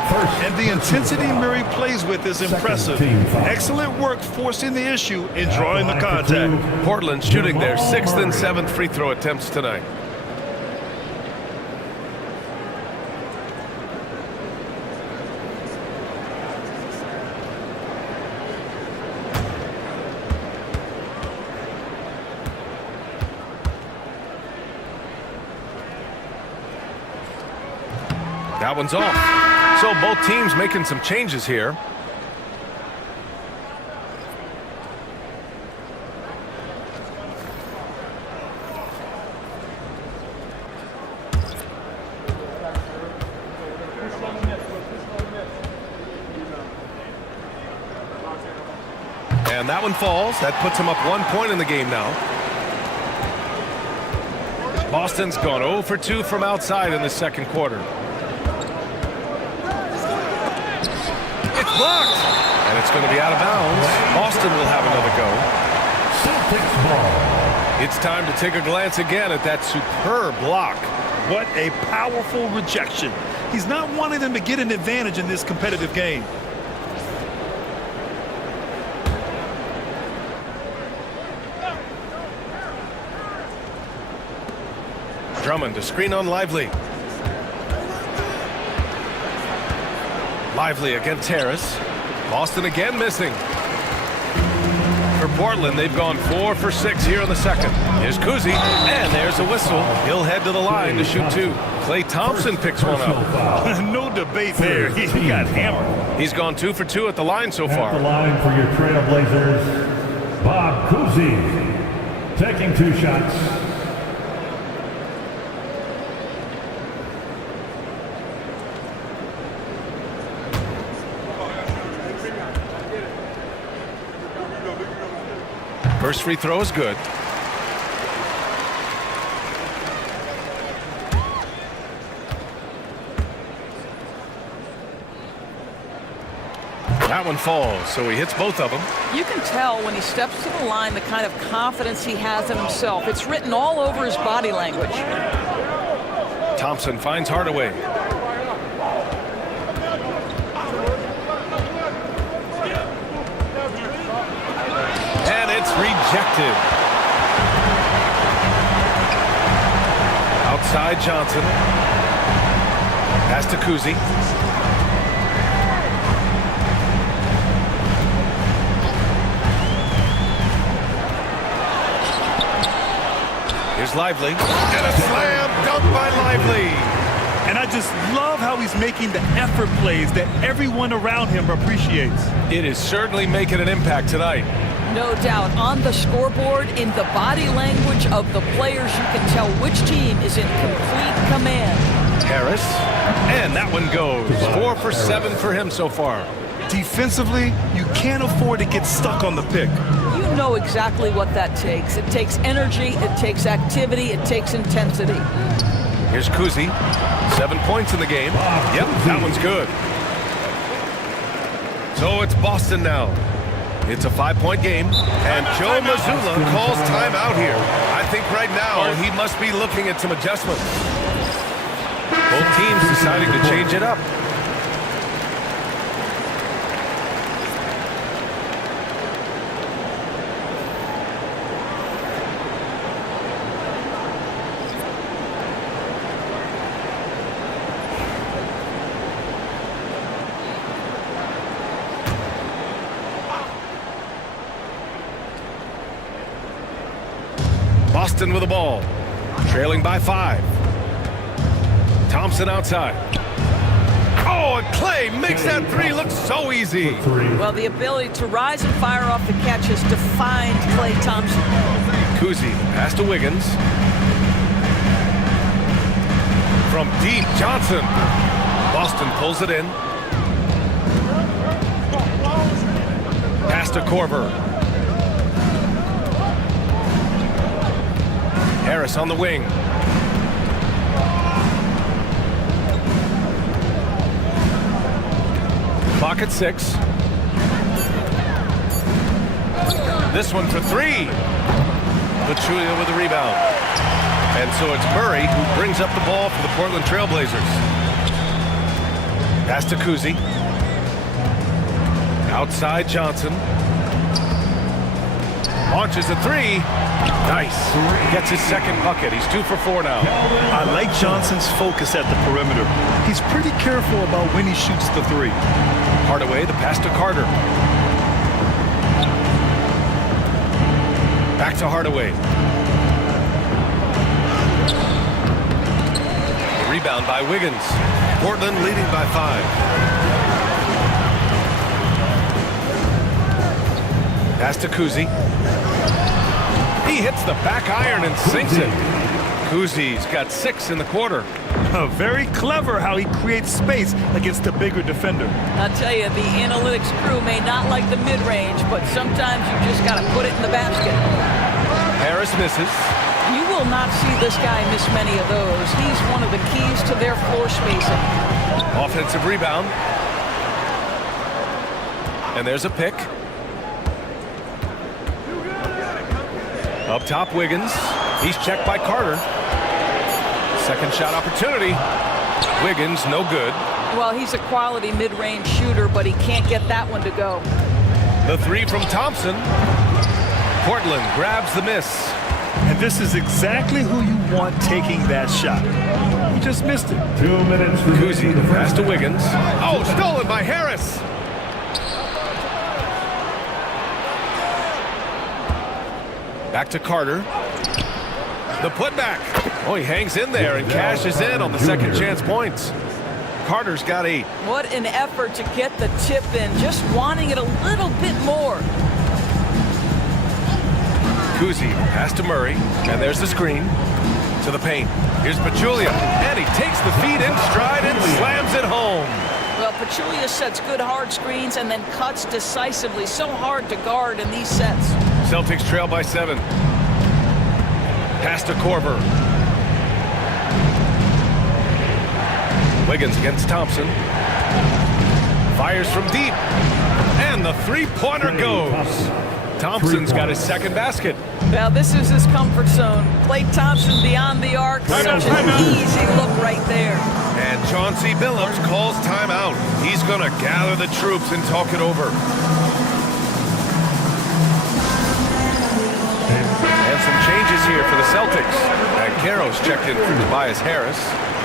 And the intensity Murray plays with is impressive. Excellent work forcing the issue and drawing the contact. Portland shooting their 6th and 7th free throw attempts tonight. That one's off. So both teams making some changes here. And that one falls. That puts him up 1 point in the game now. Boston's gone 0 for 2 from outside in the second quarter. It's blocked. And it's going to be out of bounds. Boston will have another go. Celtics ball. It's time to take a glance again at that superb block. What a powerful rejection. He's not wanting them to get an advantage in this competitive game. Drummond to screen on Lively. Lively against Harris. Boston again missing. For Portland, they've gone 4 for 6 here in the second. Here's Kuzi, and there's a whistle. He'll head to the line to shoot 2. Klay Thompson picks one up. No debate there. He got hammered. He's gone 2 for 2 at the line so far. At the line for your Trailblazers, Bob Cousy, taking 2 shots. First free throw is good. That one falls, so he hits both of them. You can tell when he steps to the line the kind of confidence he has in himself. It's written all over his body language. Thompson finds Hardaway. And it's rejected. Outside Johnson. Pass to Kuzi. Here's Lively. And a slam dunk by Lively. And I just love how he's making the effort plays that everyone around him appreciates. It is certainly making an impact tonight. No doubt. On the scoreboard, in the body language of the players, you can tell which team is in complete command. Harris. And that one goes. 4 for 7 for him so far. Defensively, you can't afford to get stuck on the pick. You know exactly what that takes. It takes energy, it takes activity, it takes intensity. Here's Kuzi. 7 points in the game. Yep, that one's good. So it's Boston now. It's a 5-point game, and Joe Mazzulla calls timeout here. I think right now he must be looking at some adjustments. Both teams deciding to change it up. Boston with the ball, trailing by 5. Thompson outside. Oh, and Clay makes that 3 look so easy. Well, the ability to rise and fire off the catch has defined Klay Thompson. Kuzi, pass to Wiggins. From deep, Johnson. Boston pulls it in. Pass to Korver. Harris on the wing. Clock at 6. This one for 3. Pachulia with the rebound. And so it's Murray who brings up the ball for the Portland Trailblazers. Pass to Kuzi. Outside Johnson. Launches a 3. Nice. Gets his second bucket. He's 2 for 4 now. I like Johnson's focus at the perimeter. He's pretty careful about when he shoots the 3. Hardaway, the pass to Carter. Back to Hardaway. The rebound by Wiggins. Portland leading by 5. Pass to Kuzi. He hits the back iron and sinks it. Kuzi's got 6 in the quarter. Very clever how he creates space against the bigger defender. I'll tell you, the analytics crew may not like the mid-range, but sometimes you just got to put it in the basket. Harris misses. You will not see this guy miss many of those. He's one of the keys to their floor spacing. Offensive rebound. And there's a pick. Up top, Wiggins. He's checked by Carter. Second shot opportunity. Wiggins, no good. Well, he's a quality mid-range shooter, but he can't get that one to go. The 3 from Thompson. Portland grabs the miss. And this is exactly who you want taking that shot. He just missed it. 2 minutes. Kuzi, the pass to Wiggins. Oh, stolen by Harris. Back to Carter. The putback. Oh, he hangs in there and cashes in on the second chance points. Carter's got 8. What an effort to get the tip in, just wanting it a little bit more. Kuzi, pass to Murray, and there's the screen. To the paint. Here's Pachulia, and he takes the feed in stride and slams it home. Well, Pachulia sets good hard screens and then cuts decisively. So hard to guard in these sets. Celtics trail by 7. Pass to Korver. Wiggins against Thompson. Fires from deep. And the 3-pointer goes. Thompson's got his second basket. Well, this is his comfort zone. Klay Thompson beyond the arc. Such an easy look right there. And Chauncey Billups calls timeout. He's going to gather the troops and talk it over. And some changes here for the Celtics. And Banchero's checked in for Tobias Harris.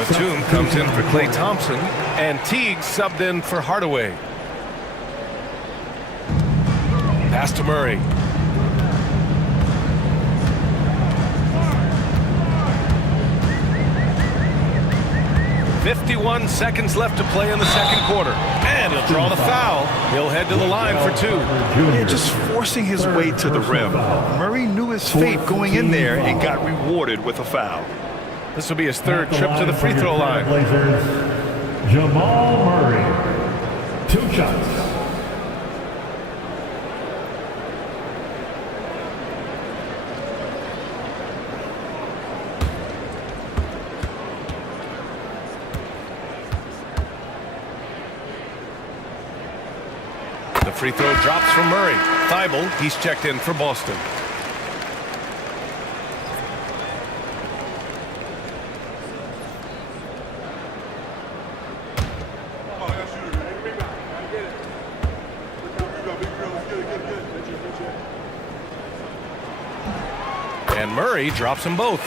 Batum comes in for Klay Thompson. And Teague subbed in for Hardaway. Pass to Murray. "51 seconds left to play in the second quarter. And he'll draw the foul. He'll head to the line for two. Yeah, just forcing his way to the rim. Murray knew his fate going in there and got rewarded with a foul. This will be his third trip to the free throw line. Jamal Murray, 2 shots. The free throw drops from Murray. Thibault, he's checked in for Boston. And Murray drops them both.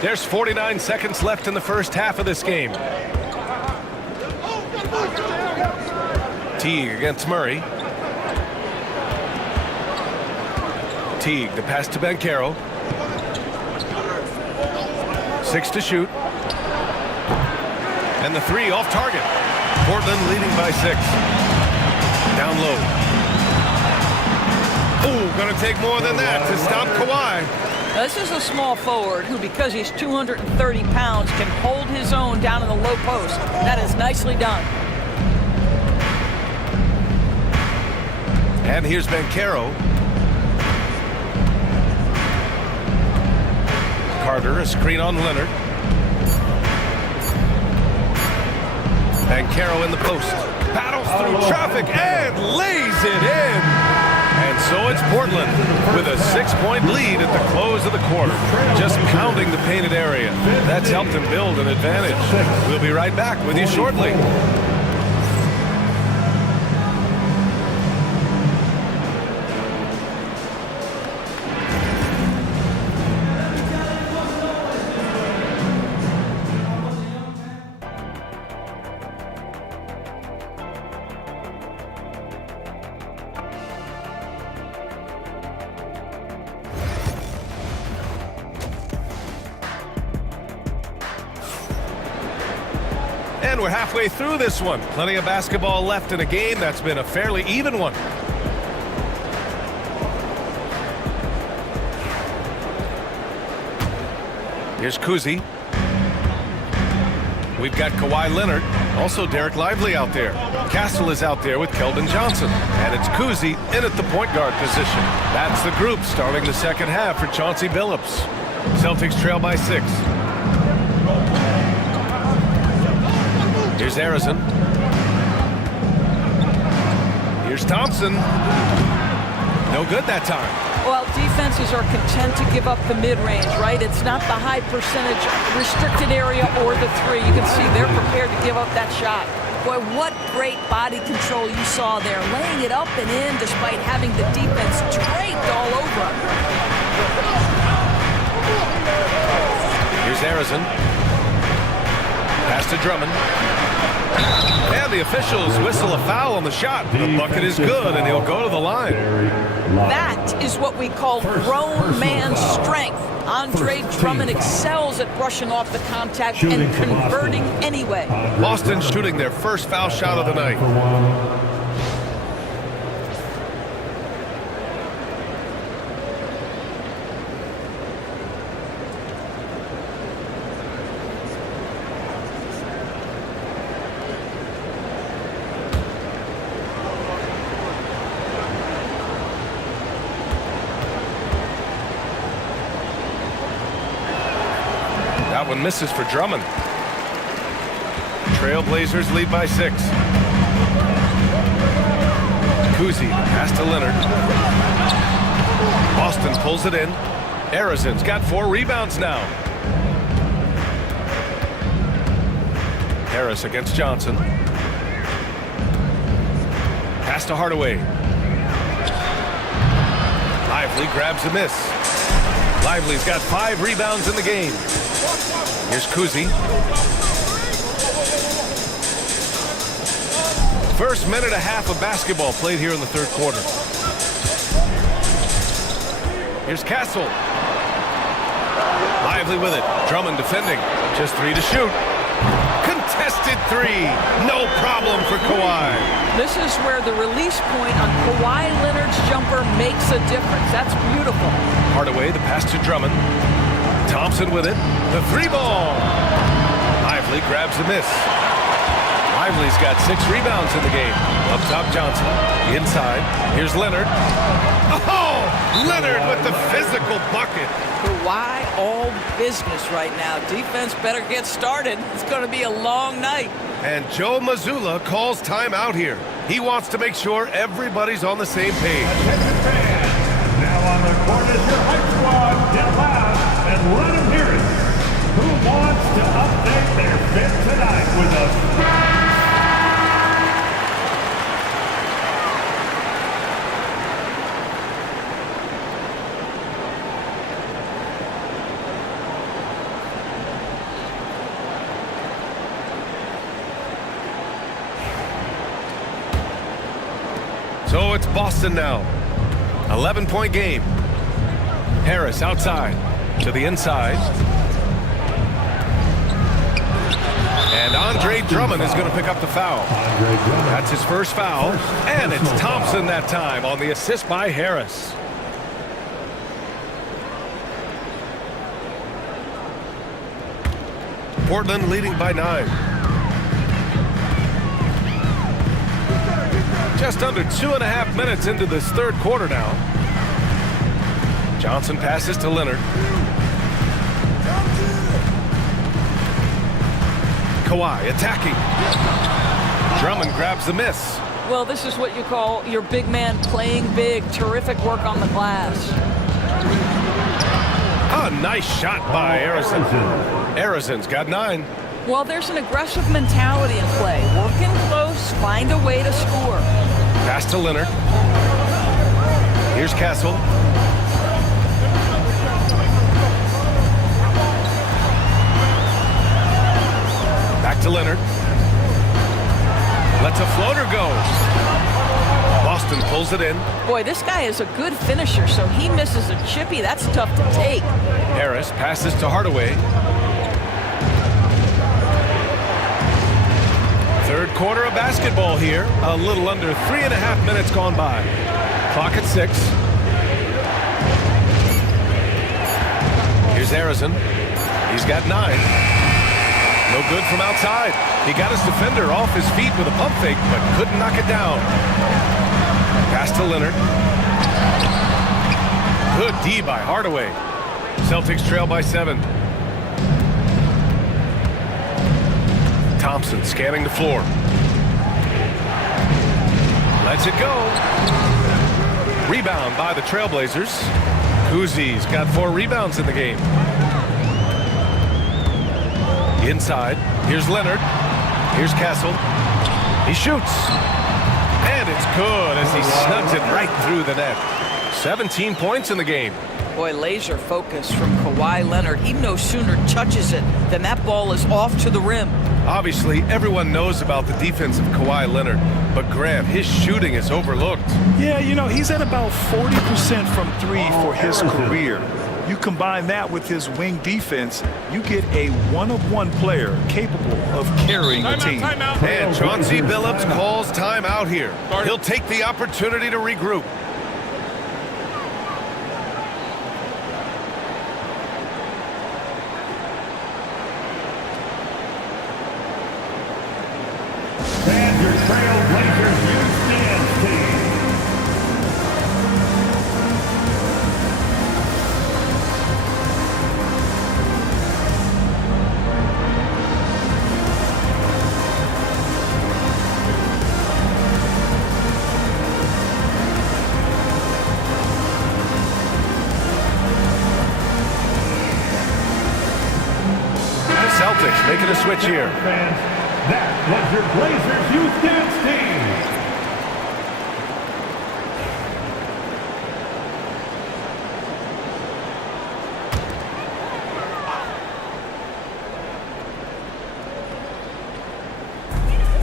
There's 49 seconds left in the first half of this game. Teague against Murray. Teague, the pass to Banchero. 6 to shoot. And the 3 off target. Portland leading by 6. Down low. Oh, gonna take more than that to stop Kawhi. Now, this is a small forward who, because he's 230 pounds, can hold his own down in the low post. That is nicely done. And here's Banchero. Carter, a screen on Leonard. Banchero in the post. Battles through traffic and lays it in. And so it's Portland with a 6-point lead at the close of the quarter. Just pounding the painted area. That's helped them build an advantage. We'll be right back with you shortly. And we're halfway through this one. Plenty of basketball left in a game that's been a fairly even one. Here's Cousy. We've got Kawhi Leonard. Also Derek Lively out there. Castle is out there with Keldon Johnson. And it's Cousy in at the point guard position. That's the group starting the second half for Chauncey Billups. Celtics trail by 6. Here's Arizon. Here's Thompson. No good that time. Well, defenses are content to give up the mid-range, right? It's not the high percentage restricted area or the 3. You can see they're prepared to give up that shot. Boy, what great body control you saw there. Laying it up and in despite having the defense draped all over him. Here's Arizon. Pass to Drummond. And the officials whistle a foul on the shot. The bucket is good, and he'll go to the line. That is what we call grown man strength. Andre Drummond excels at brushing off the contact and converting anyway. Boston shooting their first foul shot of the night. That one misses for Drummond. Trailblazers lead by 6. Cousy, pass to Leonard. Boston pulls it in. Arizon's got 4 rebounds now. Harris against Johnson. Pass to Hardaway. Lively grabs a miss. Lively's got 5 rebounds in the game. Here's Kuzi. First minute and a half of basketball played here in the third quarter. Here's Castle. Lively with it. Drummond defending. Just 3 to shoot. Contested 3. No problem for Kawhi. This is where the release point on Kawhi Leonard's jumper makes a difference. That's beautiful. Hardaway, the pass to Drummond. Thompson with it. The 3-ball. Lively grabs the miss. Lively's got 6 rebounds in the game. Up top, Johnson. Inside. Here's Leonard. Oh! Leonard with the physical bucket. Kawhi all business right now. Defense better get started. It's going to be a long night. And Joe Mazzulla calls timeout here. He wants to make sure everybody's on the same page. Now on the court is your hype squad. Get loud and let them hear it. Who wants to update their fit tonight with us? So it's Boston now. 11-point game. Harris outside to the inside. And Andre Drummond is going to pick up the foul. That's his first foul. And it's Thompson that time on the assist by Harris. Portland leading by 9. Just under 2.5 minutes into this third quarter now. Johnson passes to Leonard. Kawhi attacking. Drummond grabs the miss. Well, this is what you call your big man playing big. Terrific work on the glass. A nice shot by Arison. Arison's got 9. Well, there's an aggressive mentality in play. Working close, find a way to score. Pass to Leonard. Here's Castle. Back to Leonard. Lets a floater go. Boston pulls it in. Boy, this guy is a good finisher, so he misses a chippy. That's tough to take. Harris passes to Hardaway. Third quarter of basketball here. A little under 3.5 minutes gone by. Clock at 6. Here's Arison. He's got 9. No good from outside. He got his defender off his feet with a pump fake, but couldn't knock it down. Pass to Leonard. Good D by Hardaway. Celtics trail by 7. Thompson scanning the floor. Lets it go. Rebound by the Trailblazers. Kuzi's got 4 rebounds in the game. Inside. Here's Leonard. Here's Castle. He shoots. And it's good as he snugs it right through the net. 17 points in the game. Boy, laser focus from Kawhi Leonard. He no sooner touches it than that ball is off to the rim. Obviously, everyone knows about the defense of Kawhi Leonard, but Graham, his shooting is overlooked. Yeah, you know, he's at about 40% from 3 for his career. You combine that with his wing defense, you get a one-of-one player capable of carrying a team. And Chauncey Billups calls timeout here. He'll take the opportunity to regroup. And your Trailblazers youth dance team. The Celtics making a switch here. That was your Blazers youth dance team.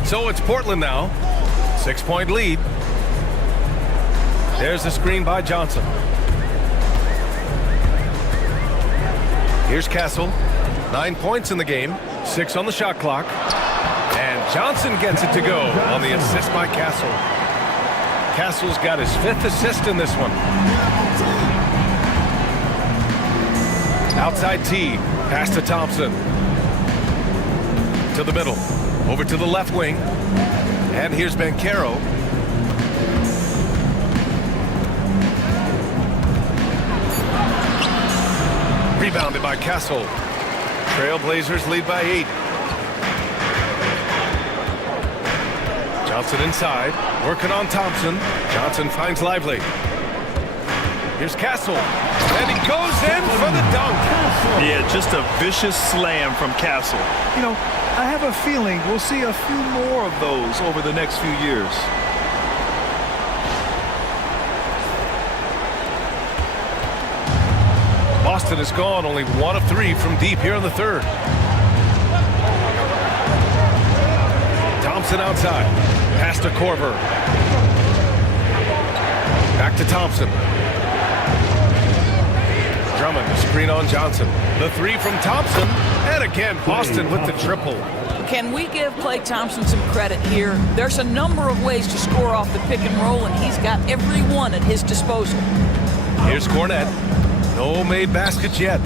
So it's Portland now. 6-point lead. There's the screen by Johnson. Here's Castle. 9 points in the game. 6 on the shot clock. And Johnson gets it to go on the assist by Castle. Castle's got his 5th assist in this one. Outside T. Pass to Thompson. To the middle. Over to the left wing. And here's Banchero. Rebounded by Castle. Trailblazers lead by 8. Johnson inside. Working on Thompson. Johnson finds Lively. Here's Castle. And he goes in for the dunk. Yeah, just a vicious slam from Castle. You know, I have a feeling we'll see a few more of those over the next few years. Boston is gone, only 1 of 3 from deep here in the third. Thompson outside. Pass to Korver. Back to Thompson. Drummond, screen on Johnson. The 3 from Thompson. And again, Boston with the triple. Can we give Klay Thompson some credit here? There's a number of ways to score off the pick and roll, and he's got every one at his disposal. Here's Cornette. No made baskets yet.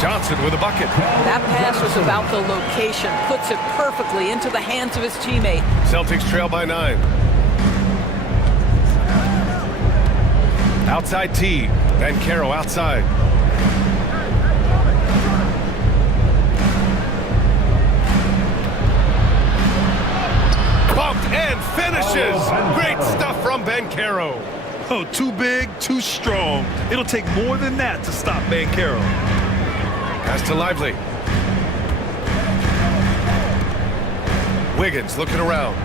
Johnson with a bucket. That pass was about the location. Puts it perfectly into the hands of his teammate. Celtics trail by 9. Outside T. Banchero outside. Bumped and finishes. Great stuff from Banchero. Oh, too big, too strong. It'll take more than that to stop Banchero. Pass to Lively. Wiggins looking around.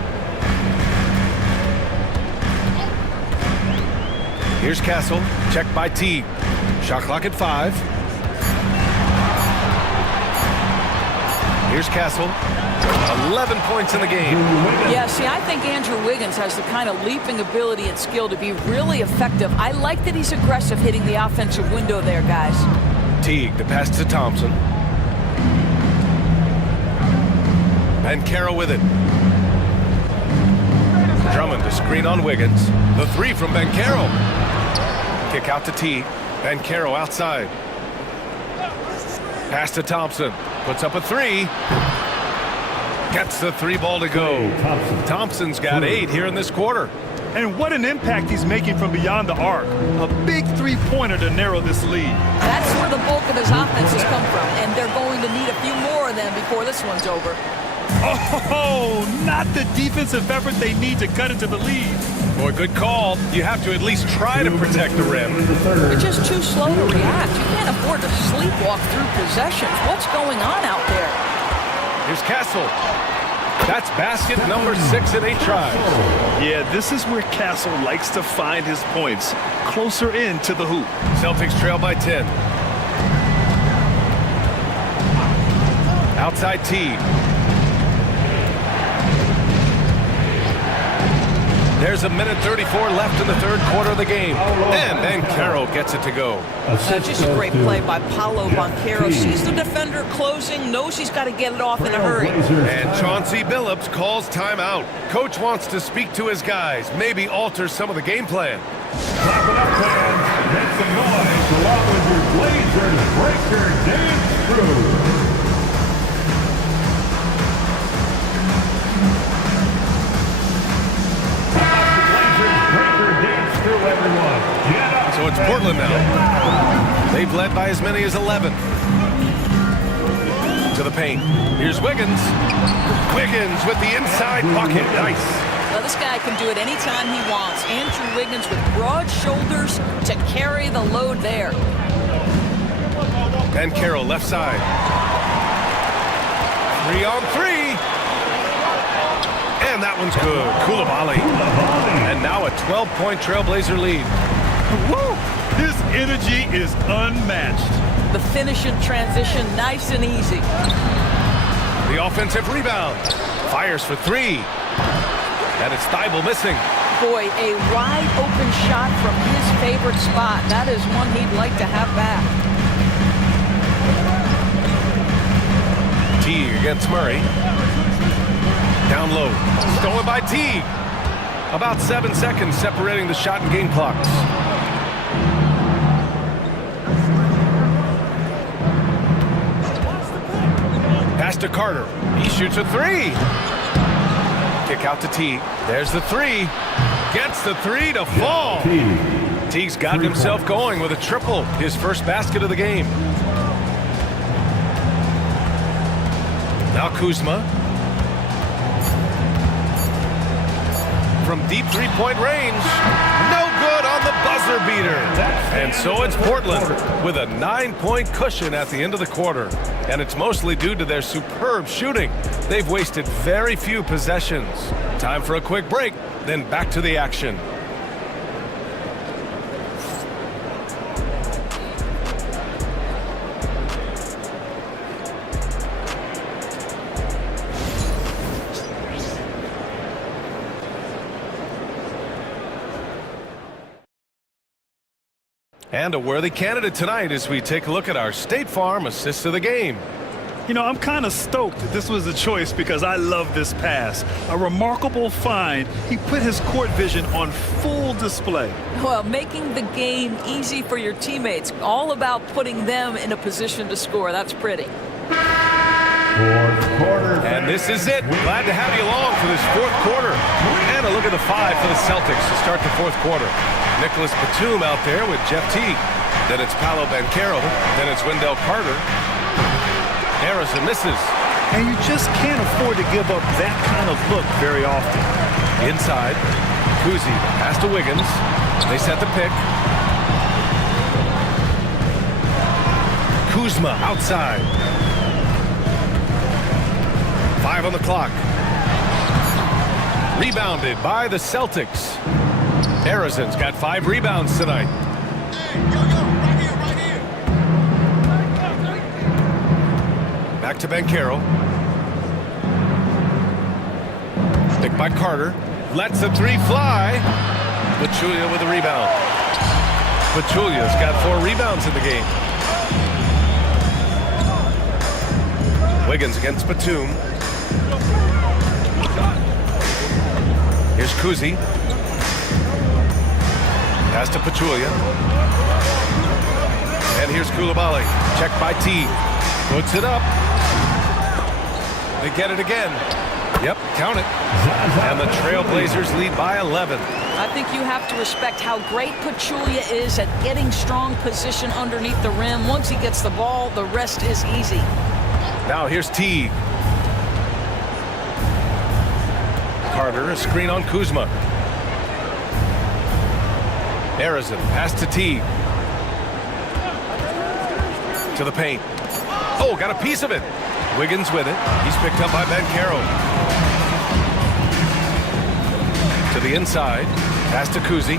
Here's Castle. Checked by T. Shot clock at 5. Here's Castle. 11 points in the game. Yeah, see, I think Andrew Wiggins has the kind of leaping ability and skill to be really effective. I like that he's aggressive hitting the offensive window there, guys. Teague, the pass to Thompson. Banchero with it. Drummond, the screen on Wiggins. The 3 from Banchero. Kick out to T. Banchero outside. Pass to Thompson. Puts up a 3. Gets the 3 ball to go. Thompson's got 8 here in this quarter. And what an impact he's making from beyond the arc. A big 3-pointer to narrow this lead. That's where the bulk of his offense has come from, and they're going to need a few more of them before this one's over. Oh, not the defensive effort they need to cut into the lead. Boy, good call. You have to at least try to protect the rim. You're just too slow to react. You can't afford to sleepwalk through possessions. What's going on out there? Here's Castle. That's basket number 6 in 8 tries. Yeah, this is where Castle likes to find his points. Closer in to the hoop. Celtics trail by 10. Outside T. There's a minute 34 left in the third quarter of the game. And Banchero gets it to go. Just a great play by Paolo Banchero. Sees the defender closing, knows he's got to get it off in a hurry. And Chauncey Billups calls timeout. Coach wants to speak to his guys, maybe alter some of the game plan. Clap it up, fans. Make some noise along with your Blazers Breaker Dance Crew. So it's Portland now. They've led by as many as 11. To the paint. Here's Wiggins. Wiggins with the inside bucket. Nice. Well, this guy can do it anytime he wants. Andrew Wiggins with broad shoulders to carry the load there. Banchero left side. 3 on 3. And that one's good. Coulibaly. And now a 12-point Trailblazer lead. Woo! His energy is unmatched. The finish in transition, nice and easy. The offensive rebound. Fires for three. And it's Thibault missing. Boy, a wide open shot from his favorite spot. That is one he'd like to have back. Teague against Murray. Down low. Stolen by Teague. About 7 seconds separating the shot and game clocks. Pass to Carter. He shoots a three. Kick out to Teague. There's the three. Gets the three to fall. Teague's got himself going with a triple. His first basket of the game. Now Kuzma. From deep three-point range. No good on the buzzer beater. And so it's Portland with a 9-point cushion at the end of the quarter. And it's mostly due to their superb shooting. They've wasted very few possessions. Time for a quick break, then back to the action. And a worthy candidate tonight as we take a look at our State Farm assist of the game. You know, I'm kind of stoked that this was a choice because I love this pass. A remarkable find. He put his court vision on full display. Well, making the game easy for your teammates. All about putting them in a position to score. That's pretty. Fourth quarter. And this is it. Glad to have you along for this fourth quarter. And a look at the five for the Celtics to start the fourth quarter. Nicholas Batum out there with Jeff Teague. Then it's Paolo Banchero. Then it's Wendell Carter. Harrison misses. And you just can't afford to give up that kind of look very often. Inside. Kuzi pass to Wiggins. They set the pick. Kuzma outside. 5 on the clock. Rebounded by the Celtics. Harrison's got 5 rebounds tonight. Back to Banchero. Picked by Carter. Lets the three fly. Pachulia with a rebound. Pachulia's got 4 rebounds in the game. Wiggins against Batum. Here's Kuzi. Pass to Pachulia. And here's Coulibaly. Checked by Teague. Puts it up. They get it again. Yep, count it. And the Trailblazers lead by 11. I think you have to respect how great Pachulia is at getting strong position underneath the rim. Once he gets the ball, the rest is easy. Now here's Teague. Carter, a screen on Kuzma. Harrison, pass to Teague. To the paint. Oh, got a piece of it. Wiggins with it. He's picked up by Banchero. To the inside. Pass to Kuzi.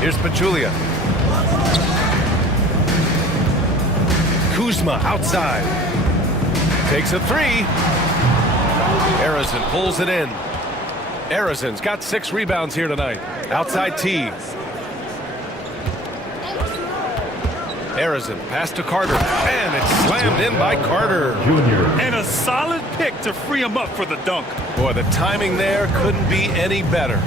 Here's Pachulia. Kuzma outside. Takes a three. Harrison pulls it in. Harrison's got 6 rebounds here tonight. Outside Teague. Harrison pass to Carter, and it's slammed in by Carter. And a solid pick to free him up for the dunk. Boy, the timing there couldn't be any better.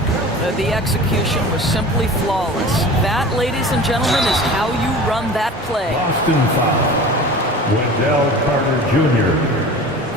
The execution was simply flawless. That, ladies and gentlemen, is how you run that play. Boston foul. Wendell Carter Jr.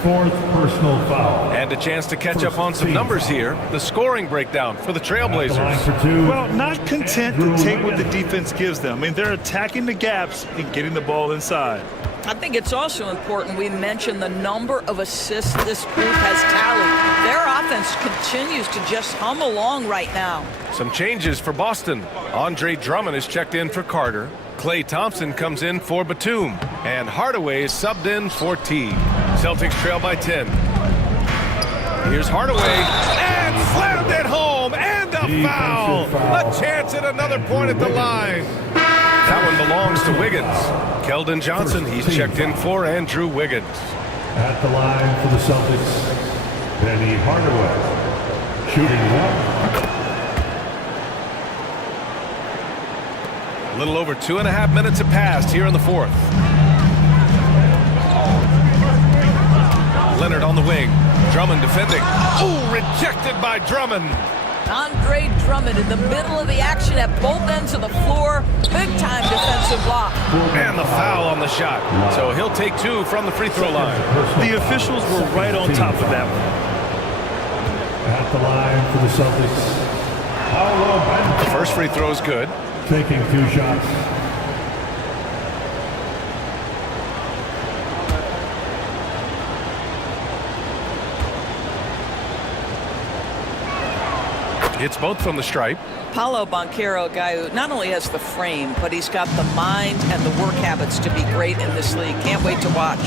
4th personal foul. And a chance to catch up on some numbers here. The scoring breakdown for the Trailblazers. Well, not content to take what the defense gives them. I mean, they're attacking the gaps and getting the ball inside. I think it's also important we mention the number of assists this group has tallied. Their offense continues to just hum along right now. Some changes for Boston. Andre Drummond is checked in for Carter. Klay Thompson comes in for Batum. And Hardaway is subbed in for Teague. Celtics trail by 10. Here's Hardaway. And slammed it home. And a foul. A chance at another point at the line. That one belongs to Wiggins. Keldon Johnson, he's checked in for Andrew Wiggins. At the line for the Celtics, Penny Hardaway. Shooting 1. A little over 2.5 minutes have passed here in the fourth. Leonard on the wing. Drummond defending. Oh, rejected by Drummond. Andre Drummond in the middle of the action at both ends of the floor. Big-time defensive block. And the foul on the shot. So he'll take 2 from the free throw line. The officials were right on top of that one. At the line for the Celtics. The first free throw is good. Taking 2 shots. It's both from the stripe. Paolo Banchero, a guy who not only has the frame, but he's got the mind and the work habits to be great in this league. Can't wait to watch.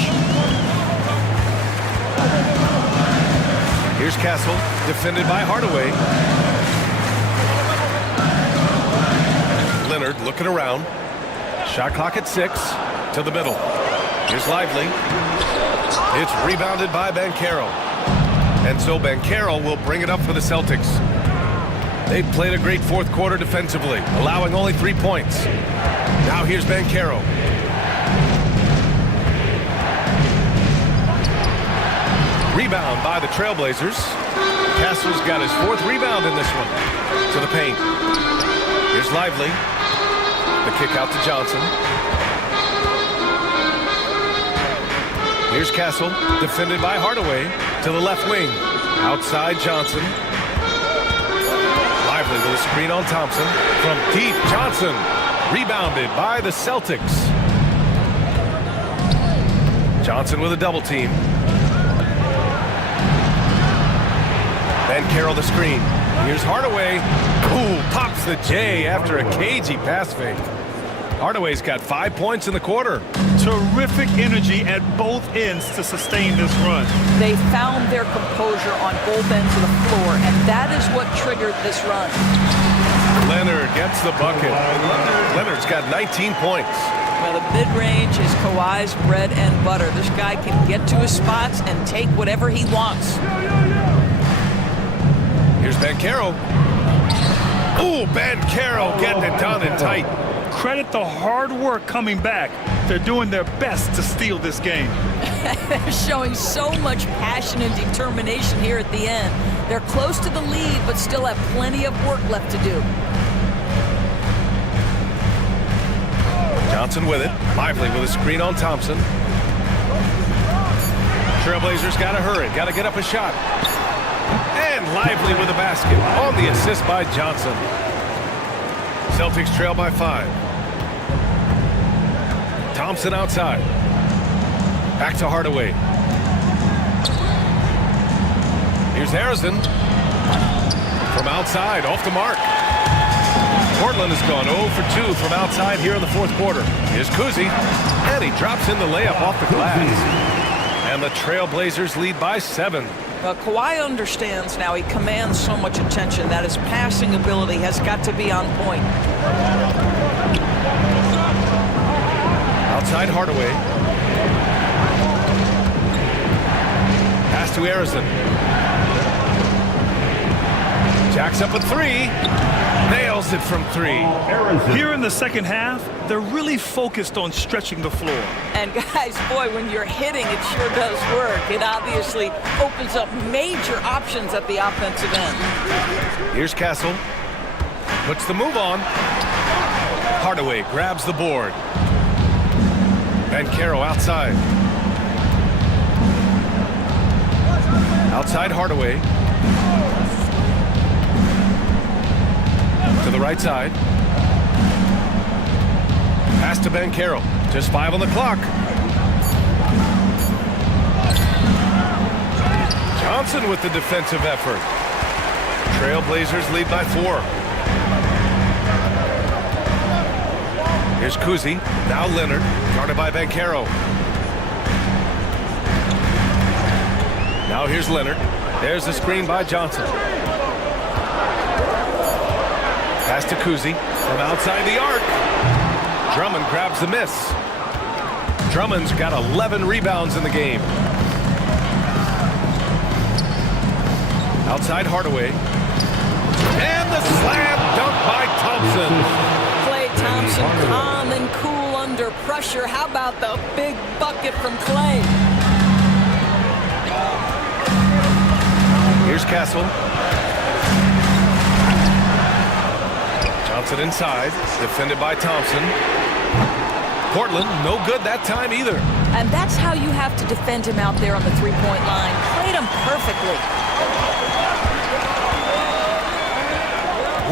Here's Castle, defended by Hardaway. Leonard looking around. Shot clock at 6. To the middle. Here's Lively. It's rebounded by Banchero. And so Banchero will bring it up for the Celtics. They've played a great fourth quarter defensively, allowing only 3 points. Now here's Banchero. Rebound by the Trailblazers. Castle's got his 4th rebound in this one. To the paint. Here's Lively. The kick out to Johnson. Here's Castle, defended by Hardaway. To the left wing. Outside Johnson. Lively with a screen on Thompson. From deep, Johnson. Rebounded by the Celtics. Johnson with a double team. Banchero the screen. Here's Hardaway. Ooh, pops the J after a cagey pass fake. Hardaway's got 5 points in the quarter. Terrific energy at both ends to sustain this run. They found their composure on both ends of the floor, and that is what triggered this run. Leonard gets the bucket. Leonard's got 19 points. Well, the mid-range is Kawhi's bread and butter. This guy can get to his spots and take whatever he wants. Here's Banchero. Ooh, Banchero getting it done and tight. Credit the hard work coming back. They're doing their best to steal this game. They're showing so much passion and determination here at the end. They're close to the lead, but still have plenty of work left to do. Johnson with it. Lively with a screen on Thompson. Trailblazers got to hurry. Got to get up a shot. And Lively with a basket on the assist by Johnson. Celtics trail by 5. Thompson outside. Back to Hardaway. Here's Harrison. From outside, off the mark. Portland has gone 0 for 2 from outside here in the fourth quarter. Here's Kuzi. And he drops in the layup off the glass. And the Trailblazers lead by 7. Kawhi understands now. He commands so much attention that his passing ability has got to be on point. Outside Hardaway. Pass to Harrison. Jacks up a 3. Nails it from 3. Here in the second half, they're really focused on stretching the floor. And guys, boy, when you're hitting, it sure does work. It obviously opens up major options at the offensive end. Here's Castle. Puts the move on. Hardaway grabs the board. Banchero outside. Outside Hardaway. To the right side. Pass to Banchero. Just 5 on the clock. Johnson with the defensive effort. Trailblazers lead by 4. Here's Kuzi. Now Leonard. Guarded by Banchero. Now here's Leonard. There's the screen by Johnson. Pass to Kuzi from outside the arc. Drummond grabs the miss. Drummond's got 11 rebounds in the game. Outside Hardaway. And the slam dunk by Thompson. Klay Thompson, calm and cool under pressure. How about the big bucket from Klay? Here's Castle. Johnson inside, defended by Thompson. Portland, no good that time either. And that's how you have to defend him out there on the three-point line. Played him perfectly.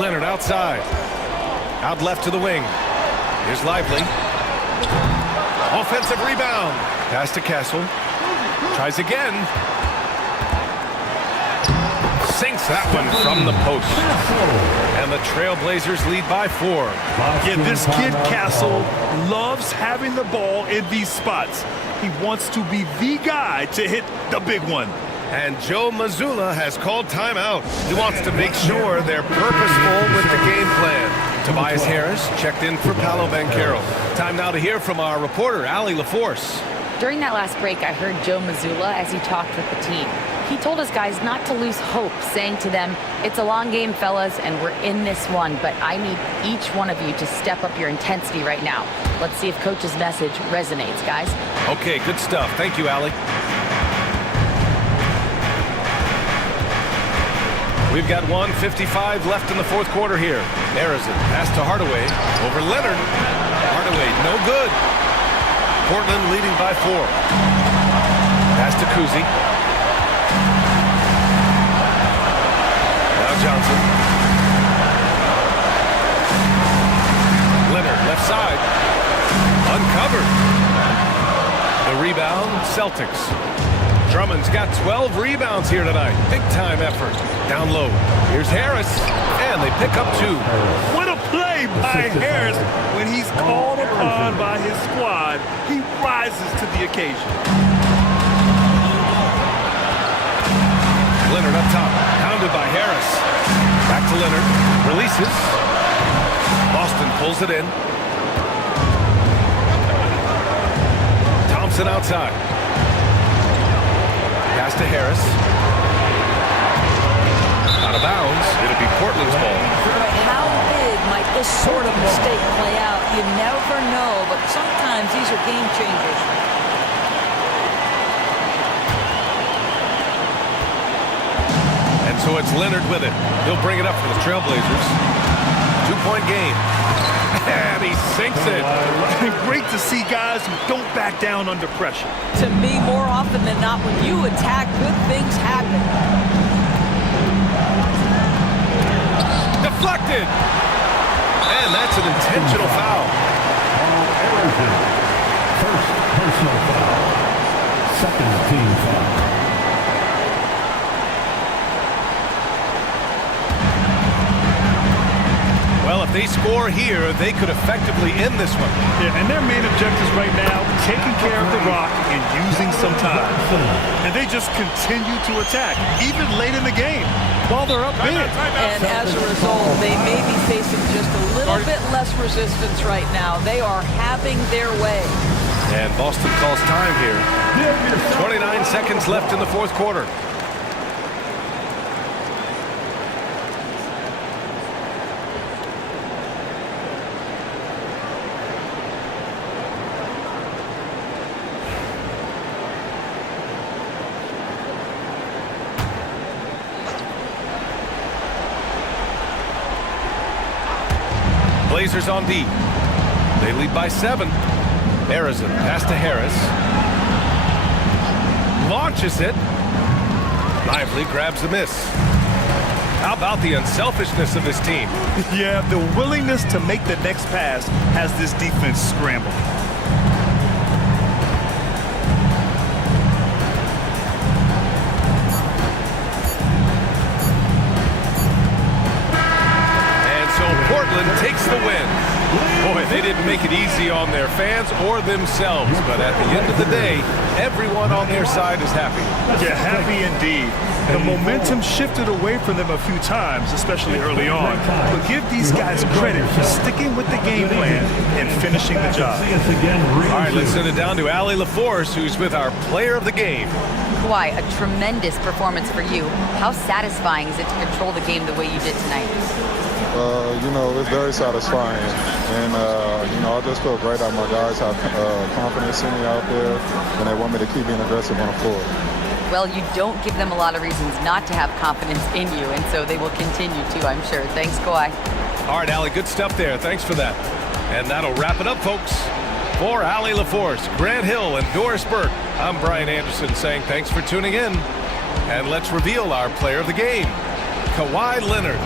Leonard outside. Out left to the wing. Here's Lively. Offensive rebound. Pass to Castle. Tries again. Sinks that one from the post. And the Trailblazers lead by 4. Yeah, this kid Castle loves having the ball in these spots. He wants to be the guy to hit the big one. And Joe Mazzulla has called timeout. He wants to make sure they're purposeful with the game plan. Tobias Harris checked in for Paolo Banchero. Time now to hear from our reporter, Allie LaForce. During that last break, I heard Joe Mazzulla as he talked with the team. He told his guys not to lose hope, saying to them, "It's a long game, fellas, and we're in this one, but I need each one of you to step up your intensity right now." Let's see if Coach's message resonates, guys. Okay, good stuff. Thank you, Allie. We've got 1:55 left in the fourth quarter here. Arizin pass to Hardaway over Leonard. Hardaway, no good. Portland leading by 4. Pass to Kuzi. Now Johnson. Leonard left side. Uncovered. The rebound, Celtics. Drummond's got 12 rebounds here tonight. Big time effort. Down low. Here's Harris. And they pick up 2. What a play by Harris. When he's called upon by his squad, he rises to the occasion. Leonard up top. Pounded by Harris. Back to Leonard. Releases. Boston pulls it in. Thompson outside. Pass to Harris. Out of bounds. It'll be Portland's ball. How big might this sort of mistake play out? You never know, but sometimes these are game changers. And so it's Leonard with it. He'll bring it up for the Trailblazers. 2-point game. And he sinks it. Great to see guys who don't back down under pressure. To me, more often than not, when you attack, good things happen. Deflected. And that's an intentional foul. First personal foul. Second team foul. Well, if they score here, they could effectively end this one. Yeah, and their main objectives right now, taking care of the rock and using some time. And they just continue to attack, even late in the game, while they're up big. And as a result, they may be facing just a little bit less resistance right now. They are having their way. And Boston calls time here. 29 seconds left in the fourth quarter. Blazers on D. They lead by 7. Arizin pass to Harris. Launches it. Lively grabs a miss. How about the unselfishness of this team? Yeah, the willingness to make the next pass has this defense scrambled. Portland takes the win. Boy, they didn't make it easy on their fans or themselves, but at the end of the day, everyone on their side is happy. Yeah, happy indeed. The momentum shifted away from them a few times, especially early on. But give these guys credit for sticking with the game plan and finishing the job. All right, let's send it down to Allie LaForce, who's with our player of the game. Kawhi, a tremendous performance for you. How satisfying is it to control the game the way you did tonight? It's very satisfying. And, I just feel great that my guys have confidence in me out there, and they want me to keep being aggressive on the floor. Well, you don't give them a lot of reasons not to have confidence in you, and so they will continue to, I'm sure. Thanks, Kawhi. All right, Allie, good stuff there. Thanks for that. And that'll wrap it up, folks. For Allie LaForce, Grant Hill, and Doris Burke, I'm Brian Anderson saying thanks for tuning in. And let's reveal our player of the game, Kawhi Leonard.